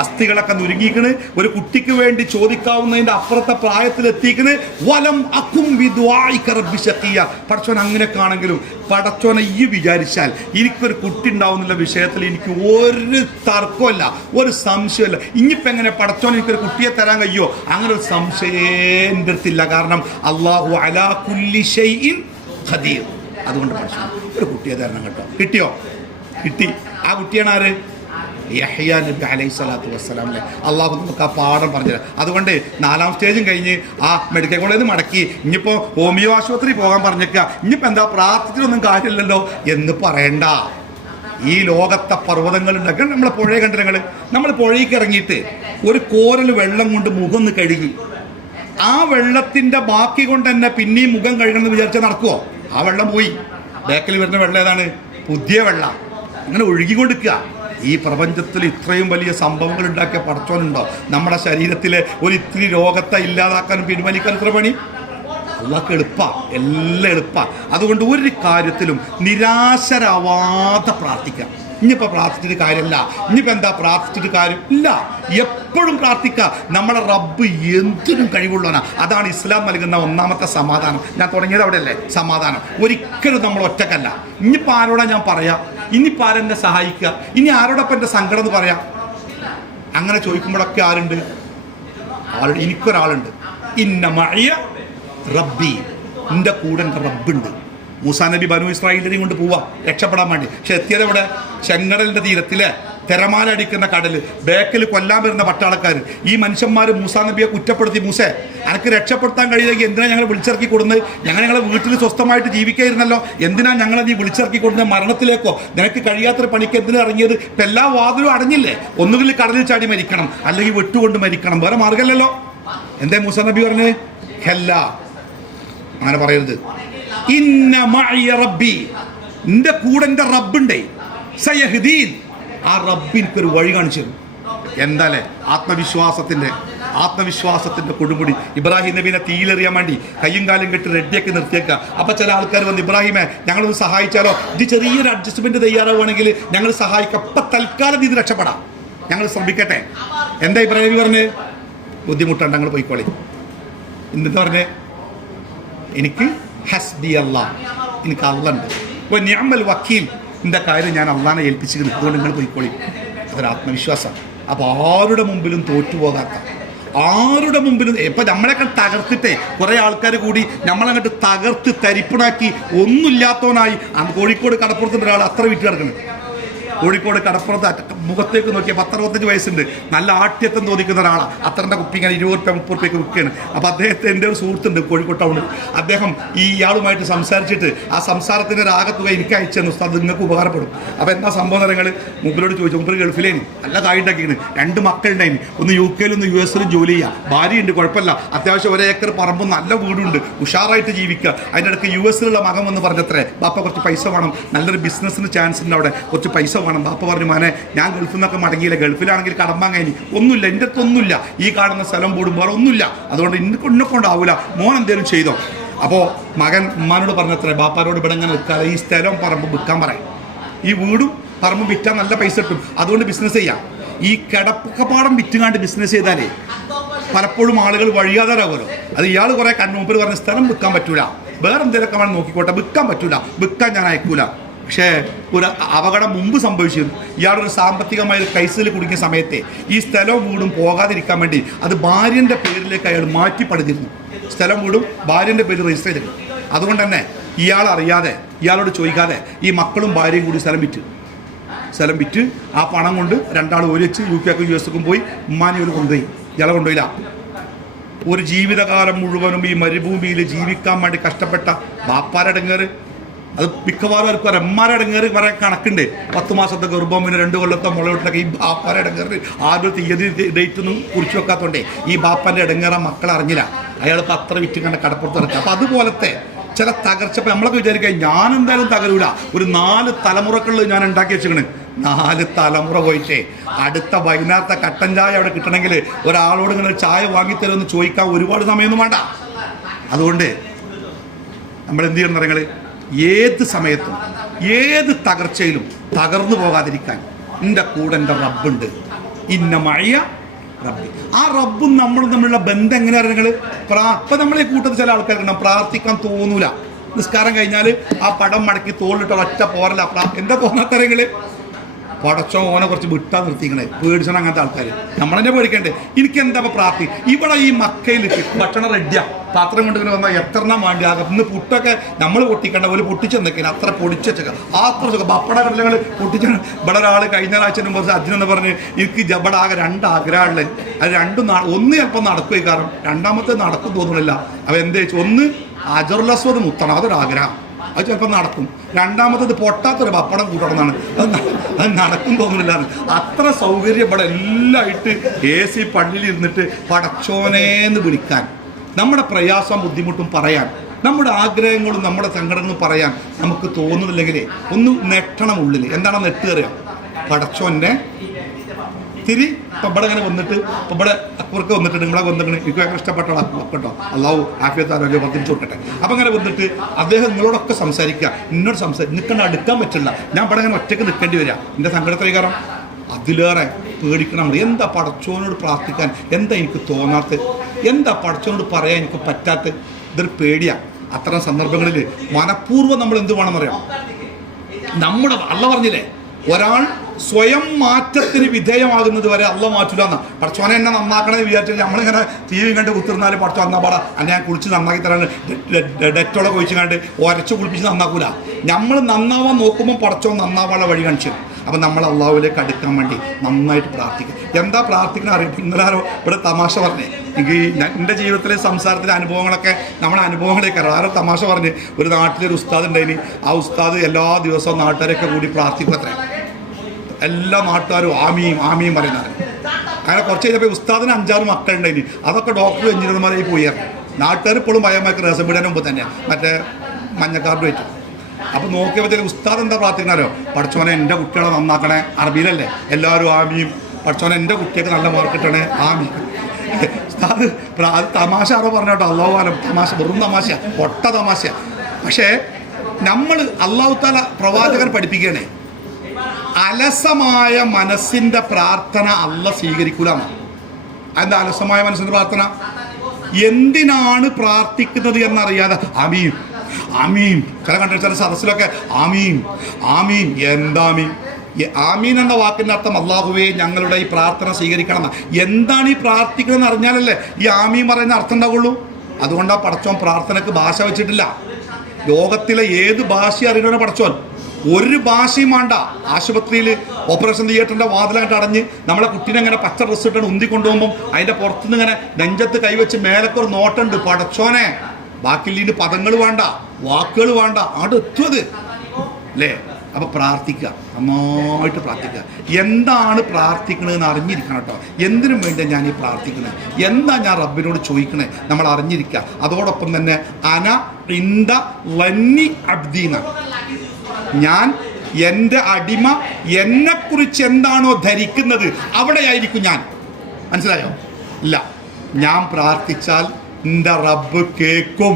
അസ്ഥികളൊക്കെ നുരുങ്ങിക്കണ്, ഒരു കുട്ടിക്ക് വേണ്ടി ചോദിക്കാവുന്നതിൻ്റെ അപ്പുറത്തെ പ്രായത്തിലെത്തിക്കണ്. വലം അകും ബിദുആഇക റബ്ബി ശഖിയ. പടച്ചോൻ അങ്ങനെയൊക്കെ ആണെങ്കിലും പടച്ചോനെ ഈ വിചാരിച്ചാൽ എനിക്കൊരു കുട്ടി ഉണ്ടാവുന്നുള്ള വിഷയത്തിൽ എനിക്ക് ഒരു തർക്കമല്ല, ഒരു സംശയമല്ല. ഇനിയിപ്പോൾ എങ്ങനെ പടച്ചോൻ എനിക്കൊരു കുട്ടിയെ തരാൻ കഴിയുമോ? അങ്ങനെ ഒരു സംശയേ എൻ്റെ അടുത്തില്ല. കാരണം അല്ലാഹു അലാ കുല്ലി ഷൈഇൻ ഖദീർ. അതുകൊണ്ട് പഠിച്ചു ഒരു കുട്ടിയെ തരണം കേട്ടോ. കിട്ടിയോ? കിട്ടി. ആ കുട്ടിയാണ് ആര്? യഹ്യ നബി അലൈഹി സ്വലാത്തു വസ്സലാമിലെ അള്ളാഹു നമുക്ക് ആ പാഠം പറഞ്ഞുതരാം. അതുകൊണ്ട് 4ാം സ്റ്റേജും കഴിഞ്ഞ് ആ മെഡിക്കൽ കോളേജിൽ നിന്ന് മടക്കി ഇനിയിപ്പോൾ ഹോമിയോ ആശുപത്രി പോകാൻ പറഞ്ഞേക്കുക. ഇനിയിപ്പോൾ എന്താ പ്രാർത്ഥിച്ചിട്ടൊന്നും കാര്യമില്ലല്ലോ എന്ന് പറയണ്ട. ഈ ലോകത്തെ പർവ്വതങ്ങളുണ്ടാക്കാൻ നമ്മൾ പുഴയെ കണ്ടില്ല. നമ്മൾ പുഴയ്ക്ക് ഇറങ്ങിയിട്ട് ഒരു കോരൽ വെള്ളം കൊണ്ട് മുഖം ഒന്ന് കഴുകി, ആ വെള്ളത്തിൻ്റെ ബാക്കി കൊണ്ട് തന്നെ പിന്നെയും മുഖം കഴുകണമെന്ന് വിചാരിച്ചാൽ നടക്കുമോ? ആ വെള്ളം പോയി. ബേക്കിൽ വരുന്ന വെള്ളം ഏതാണ്? പുതിയ വെള്ളം. അങ്ങനെ ഒഴുകിക്കൊണ്ടിരിക്കുക. ഈ പ്രപഞ്ചത്തിൽ ഇത്രയും വലിയ സംഭവങ്ങൾ ഉണ്ടാക്കിയ പടച്ചോനുണ്ടോ? നമ്മുടെ ശരീരത്തിലെ ഒരു ഇത്തിരി രോഗത്തെ ഇല്ലാതാക്കാനും പിൻവലിക്കാൻ ഇത്ര പണി. അള്ളാഹ്ക്ക് എല്ലാം എളുപ്പമാണ്. അതുകൊണ്ട് ഒരു കാര്യത്തിലും നിരാശരാവാതെ പ്രാർത്ഥിക്കാം. ഇനിയിപ്പോൾ പ്രാർത്ഥിച്ചിട്ട് കാര്യമില്ല, ഇനിയിപ്പോൾ എന്താ പ്രാർത്ഥിച്ചിട്ട് കാര്യം ഇല്ല, എപ്പോഴും പ്രാർത്ഥിക്കുക. നമ്മളെ റബ്ബ് എന്തിനും കഴിവുള്ളവനാ. അതാണ് ഇസ്ലാം നൽകുന്ന ഒന്നാമത്തെ സമാധാനം. ഞാൻ തുടങ്ങിയത് അവിടെയല്ലേ, സമാധാനം. ഒരിക്കലും നമ്മൾ ഒറ്റക്കല്ല. ഇനിയിപ്പോൾ ആരോടാ ഞാൻ പറയാം, ഇനിയിപ്പോൾ ആരെന്നെ സഹായിക്കുക, ഇനി ആരോടൊപ്പം എൻ്റെ സങ്കടം എന്ന് പറയാം. അങ്ങനെ ചോദിക്കുമ്പോഴൊക്കെ ആരുണ്ട്? എനിക്കൊരാളുണ്ട്. ഇന്ന മഅയ റബ്ബി, എൻ്റെ കൂടെ എൻ്റെ റബ്ബുണ്ട്. മൂസാ നബി ബനു ഇസ്രായേലിനെയും കൊണ്ട് പോവാ രക്ഷപ്പെടാൻ വേണ്ടി. പക്ഷെ എത്തിയത് ഇവിടെ ചെങ്കടലിൻ്റെ തീരത്തിലെ തിരമാല അടിക്കുന്ന കടൽ, ബേക്കിൽ കൊല്ലാൻ വരുന്ന പട്ടാളക്കാർ. ഈ മനുഷ്യന്മാർ മൂസാ നബിയെ കുറ്റപ്പെടുത്തി, മൂസേ അനക്ക് രക്ഷപ്പെടുത്താൻ കഴിയില്ലെങ്കിൽ എന്തിനാ ഞങ്ങൾ വിളിച്ചിറക്കി കൊടുന്നത്? ഞങ്ങളെ വീട്ടിൽ സ്വസ്ഥമായിട്ട് ജീവിക്കായിരുന്നല്ലോ, എന്തിനാ ഞങ്ങളെ നീ വിളിച്ചിറക്കി കൊടുക്കുന്നത് മരണത്തിലേക്കോ? നിനക്ക് കഴിയാത്തൊരു പണിക്ക് എന്തിനാ ഇറങ്ങിയത്? ഇപ്പം എല്ലാ വാതിലും അടഞ്ഞില്ലേ, ഒന്നുകിൽ കടലിൽ ചാടി മരിക്കണം, അല്ലെങ്കിൽ വെട്ടുകൊണ്ട് മരിക്കണം, വേറെ മാർഗമല്ലല്ലോ. എന്തേ മൂസാ നബി പറഞ്ഞത്? ഹെല്ല, അങ്ങനെ പറയരുത്. ഇന്ന മഅയ റബ്ബി, എൻ്റെ കൂടെ എൻ്റെ റബ്ബുണ്ടേ, സയഹ്ദീൻ, ആ റബ്ബ് എനിക്കൊരു വഴി കാണിച്ചു തരും. എന്താല്ലേ ആത്മവിശ്വാസത്തിന്റെ കൊടുമുടി. ഇബ്രാഹിം നബീനെ തീയിലെറിയാൻ വേണ്ടി കയ്യും കാലും കെട്ടി റെഡിയാക്കി നിർത്തിയേക്കുക. അപ്പം ചില ആൾക്കാർ വന്ന്, ഇബ്രാഹിമെ ഞങ്ങളൊന്ന് സഹായിച്ചാലോ, ഇത് ചെറിയൊരു അഡ്ജസ്റ്റ്മെന്റ് തയ്യാറാവുകയാണെങ്കിൽ ഞങ്ങൾ സഹായിക്കാം, അപ്പം തൽക്കാലം ഇത് രക്ഷപ്പെടാം, ഞങ്ങൾ ശ്രമിക്കട്ടെ. എന്താ ഇബ്രാഹിം പറഞ്ഞ്? ബുദ്ധിമുട്ടുണ്ട്, ഞങ്ങൾ പോയിക്കോളി. എന്താ പറഞ്ഞേ? എനിക്ക് ഹസ്ബി അല്ലാഹ്, എനിക്ക് അള്ളാഹ് ഉണ്ട്, നിഅമൽ വക്കീൽ, എൻ്റെ കാര്യം ഞാൻ അള്ളാഹിനെ ഏൽപ്പിച്ചിരിക്കുന്നു, അതുകൊണ്ട് നിങ്ങൾ പോയിക്കോളി. അതൊരു ആത്മവിശ്വാസമാണ്. അപ്പോൾ ആരുടെ മുമ്പിലും തോറ്റുപോകാത്ത, ആരുടെ മുമ്പിലും ഇപ്പം നമ്മളെയൊക്കെ തകർത്തിട്ടേ കുറേ ആൾക്കാർ കൂടി നമ്മളങ്ങോട്ട് തകർത്ത് തരിപ്പണാക്കി ഒന്നുമില്ലാത്തവനായി. കോഴിക്കോട് കടപ്പുറത്തിൻ്റെ ഒരാൾ അത്ര വിറ്റ് കിടക്കണം. കോഴിക്കോട് കടപ്പുറത്ത് മുഖത്തേക്ക് നോക്കിയ 10-65 വയസ്സുണ്ട്, നല്ല ആഠ്യത്വം തോന്നിക്കുന്ന ഒരാളാണ്. അത്തറിൻ്റെ കുപ്പി ഇങ്ങനെ 20-30 വിൽക്കുകയാണ്. അപ്പോൾ അദ്ദേഹത്തെ എൻ്റെ ഒരു സുഹൃത്തുണ്ട് കോഴിക്കോട് ടൗണിൽ. അദ്ദേഹം ഇയാളുമായിട്ട് സംസാരിച്ചിട്ട് ആ സംസാരത്തിൻ്റെ രാഗത്തുക എനിക്ക് അയച്ചു തന്നു, അത് നിങ്ങൾക്ക് ഉപകാരപ്പെടും. അപ്പോൾ എന്താ സംഭവം നിങ്ങൾ മുമ്പിലോട് ചോദിച്ചു. മുമ്പിൽ ഗൾഫിലേന് നല്ല കായുണ്ടാക്കിയാണ്, 2 മക്കളുണ്ടായിന്, ഒന്ന് UK ഒന്ന് US ജോലി ചെയ്യുക, ഭാര്യയുണ്ട്, കുഴപ്പമില്ല, അത്യാവശ്യം 1 ഏക്കർ പറമ്പും നല്ല വീടുണ്ട്, ഉഷാറായിട്ട് ജീവിക്കുക. അതിൻ്റെ ഇടയ്ക്ക് US മകൻ എന്ന് പറഞ്ഞത്രേ, ബാപ്പ കുറച്ച് പൈസ വേണം, നല്ലൊരു ബിസിനസ്സിന് ചാൻസ് ഉണ്ട് അവിടെ, കുറച്ച് പൈസ വേണം. ബാപ്പ പറഞ്ഞു, മോനെ ഞാൻ ഗൾഫിൽ നിന്നൊക്കെ മടങ്ങിയില്ല, ഗൾഫിലാണെങ്കിൽ കടം വാങ്ങാൻ ഒന്നുമില്ല, എൻ്റെ അടുത്തൊന്നുമില്ല, ഈ കാണുന്ന സ്ഥലം പോടും വേറെ ഒന്നുമില്ല, അതുകൊണ്ട് എന്നെ കൊണ്ടാവില്ല, മോൻ എന്തെങ്കിലും ചെയ്തോ. അപ്പോൾ മകൻ ഉമ്മാനോട് പറഞ്ഞത്രേ, ബാപ്പാരോട് ഇവിടെ ഇങ്ങനെ നിൽക്കാതെ ഈ സ്ഥലം പറമ്പ് വിൽക്കാൻ പറയും, ഈ വീടും പറമ്പും വിറ്റാൽ നല്ല പൈസ കിട്ടും, അതുകൊണ്ട് ബിസിനസ് ചെയ്യാം. ഈ കിടപ്പക്കപ്പാടം വിറ്റുകാണ്ട് ബിസിനസ് ചെയ്താലേ പലപ്പോഴും ആളുകൾ വഴിയാതാരാകുമല്ലോ. അത് ഇയാൾ കുറേ കണ്ണൂപ്പർ പറഞ്ഞ സ്ഥലം വിൽക്കാൻ പറ്റൂല, വേറെ എന്തെങ്കിലുമൊക്കെ വേണം നോക്കിക്കോട്ടെ, വിൽക്കാൻ പറ്റൂല, വിൽക്കാൻ ഞാൻ അയക്കൂല. പക്ഷേ ഒരു അപകടം മുമ്പ് സംഭവിച്ചിരുന്നു. ഇയാളൊരു സാമ്പത്തികമായ ക്രൈസിൽ കുടുങ്ങിയ സമയത്തെ ഈ സ്ഥലവും വീടും പോകാതിരിക്കാൻ വേണ്ടി അത് ഭാര്യൻ്റെ പേരിലേക്ക് അയാൾ മാറ്റി പണിതിരുന്നു. സ്ഥലം വീടും ഭാര്യൻ്റെ പേര് രജിസ്റ്റർ ചെയ്തിരുന്നു. അതുകൊണ്ട് തന്നെ ഇയാൾ അറിയാതെ, ഇയാളോട് ചോദിക്കാതെ ഈ മക്കളും ഭാര്യയും കൂടി സ്ഥലം വിറ്റ് ആ പണം കൊണ്ട് 2 ആൾ ഒരിച്ച് UK US പോയി ഉമ്മാനെ ഒരു കൊണ്ടുപോയി. ഇയാളെ കൊണ്ടുപോയില്ല. ഒരു ജീവിതകാലം മുഴുവനും ഈ മരുഭൂമിയിൽ ജീവിക്കാൻ വേണ്ടി കഷ്ടപ്പെട്ട ബാപ്പാരടങ്ങേറ്, അത് മിക്കവാറും അവർക്ക് പറയാം, എമ്മാരടങ്ങേറ് പറയാൻ കണക്കുണ്ട്. 10 മാസത്തെ ഗർഭം, പിന്നെ 2 കൊല്ലത്തെ മുളവിട്ടൊക്കെ ഈ ബാപ്പാരടങ്ങേറ് ആരും തീയതി ഡേറ്റ് ഒന്നും കുറിച്ച് വെക്കാത്തതുകൊണ്ടേ ഈ ബാപ്പാൻ്റെ ഇടങ്ങേറ മക്കൾ അറിഞ്ഞില്ല. അയാൾക്ക് അത്ര വിറ്റ് കണ്ട കടപ്പുറത്ത് ഇറക്കുക. അപ്പം അതുപോലത്തെ ചില തകർച്ച. അപ്പം നമ്മളൊക്കെ വിചാരിക്കുക ഞാൻ എന്തായാലും തകരൂല, ഒരു 4 തലമുറകളിൽ ഞാൻ ഉണ്ടാക്കി വെച്ചിരിക്കണ്. 4 തലമുറ പോയിട്ടേ അടുത്ത വൈകുന്നേരത്തെ കട്ടൻ ചായ അവിടെ കിട്ടണമെങ്കിൽ ഒരാളോട് ഇങ്ങനെ ചായ വാങ്ങിത്തരുമെന്ന് ചോദിക്കാൻ ഒരുപാട് സമയമൊന്നും വേണ്ട. അതുകൊണ്ട് നമ്മൾ എന്ത് ചെയ്യണം നിങ്ങൾ ഏത് സമയത്തും ഏത് തകർച്ചയിലും തകർന്നു പോകാതിരിക്കാൻ എൻ്റെ കൂടെ എൻ്റെ റബ്ബുണ്ട്. ഇന്ന മഅയ റബ്ബി. ആ റബ്ബും നമ്മളും തമ്മിലുള്ള ബന്ധം എങ്ങനെയാണ് നിങ്ങൾ? ഇപ്പം നമ്മളെ കൂട്ടത്തിൽ ചില ആൾക്കാരുണ്ടാവും പ്രാർത്ഥിക്കാൻ തോന്നൂല. നിസ്കാരം കഴിഞ്ഞാൽ ആ പടം മടക്കി തോളിലിട്ട് ഒറ്റ പോരല്ല. എന്താ തോന്നാത്തരങ്ങൾ? പടച്ചോ ഓനെ കുറച്ച് വിട്ടാ നിർത്തിക്കണേ, പേടിച്ചണം അങ്ങനത്തെ ആൾക്കാർ. നമ്മളെന്നെ പേടിക്കണ്ടേ? എനിക്ക് എന്താ പ്രാർത്ഥി? ഇവിടെ ഈ മക്കയിൽ ഭക്ഷണം റെഡിയാ, പാത്രം കൊണ്ട് ഇങ്ങനെ വന്നാൽ എത്രണ്ണം വേണ്ടി ആകും. ഇന്ന് പുട്ടൊക്കെ നമ്മൾ പൊട്ടിക്കണ്ട, ഒരു പൊട്ടിച്ചെന്നൊക്കെ അത്ര പൊടിച്ചൊക്കെ അത്ര സുഖം. പപ്പട കടലങ്ങൾ പൊട്ടിച്ച ഇവിടെ ഒരാൾ കഴിഞ്ഞ പ്രാവശ്യം മുമ്പ് അച്ഛനെന്ന് പറഞ്ഞ് എനിക്ക് ഇവിടെ ആകെ 2 ആഗ്രഹമുള്ളത്, അത് 2 ഒന്ന് ചിലപ്പോൾ നടക്കുകയും കാരണം രണ്ടാമത്തെ നടക്കും തോന്നുന്നില്ല. അപ്പോൾ എന്താ വെച്ചാൽ ഒന്ന് അജറുൽ മുത്തണം, അതൊരാഗ്രഹം, അത് ചിലപ്പോൾ നടക്കും. രണ്ടാമത്തത് പൊട്ടാത്തൊരു പപ്പടം കൂട്ടണമെന്നാണ്, അത് നടക്കും തോന്നുന്നില്ല. അത്ര സൗകര്യം ഇവിടെ എല്ലാമായിട്ട് AC പള്ളിയിൽ ഇരുന്നിട്ട് പടച്ചോനേന്ന് വിളിക്കാൻ, നമ്മുടെ പ്രയാസം ബുദ്ധിമുട്ടും പറയാൻ, നമ്മുടെ ആഗ്രഹങ്ങളും നമ്മുടെ സങ്കടങ്ങളും പറയാൻ നമുക്ക് തോന്നുന്നില്ലെങ്കിൽ ഒന്ന് നെട്ടണം ഉള്ളിൽ. എന്താണ് നെട്ടുകറിയാം? പടച്ചോൻ്റെ ഇത്തിരി ഇപ്പം ഇവിടെ ഇങ്ങനെ വന്നിട്ട് ഇപ്പം ഇവിടെ അക്ബർക്ക് വന്നിട്ട് നിങ്ങളെ വന്നിട്ട് എനിക്ക് ഭയങ്കര ഇഷ്ടപ്പെട്ട കേട്ടോ, അള്ളാഹു ആഫിയത്താരോ വർദ്ധിച്ചു കൊടുക്കട്ടെ. അപ്പം അങ്ങനെ വന്നിട്ട് അദ്ദേഹം നിങ്ങളോടൊക്കെ സംസാരിക്കുക, എന്നോട് നിൽക്കേണ്ട അടുക്കാൻ പറ്റില്ല. ഞാൻ ഇവിടെ അങ്ങനെ ഒറ്റയ്ക്ക് നിൽക്കേണ്ടി വരിക എൻ്റെ സങ്കടത്തിലേക്ക്. കാരണം അതിലേറെ പേടിക്കണം. എന്താ പടച്ചോനോട് പ്രാർത്ഥിക്കാൻ എന്താ എനിക്ക് തോന്നാത്തത്, എന്താ പടച്ചോനോട് പറയാൻ എനിക്ക് പറ്റാത്തത്, ഇതൊരു പേടിയാണ്. അത്തരം സന്ദർഭങ്ങളിൽ മനഃപൂർവ്വം നമ്മൾ എന്ത് വേണമെന്നറിയാം, നമ്മുടെ അള്ള പറഞ്ഞില്ലേ, ഒരാൾ സ്വയം മാറ്റത്തിന് വിധേയമാകുന്നത് വരെ അള്ള മാറ്റില്ല എന്ന്. പടച്ചോനെ എന്നെ നന്നാക്കണമെന്ന് വിചാരിച്ചാൽ നമ്മളിങ്ങനെ ടി വി കണ്ട് കുത്തിരുന്നാലും പടച്ചോ എന്നാ പാടാ അല്ല ഞാൻ കുളിച്ച് നന്നാക്കി തരാൻ ഡെറ്റോളെ കൊഴിച്ച് കണ്ട് ഒരച്ച് കുളിപ്പിച്ച് നന്നാക്കൂല. നമ്മൾ നന്നാവാൻ നോക്കുമ്പോൾ പടച്ചോ നന്നാവാനുള്ള വഴി കാണിച്ചു. അപ്പം നമ്മൾ അള്ളാഹുവിലേക്ക് അടുക്കാൻ വേണ്ടി നന്നായിട്ട് പ്രാർത്ഥിക്കും. എന്താ പ്രാർത്ഥിക്കണം അറിയാം. ഇന്നലാരോ ഇവിടെ തമാശ പറഞ്ഞേ, എനിക്ക് എൻ്റെ ജീവിതത്തിലെ സംസാരത്തിലെ അനുഭവങ്ങളൊക്കെ നമ്മുടെ അനുഭവങ്ങളേക്ക് ആരോ തമാശ പറഞ്ഞ് ഒരു നാട്ടിലൊരു ഉസ്താദ് ഉണ്ടായിന്. ആ ഉസ്താദ് എല്ലാ ദിവസവും നാട്ടുകാരൊക്കെ കൂടി പ്രാർത്ഥിക്കും അത്രേ. എല്ലാ നാട്ടുകാരും ആമീം ആമീം പറയുന്നത്. അങ്ങനെ കുറച്ച് കഴിഞ്ഞപ്പോൾ ഉസ്താദിന് 5-6 മക്കളുണ്ടായിന്. അതൊക്കെ ഡോക്ടർ എഞ്ചിനീയർമാരായി പോയായിരുന്നു. നാട്ടുകാർ ഇപ്പോഴും ബയോമാർക്ക് രസം വിടാൻ മുമ്പ് തന്നെ മറ്റേ മഞ്ഞക്കാർഡ് വെച്ചു. അപ്പോൾ നോക്കിയപ്പോഴത്തേക്ക് ഉസ്താദ് എന്താ പ്രാർത്ഥിക്കണോ, പഠിച്ചോനെ എൻ്റെ കുട്ടികളെ നന്നാക്കണേ, അറബിയിലല്ലേ എല്ലാവരും ആമീം, പഠിച്ചോനെ എൻ്റെ കുട്ടിയൊക്കെ നല്ല മാർക്ക് കിട്ടണേ ആമീം. ഉസ്താദ് തമാശ ആരോ പറഞ്ഞോട്ടോ, അള്ളാഹു തമാശ, വെറും തമാശ, പൊട്ട തമാശ. പക്ഷേ നമ്മൾ അള്ളാഹു താല പ്രവാചകൻ പഠിപ്പിക്കണേ, അലസമായ മനസ്സിൻ്റെ പ്രാർത്ഥന അള്ള സ്വീകരിക്കൂല. എന്താ അലസമായ മനസ്സിൻ്റെ പ്രാർത്ഥന? എന്തിനാണ് പ്രാർത്ഥിക്കുന്നത് എന്നറിയാതെ ആമീം ആമീൻ. ചില സദസ്സിലൊക്കെ ആമീൻ ആമീൻ. എന്താമീൻ? ആമീൻ എന്ന വാക്കിൻ്റെ അർത്ഥം അള്ളാഹുവേ ഞങ്ങളുടെ ഈ പ്രാർത്ഥന സ്വീകരിക്കണം. എന്താണ് ഈ പ്രാർത്ഥിക്കണമെന്ന് അറിഞ്ഞാലല്ലേ ഈ ആമീൻ പറയുന്ന അർത്ഥം ഉണ്ടാവുള്ളൂ. അതുകൊണ്ടാണ് പടച്ചോൻ പ്രാർത്ഥനയ്ക്ക് ഭാഷ വെച്ചിട്ടില്ല. ലോകത്തിലെ ഏത് ഭാഷ അറിയണോ പടച്ചോൻ, ഒരു ഭാഷയും വേണ്ട. ആശുപത്രിയിൽ ഓപ്പറേഷൻ തിയേറ്ററിൻ്റെ വാതിലായിട്ട് അടഞ്ഞ് നമ്മളെ കുട്ടീനെ ഇങ്ങനെ പച്ച ഡ്രസ്സ് ഇട്ടാണ് ഉന്തി കൊണ്ടുപോകുമ്പം അതിൻ്റെ പുറത്തുനിന്ന് ഇങ്ങനെ നെഞ്ചത്ത് കൈവച്ച് മേലക്കൊരു നോട്ടുണ്ട്, പടച്ചോനെ. ബാക്കിയില്ല പദങ്ങൾ വേണ്ട, വാക്കുകൾ വേണ്ട, അവിടെ എത്തുന്നത് അല്ലേ. അപ്പോൾ പ്രാർത്ഥിക്കുക, നന്നായിട്ട് പ്രാർത്ഥിക്കുക. എന്താണ് പ്രാർത്ഥിക്കണതെന്ന് അറിഞ്ഞിരിക്കണം കേട്ടോ. എന്തിനും വേണ്ടി ഞാൻ ഈ പ്രാർത്ഥിക്കുന്നത്, എന്താ ഞാൻ റബ്ബിനോട് ചോദിക്കണേ, നമ്മൾ അറിഞ്ഞിരിക്കുക. അതോടൊപ്പം തന്നെ അന ഇന്ദ ലന്നി അബ്ദീന, ഞാൻ എൻ്റെ അടിമ എന്നെക്കുറിച്ച് എന്താണോ ധരിക്കുന്നത് അവിടെയായിരിക്കും ഞാൻ. മനസ്സിലായോ? ഇല്ല, ഞാൻ പ്രാർത്ഥിച്ചാൽ എൻ്റെ റബ്ബ് കേൾക്കും,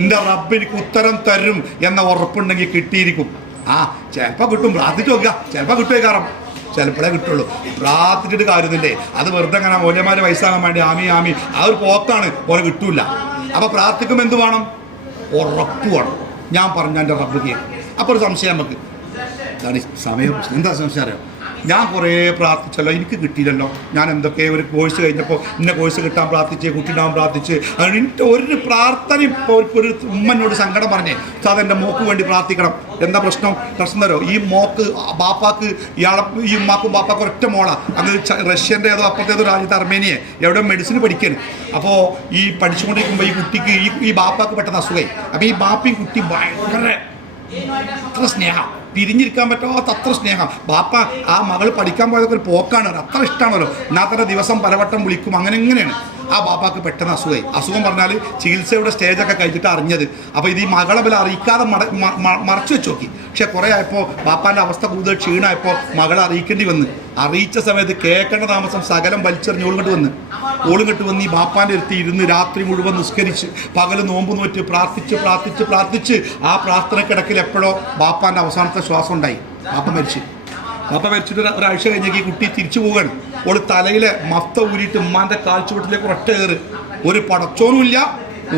എൻ്റെ റബ്ബ് എനിക്ക് ഉത്തരം തരും എന്ന ഉറപ്പുണ്ടെങ്കിൽ കിട്ടിയിരിക്കും. ചിലപ്പോൾ കിട്ടും, പ്രാർത്ഥിച്ച് നോക്കുക, ചിലപ്പോൾ കിട്ടുമേ. കാരണം ചിലപ്പോഴേ കിട്ടുള്ളൂ. പ്രാർത്ഥിച്ചിട്ട് കാര്യമില്ലേ, അത് വെറുതെ അങ്ങനെ മൂല്യന്മാർ വയസ്സാകാൻ വേണ്ടി ആമി ആമി ആ ഒരു പോക്കാണ്, ഓരോ കിട്ടൂല. അപ്പോൾ പ്രാർത്ഥിക്കുമ്പോൾ എന്ത് വേണം? ഉറപ്പ് വേണം. ഞാൻ പറഞ്ഞ എൻ്റെ റബ്ബ് കേൾക്കും. അപ്പോൾ ഒരു സംശയം നമുക്ക്, അതാണ് സമയം. എന്താ സംശയം അറിയാം? ഞാൻ കുറേ പ്രാർത്ഥിച്ചല്ലോ, എനിക്ക് കിട്ടിയില്ലല്ലോ. ഞാൻ എന്തൊക്കെ ഒരു കോഴ്സ് കഴിഞ്ഞപ്പോൾ ഇന്ന കോഴ്സ് കിട്ടാൻ പ്രാർത്ഥിച്ച്, കുട്ടിയിടാൻ പ്രാർത്ഥിച്ച്, എനിക്ക് ഒരു പ്രാർത്ഥനയും. ഇപ്പോൾ ഒരു ഉമ്മനോട് സങ്കടം പറഞ്ഞേ, സാർ എൻ്റെ മോക്ക് വേണ്ടി പ്രാർത്ഥിക്കണം. എന്താ പ്രശ്നം തരോ, ഈ മോക്ക് ബാപ്പാക്ക് ഇയാളെ ഈ ഉമ്മാക്കും ബാപ്പാക്കും ഒറ്റ മോളാണ്. അങ്ങ് റഷ്യൻ്റെ ഏതോ അപ്പുറത്തേതോ രാജ്യത്ത് അർമേനിയെ എവിടെ മെഡിസിൻ പഠിക്കുകയാണ്. അപ്പോൾ ഈ പഠിച്ചുകൊണ്ടിരിക്കുമ്പോൾ ഈ കുട്ടിക്ക് ഈ ബാപ്പാക്ക് പെട്ടെന്ന് അസുഖമായി. അപ്പോൾ ഈ ബാപ്പയും കുട്ടി ഭയങ്കര അത്ര സ്നേഹം, പിരിഞ്ഞിരിക്കാൻ പറ്റാത്ത അത്ര സ്നേഹം. ബാപ്പ ആ മകൾ പഠിക്കാൻ പോയതൊക്കെ ഒരു പോക്കാണ്, അത്ര ഇഷ്ടമാണല്ലോ. എന്നാൽ തന്നെ ദിവസം പലവട്ടം വിളിക്കും. അങ്ങനെ എങ്ങനെയാണ് ആ ബാപ്പാക്ക് പെട്ടെന്ന് അസുഖമായി. അസുഖം പറഞ്ഞാൽ ചികിത്സയുടെ സ്റ്റേജൊക്കെ കഴിച്ചിട്ട് അറിഞ്ഞത്. അപ്പോൾ ഇത് ഈ മകളെ ബല അറിയിക്കാതെ മറച്ചു വെച്ച് നോക്കി. പക്ഷെ കുറേ ആയപ്പോൾ ബാപ്പാൻ്റെ അവസ്ഥ കൂടുതൽ ക്ഷീണമായപ്പോൾ മകളെ അറിയിക്കേണ്ടി വന്ന്. അറിയിച്ച സമയത്ത് കേൾക്കേണ്ട താമസം സകലം വലിച്ചെറിഞ്ഞ് ഓളും കെട്ട് വന്ന് ഈ ബാപ്പാൻ്റെ അടുത്ത് ഇരുന്ന് രാത്രി മുഴുവൻ നിസ്കരിച്ച് പകൽ നോമ്പ് നോറ്റ് പ്രാർത്ഥിച്ച് ആ പ്രാർത്ഥനക്കിടക്കിൽ എപ്പോഴോ ബാപ്പാൻ്റെ അവസാനത്തെ ശ്വാസം ഉണ്ടായി. ബാപ്പ മരിച്ചിട്ട് ഒരാഴ്ച കഴിഞ്ഞേക്ക് ഈ കുട്ടി തിരിച്ചു പോവുകയാണ്. ഓള് തലയിലെ മഫ്ത ഊരിയിട്ട് ഉമ്മാൻ്റെ കാൽച്ചുവട്ടിലേക്ക് ഒരൊറ്റ കയറ്. ഒരു പടച്ചോനുമില്ല,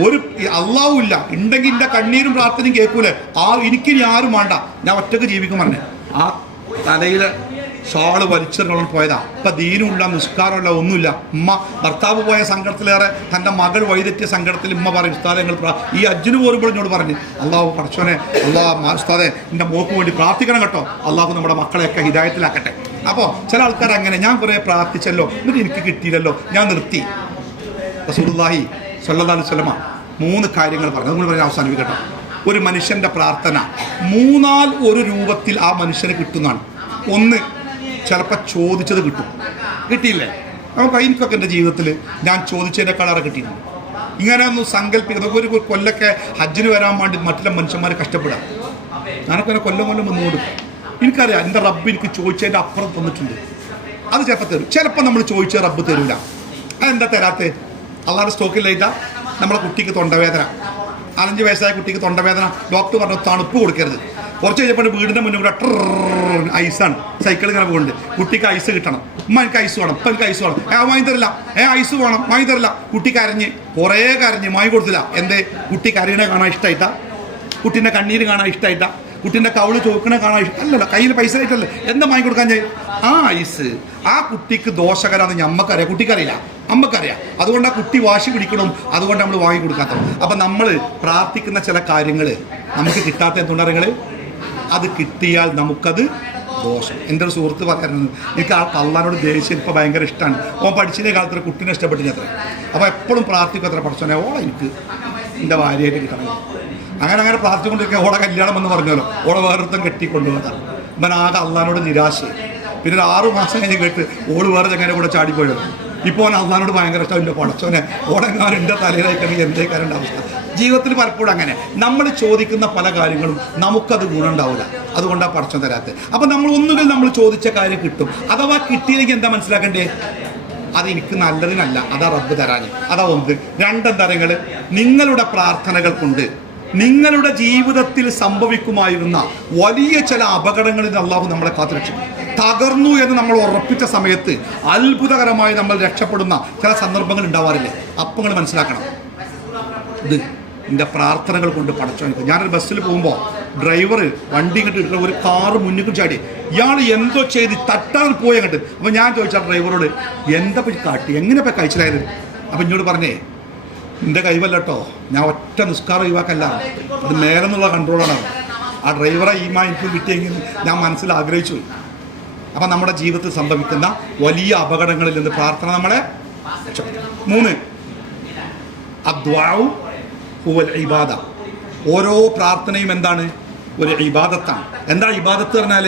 ഒരു അള്ളാഹും ഇല്ല. ഉണ്ടെങ്കിൽ എൻ്റെ കണ്ണീരും പ്രാർത്ഥനയും കേൾക്കൂലേ. എനിക്കിനി ആരും വേണ്ട, ഞാൻ ഒറ്റക്ക് ജീവിക്കും പറഞ്ഞേ. ആ തലയിലെ ഷാള് വലിച്ചെറിഞ്ഞോളം പോയതാ. ഇപ്പം ദീനുമില്ല, നിസ്കാരമില്ല, ഒന്നുമില്ല. ഉമ്മ ഭർത്താവ് പോയ സങ്കടത്തിലേറെ തൻ്റെ മകൾ വൈദഗ്ധ്യ സങ്കടത്തിൽ ഉമ്മ പറയും, ഉസ്താദെ നിങ്ങൾ ഈ അജ്ജിന് പോരുമ്പോൾ എന്നോട് പറഞ്ഞ്, അള്ളാഹു പടച്ചോനെ, ഉസ്താദെ എൻ്റെ മോക്ക് വേണ്ടി പ്രാർത്ഥിക്കണം കേട്ടോ, അള്ളാഹു നമ്മുടെ മക്കളെയൊക്കെ ഹിദായത്തിലാക്കട്ടെ. അപ്പോൾ ചില ആൾക്കാർ അങ്ങനെ, ഞാൻ കുറേ പ്രാർത്ഥിച്ചല്ലോ എന്നിട്ട് എനിക്ക് കിട്ടിയില്ലല്ലോ, ഞാൻ നിർത്തി. റസൂലുള്ളാഹി സ്വല്ലല്ലാഹു അലൈഹി വസല്ലമ 3 കാര്യങ്ങൾ പറഞ്ഞു. അതുകൊണ്ട് പറഞ്ഞ് അവസാനിപ്പിക്കട്ടെ. ഒരു മനുഷ്യൻ്റെ പ്രാർത്ഥന 3 രൂപത്തിൽ ആ മനുഷ്യന് കിട്ടുന്നതാണ്. ഒന്ന്, ചിലപ്പോൾ ചോദിച്ചത് കിട്ടും. കിട്ടിയില്ലേ? നമുക്ക് എനിക്കൊക്കെ എൻ്റെ ജീവിതത്തിൽ ഞാൻ ചോദിച്ചതിനേക്കാളേറെ കിട്ടിയിട്ടുണ്ട്. ഇങ്ങനെ ഒന്ന് സങ്കല്പിക്കുന്നത്. ഒരു കൊല്ലൊക്കെ ഹജ്ജിന് വരാൻ വേണ്ടി മറ്റുള്ള മനുഷ്യന്മാർ കഷ്ടപ്പെടാം. ഞാനൊക്കെ കൊല്ലം വന്നു കൊടുക്കും. എനിക്കറിയാം എൻ്റെ റബ്ബ് എനിക്ക് ചോദിച്ചതിൻ്റെ അപ്പുറം തന്നിട്ടുണ്ട്. അത് ചിലപ്പോൾ തരും. ചിലപ്പോൾ നമ്മൾ ചോദിച്ചാൽ റബ്ബ് തരില്ല. അതെന്താ തരാത്തത്? അള്ളാഹുടെ സ്റ്റോക്കിലായിട്ടാ. നമ്മളെ കുട്ടിക്ക് തൊണ്ടവേദന, 5 വയസ്സായ കുട്ടിക്ക് തൊണ്ടവേദന, ഡോക്ടർ പറഞ്ഞു തണുപ്പ് കൊടുക്കരുത്. കുറച്ച് കഴിഞ്ഞപ്പോൾ വീടിൻ്റെ മുന്നിൽ കൂടെ ഐസാണ്, സൈക്കിൾ ഇങ്ങനെ പോകുന്നുണ്ട്. കുട്ടിക്ക് ഐസ് കിട്ടണം. ഉമ്മ എനിക്ക് ഐസ് വേണം, ഇപ്പം എനിക്ക് ഐസ് വേണം. വാങ്ങി തരില്ല. ഐസ് വേണം, വാങ്ങി തരില്ല. കുട്ടി കരഞ്ഞ്, കുറേ കരഞ്ഞ്, വാങ്ങി കൊടുത്തില്ല. എന്തേ? കുട്ടി കരയണ കാണാൻ ഇഷ്ടമായിട്ടാ? കുട്ടീൻ്റെ കണ്ണീര് കാണാൻ ഇഷ്ടമായിട്ടാ? കുട്ടീൻ്റെ കവിള് ചോക്കണ കാണാൻ അല്ലല്ലോ, കയ്യിൽ പൈസ ആയിട്ടല്ലേ. എന്താ വാങ്ങി കൊടുക്കാൻ ചെയ്യും? ഐസ് ആ കുട്ടിക്ക് ദോഷകരാന്ന് ഞമ്മക്കറിയാം, കുട്ടിക്കറിയില്ല, അമ്മക്കറിയാം. അതുകൊണ്ട് ആ കുട്ടി വാശി പിടിക്കണം, അതുകൊണ്ട് നമ്മൾ വാങ്ങി കൊടുക്കാത്തത്. അപ്പം നമ്മൾ പ്രാർത്ഥിക്കുന്ന ചില കാര്യങ്ങൾ നമുക്ക് കിട്ടാത്ത എന്തുകൊണ്ടാണ് നിങ്ങൾ? അത് കിട്ടിയാൽ നമുക്കത് ദോഷം. എൻ്റെ ഒരു സുഹൃത്ത് പറയാറുണ്ട്, എനിക്ക് ആ കള്ളാനോട് ദേഷ്യം ഇപ്പോൾ ഭയങ്കര ഇഷ്ടമാണ്. ഓൻ പഠിച്ചതിൻ്റെ കാലത്ത് കുട്ടീനെ ഇഷ്ടപ്പെട്ടില്ല അത്ര. അപ്പോൾ എപ്പോഴും പ്രാർത്ഥിക്കും അത്ര, പഠിച്ചോനെ ഓളെ എനിക്ക് എൻ്റെ ഭാര്യയായിട്ട് കിട്ടണം. അങ്ങനെ പ്രാർത്ഥിച്ചുകൊണ്ടിരിക്കുക. ഓളെ കല്യാണം എന്ന് പറഞ്ഞല്ലോ, ഓളെ വേറൊരുത്തം കെട്ടിക്കൊണ്ടുപോകാൻ. ഇവൻ ആകെ അള്ളാനോട് നിരാശ. പിന്നെ ഒരു 6 മാസം കഴിഞ്ഞ് കേട്ട് ഓള് വേറെ ചങ്ങനെ കൂടെ ചാടിപ്പോയത്. ഇപ്പോൾ ഓൻ അള്ളാനോട് ഭയങ്കര ഇഷ്ടം. എൻ്റെ പഠിച്ചോനെ ഓടെങ്ങാനും എൻ്റെ തലയിലേക്കാണെങ്കിൽ എന്തേക്കാരൻ്റെ അവസ്ഥ. ജീവിതത്തിൽ പലപ്പോഴും അങ്ങനെ നമ്മൾ ചോദിക്കുന്ന പല കാര്യങ്ങളും നമുക്കത് ഗുണമുണ്ടാവില്ല. അതുകൊണ്ടാണ് പഠിച്ചോ തരാത്തത്. അപ്പം നമ്മൾ ഒന്നുകിൽ നമ്മൾ ചോദിച്ച കാര്യം കിട്ടും, അഥവാ കിട്ടിയില്ലെങ്കിൽ എന്താ മനസ്സിലാക്കണ്ടേ? അത് എനിക്ക് നല്ലതിനല്ല, അതാ റബ്ബ് തരാന്. അതാ ഒന്ന്. രണ്ടെന്താ നിങ്ങൾ നിങ്ങളുടെ പ്രാർത്ഥനകൾ കൊണ്ട് നിങ്ങളുടെ ജീവിതത്തിൽ സംഭവിക്കുമായിരുന്ന വലിയ ചില അപകടങ്ങളിൽ നിന്ന് അള്ളാഹു നമ്മളെ കാത്തുരക്ഷിക്കും. തകർന്നു എന്ന് നമ്മൾ ഉറപ്പിച്ച സമയത്ത് അത്ഭുതകരമായി നമ്മൾ രക്ഷപ്പെടുന്ന ചില സന്ദർഭങ്ങൾ ഉണ്ടാവാറില്ലേ? അപ്പം നിങ്ങൾ മനസ്സിലാക്കണം, ഇത് എൻ്റെ പ്രാർത്ഥനകൾ കൊണ്ട് പടച്ചോനിക്ക്. ഞാനൊരു ബസ്സിൽ പോകുമ്പോൾ ഡ്രൈവർ വണ്ടി ഇങ്ങോട്ട് ഇട്ടിട്ട് ഒരു കാറ് മുന്നിൽ ചാടി, ഇയാൾ എന്തോ ചെയ്ത് തട്ടാൻ പോയി അങ്ങോട്ട്. അപ്പോൾ ഞാൻ ചോദിച്ചാൽ ഡ്രൈവറോട് എന്താ പോയി കാട്ടി, എങ്ങനെ പോയി കഴിച്ചിലായത്? അപ്പം എന്നോട് പറഞ്ഞേ, എൻ്റെ കൈവല്ല കേട്ടോ, ഞാൻ ഒറ്റ നിസ്കാരം ഒഴിവാക്കല്ല, അത് മേലെന്നുള്ള കൺട്രോളാണ്. ആ ഡ്രൈവറെ എനിക്ക് കിട്ടിയെങ്കിൽ ഞാൻ മനസ്സിൽ ആഗ്രഹിച്ചു. അപ്പം നമ്മുടെ ജീവിതത്തിൽ സംഭവിക്കുന്ന വലിയ അപകടങ്ങളിൽ നിന്ന് പ്രാർത്ഥന നമ്മളെ രക്ഷപ്പെടുത്തും. 3, അദ്വാഉ ഹുവൽ ഇബാദ. ഓരോ പ്രാർത്ഥനയും എന്താണ്? ഒരു ഇബാദത്താണ്. എന്താ ഇബാദത്ത് പറഞ്ഞാൽ?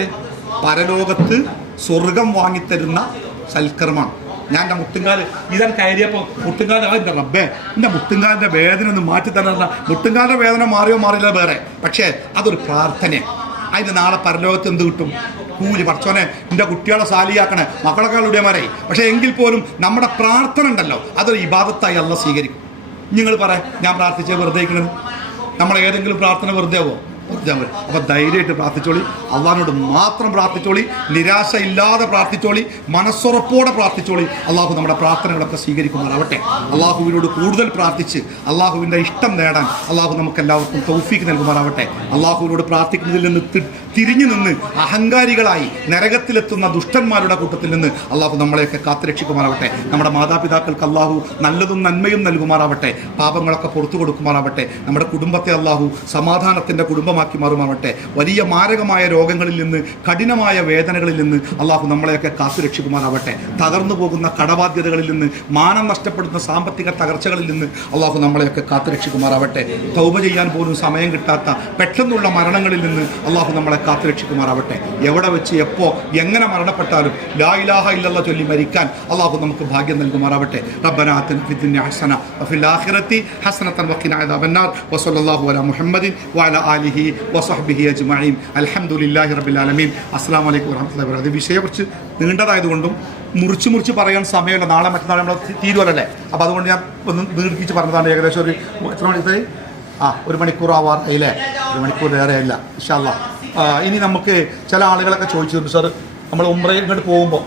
പരലോകത്ത് സ്വർഗം വാങ്ങിത്തരുന്ന സൽക്കർമ്മമാണ്. ഞാൻ എൻ്റെ മുട്ടുങ്കാല് ഇതാണ് കയറിയപ്പോൾ മുട്ടുങ്കാല് എൻ്റെ റബ്ബേ എൻ്റെ മുട്ടുങ്കാലിൻ്റെ വേദന ഒന്ന് മാറ്റി തരാറില്ല. മുട്ടുങ്കാലിൻ്റെ വേദന മാറിയോ മാറില്ല വേറെ, പക്ഷേ അതൊരു പ്രാർത്ഥനയാണ്. അതിന് നാളെ പരലോകത്ത് എന്ത് കിട്ടും? കൂലി. പഠിച്ചോനെ എൻ്റെ കുട്ടികളെ സാലിയാക്കണേ, മക്കളെക്കാൾ ഉടയമാരായി. പക്ഷേ എങ്കിൽ പോലും നമ്മുടെ പ്രാർത്ഥന ഉണ്ടല്ലോ, അതൊരു ഇബാദത്തായി അള്ളാഹ് സ്വീകരിക്കും. നിങ്ങൾ പറയാം, ഞാൻ പ്രാർത്ഥിച്ചേ വെറുതെ ഇരിക്കണത്? നമ്മൾ ഏതെങ്കിലും പ്രാർത്ഥന വെറുതെ ആവോ? അപ്പോൾ ധൈര്യമായിട്ട് പ്രാർത്ഥിച്ചോളി, അള്ളാഹിനോട് മാത്രം പ്രാർത്ഥിച്ചോളി, നിരാശ ഇല്ലാതെ പ്രാർത്ഥിച്ചോളി, മനസ്സുറപ്പോടെ പ്രാർത്ഥിച്ചോളി. അള്ളാഹു നമ്മുടെ പ്രാർത്ഥനകളൊക്കെ സ്വീകരിക്കുമാറാവട്ടെ. അള്ളാഹുവിനോട് കൂടുതൽ പ്രാർത്ഥിച്ച് അള്ളാഹുവിൻ്റെ ഇഷ്ടം നേടാൻ അള്ളാഹു നമുക്ക് എല്ലാവർക്കും തൗഫീക്ക് നൽകുമാറാവട്ടെ. അള്ളാഹുവിനോട് പ്രാർത്ഥിക്കുന്നതിൽ നിന്ന് തിരിഞ്ഞു നിന്ന് അഹങ്കാരികളായി നരകത്തിലെത്തുന്ന ദുഷ്ടന്മാരുടെ കൂട്ടത്തിൽ നിന്ന് അള്ളാഹു നമ്മളെയൊക്കെ കാത്തുരക്ഷിക്കുമാറാവട്ടെ. നമ്മുടെ മാതാപിതാക്കൾക്ക് അള്ളാഹു നല്ലതും നന്മയും നൽകുമാറാവട്ടെ, പാപങ്ങളൊക്കെ പുറത്തു കൊടുക്കുമാറാവട്ടെ. നമ്മുടെ കുടുംബത്തെ അള്ളാഹു സമാധാനത്തിൻ്റെ കുടുംബമാക്കി മാറുമാവട്ടെ. വലിയ മാരകമായ രോഗങ്ങളിൽ നിന്ന്, കഠിനമായ വേദനകളിൽ നിന്ന് അള്ളാഹു നമ്മളെയൊക്കെ കാത്തുരക്ഷിക്കുമാറാവട്ടെ. തകർന്നു പോകുന്ന കടബാധ്യതകളിൽ നിന്ന്, മാനം നഷ്ടപ്പെടുന്ന സാമ്പത്തിക തകർച്ചകളിൽ നിന്ന് അള്ളാഹു നമ്മളെയൊക്കെ കാത്തുരക്ഷിക്കുമാറാവട്ടെ. തൗബ ചെയ്യാൻ പോലും സമയം കിട്ടാത്ത പെട്ടെന്നുള്ള മരണങ്ങളിൽ നിന്ന് അള്ളാഹു നമ്മളെ കാത്തുരക്ഷിക്കുമാറാവട്ടെ. എവിടെ വെച്ച് എപ്പോൾ എങ്ങനെ മരണപ്പെട്ടാലും ലാ ഇലാഹ ഇല്ലല്ലാഹ് ചൊല്ലി മരിക്കാൻ അള്ളാഹു നമുക്ക് ഭാഗ്യം നൽകുമാറാവട്ടെ. റബ്ബനാ ആതിനാ ഫിദ്ദുനിയ ഹസന വഫിൽ ആഖിറതി ഹസനതൻ വഖിനാ അദാബന്നാർ വസല്ലല്ലാഹു അലാ മുഹമ്മദിൻ വഅലാ ആലിഹി വസഹ്ബിഹി അജ്മഈൻ. അൽഹംദുലില്ലാഹി റബ്ബിൽ ആലമീൻ. അസ്സലാമു അലൈക്കും വറഹ്മത്തുള്ളാഹി വബറകാതുഹു. വിഷയം കുറച്ച് നീണ്ടതായതുകൊണ്ടും മുറിച്ച് പറയാൻ സമയമില്ല. നാളെ മറ്റന്നാൾ നമ്മൾ തീരുവല്ലേ. അപ്പോൾ അതുകൊണ്ട് ഞാൻ ഒന്ന് ദീർഘിച്ച് പറഞ്ഞതാണ്. ഏകദേശം ഒരു എത്ര മണിക്കൂർ? 1 മണിക്കൂർ ആവാറില്ലേ? 1 മണിക്കൂർ വേറെ അല്ല ഇൻഷാ അല്ലാഹ്. ഇനി നമുക്ക് ചില ആളുകളൊക്കെ ചോദിച്ചിട്ടുണ്ട്, സാർ നമ്മൾ ഉംറയിൽ ഇങ്ങോട്ട് പോകുമ്പോൾ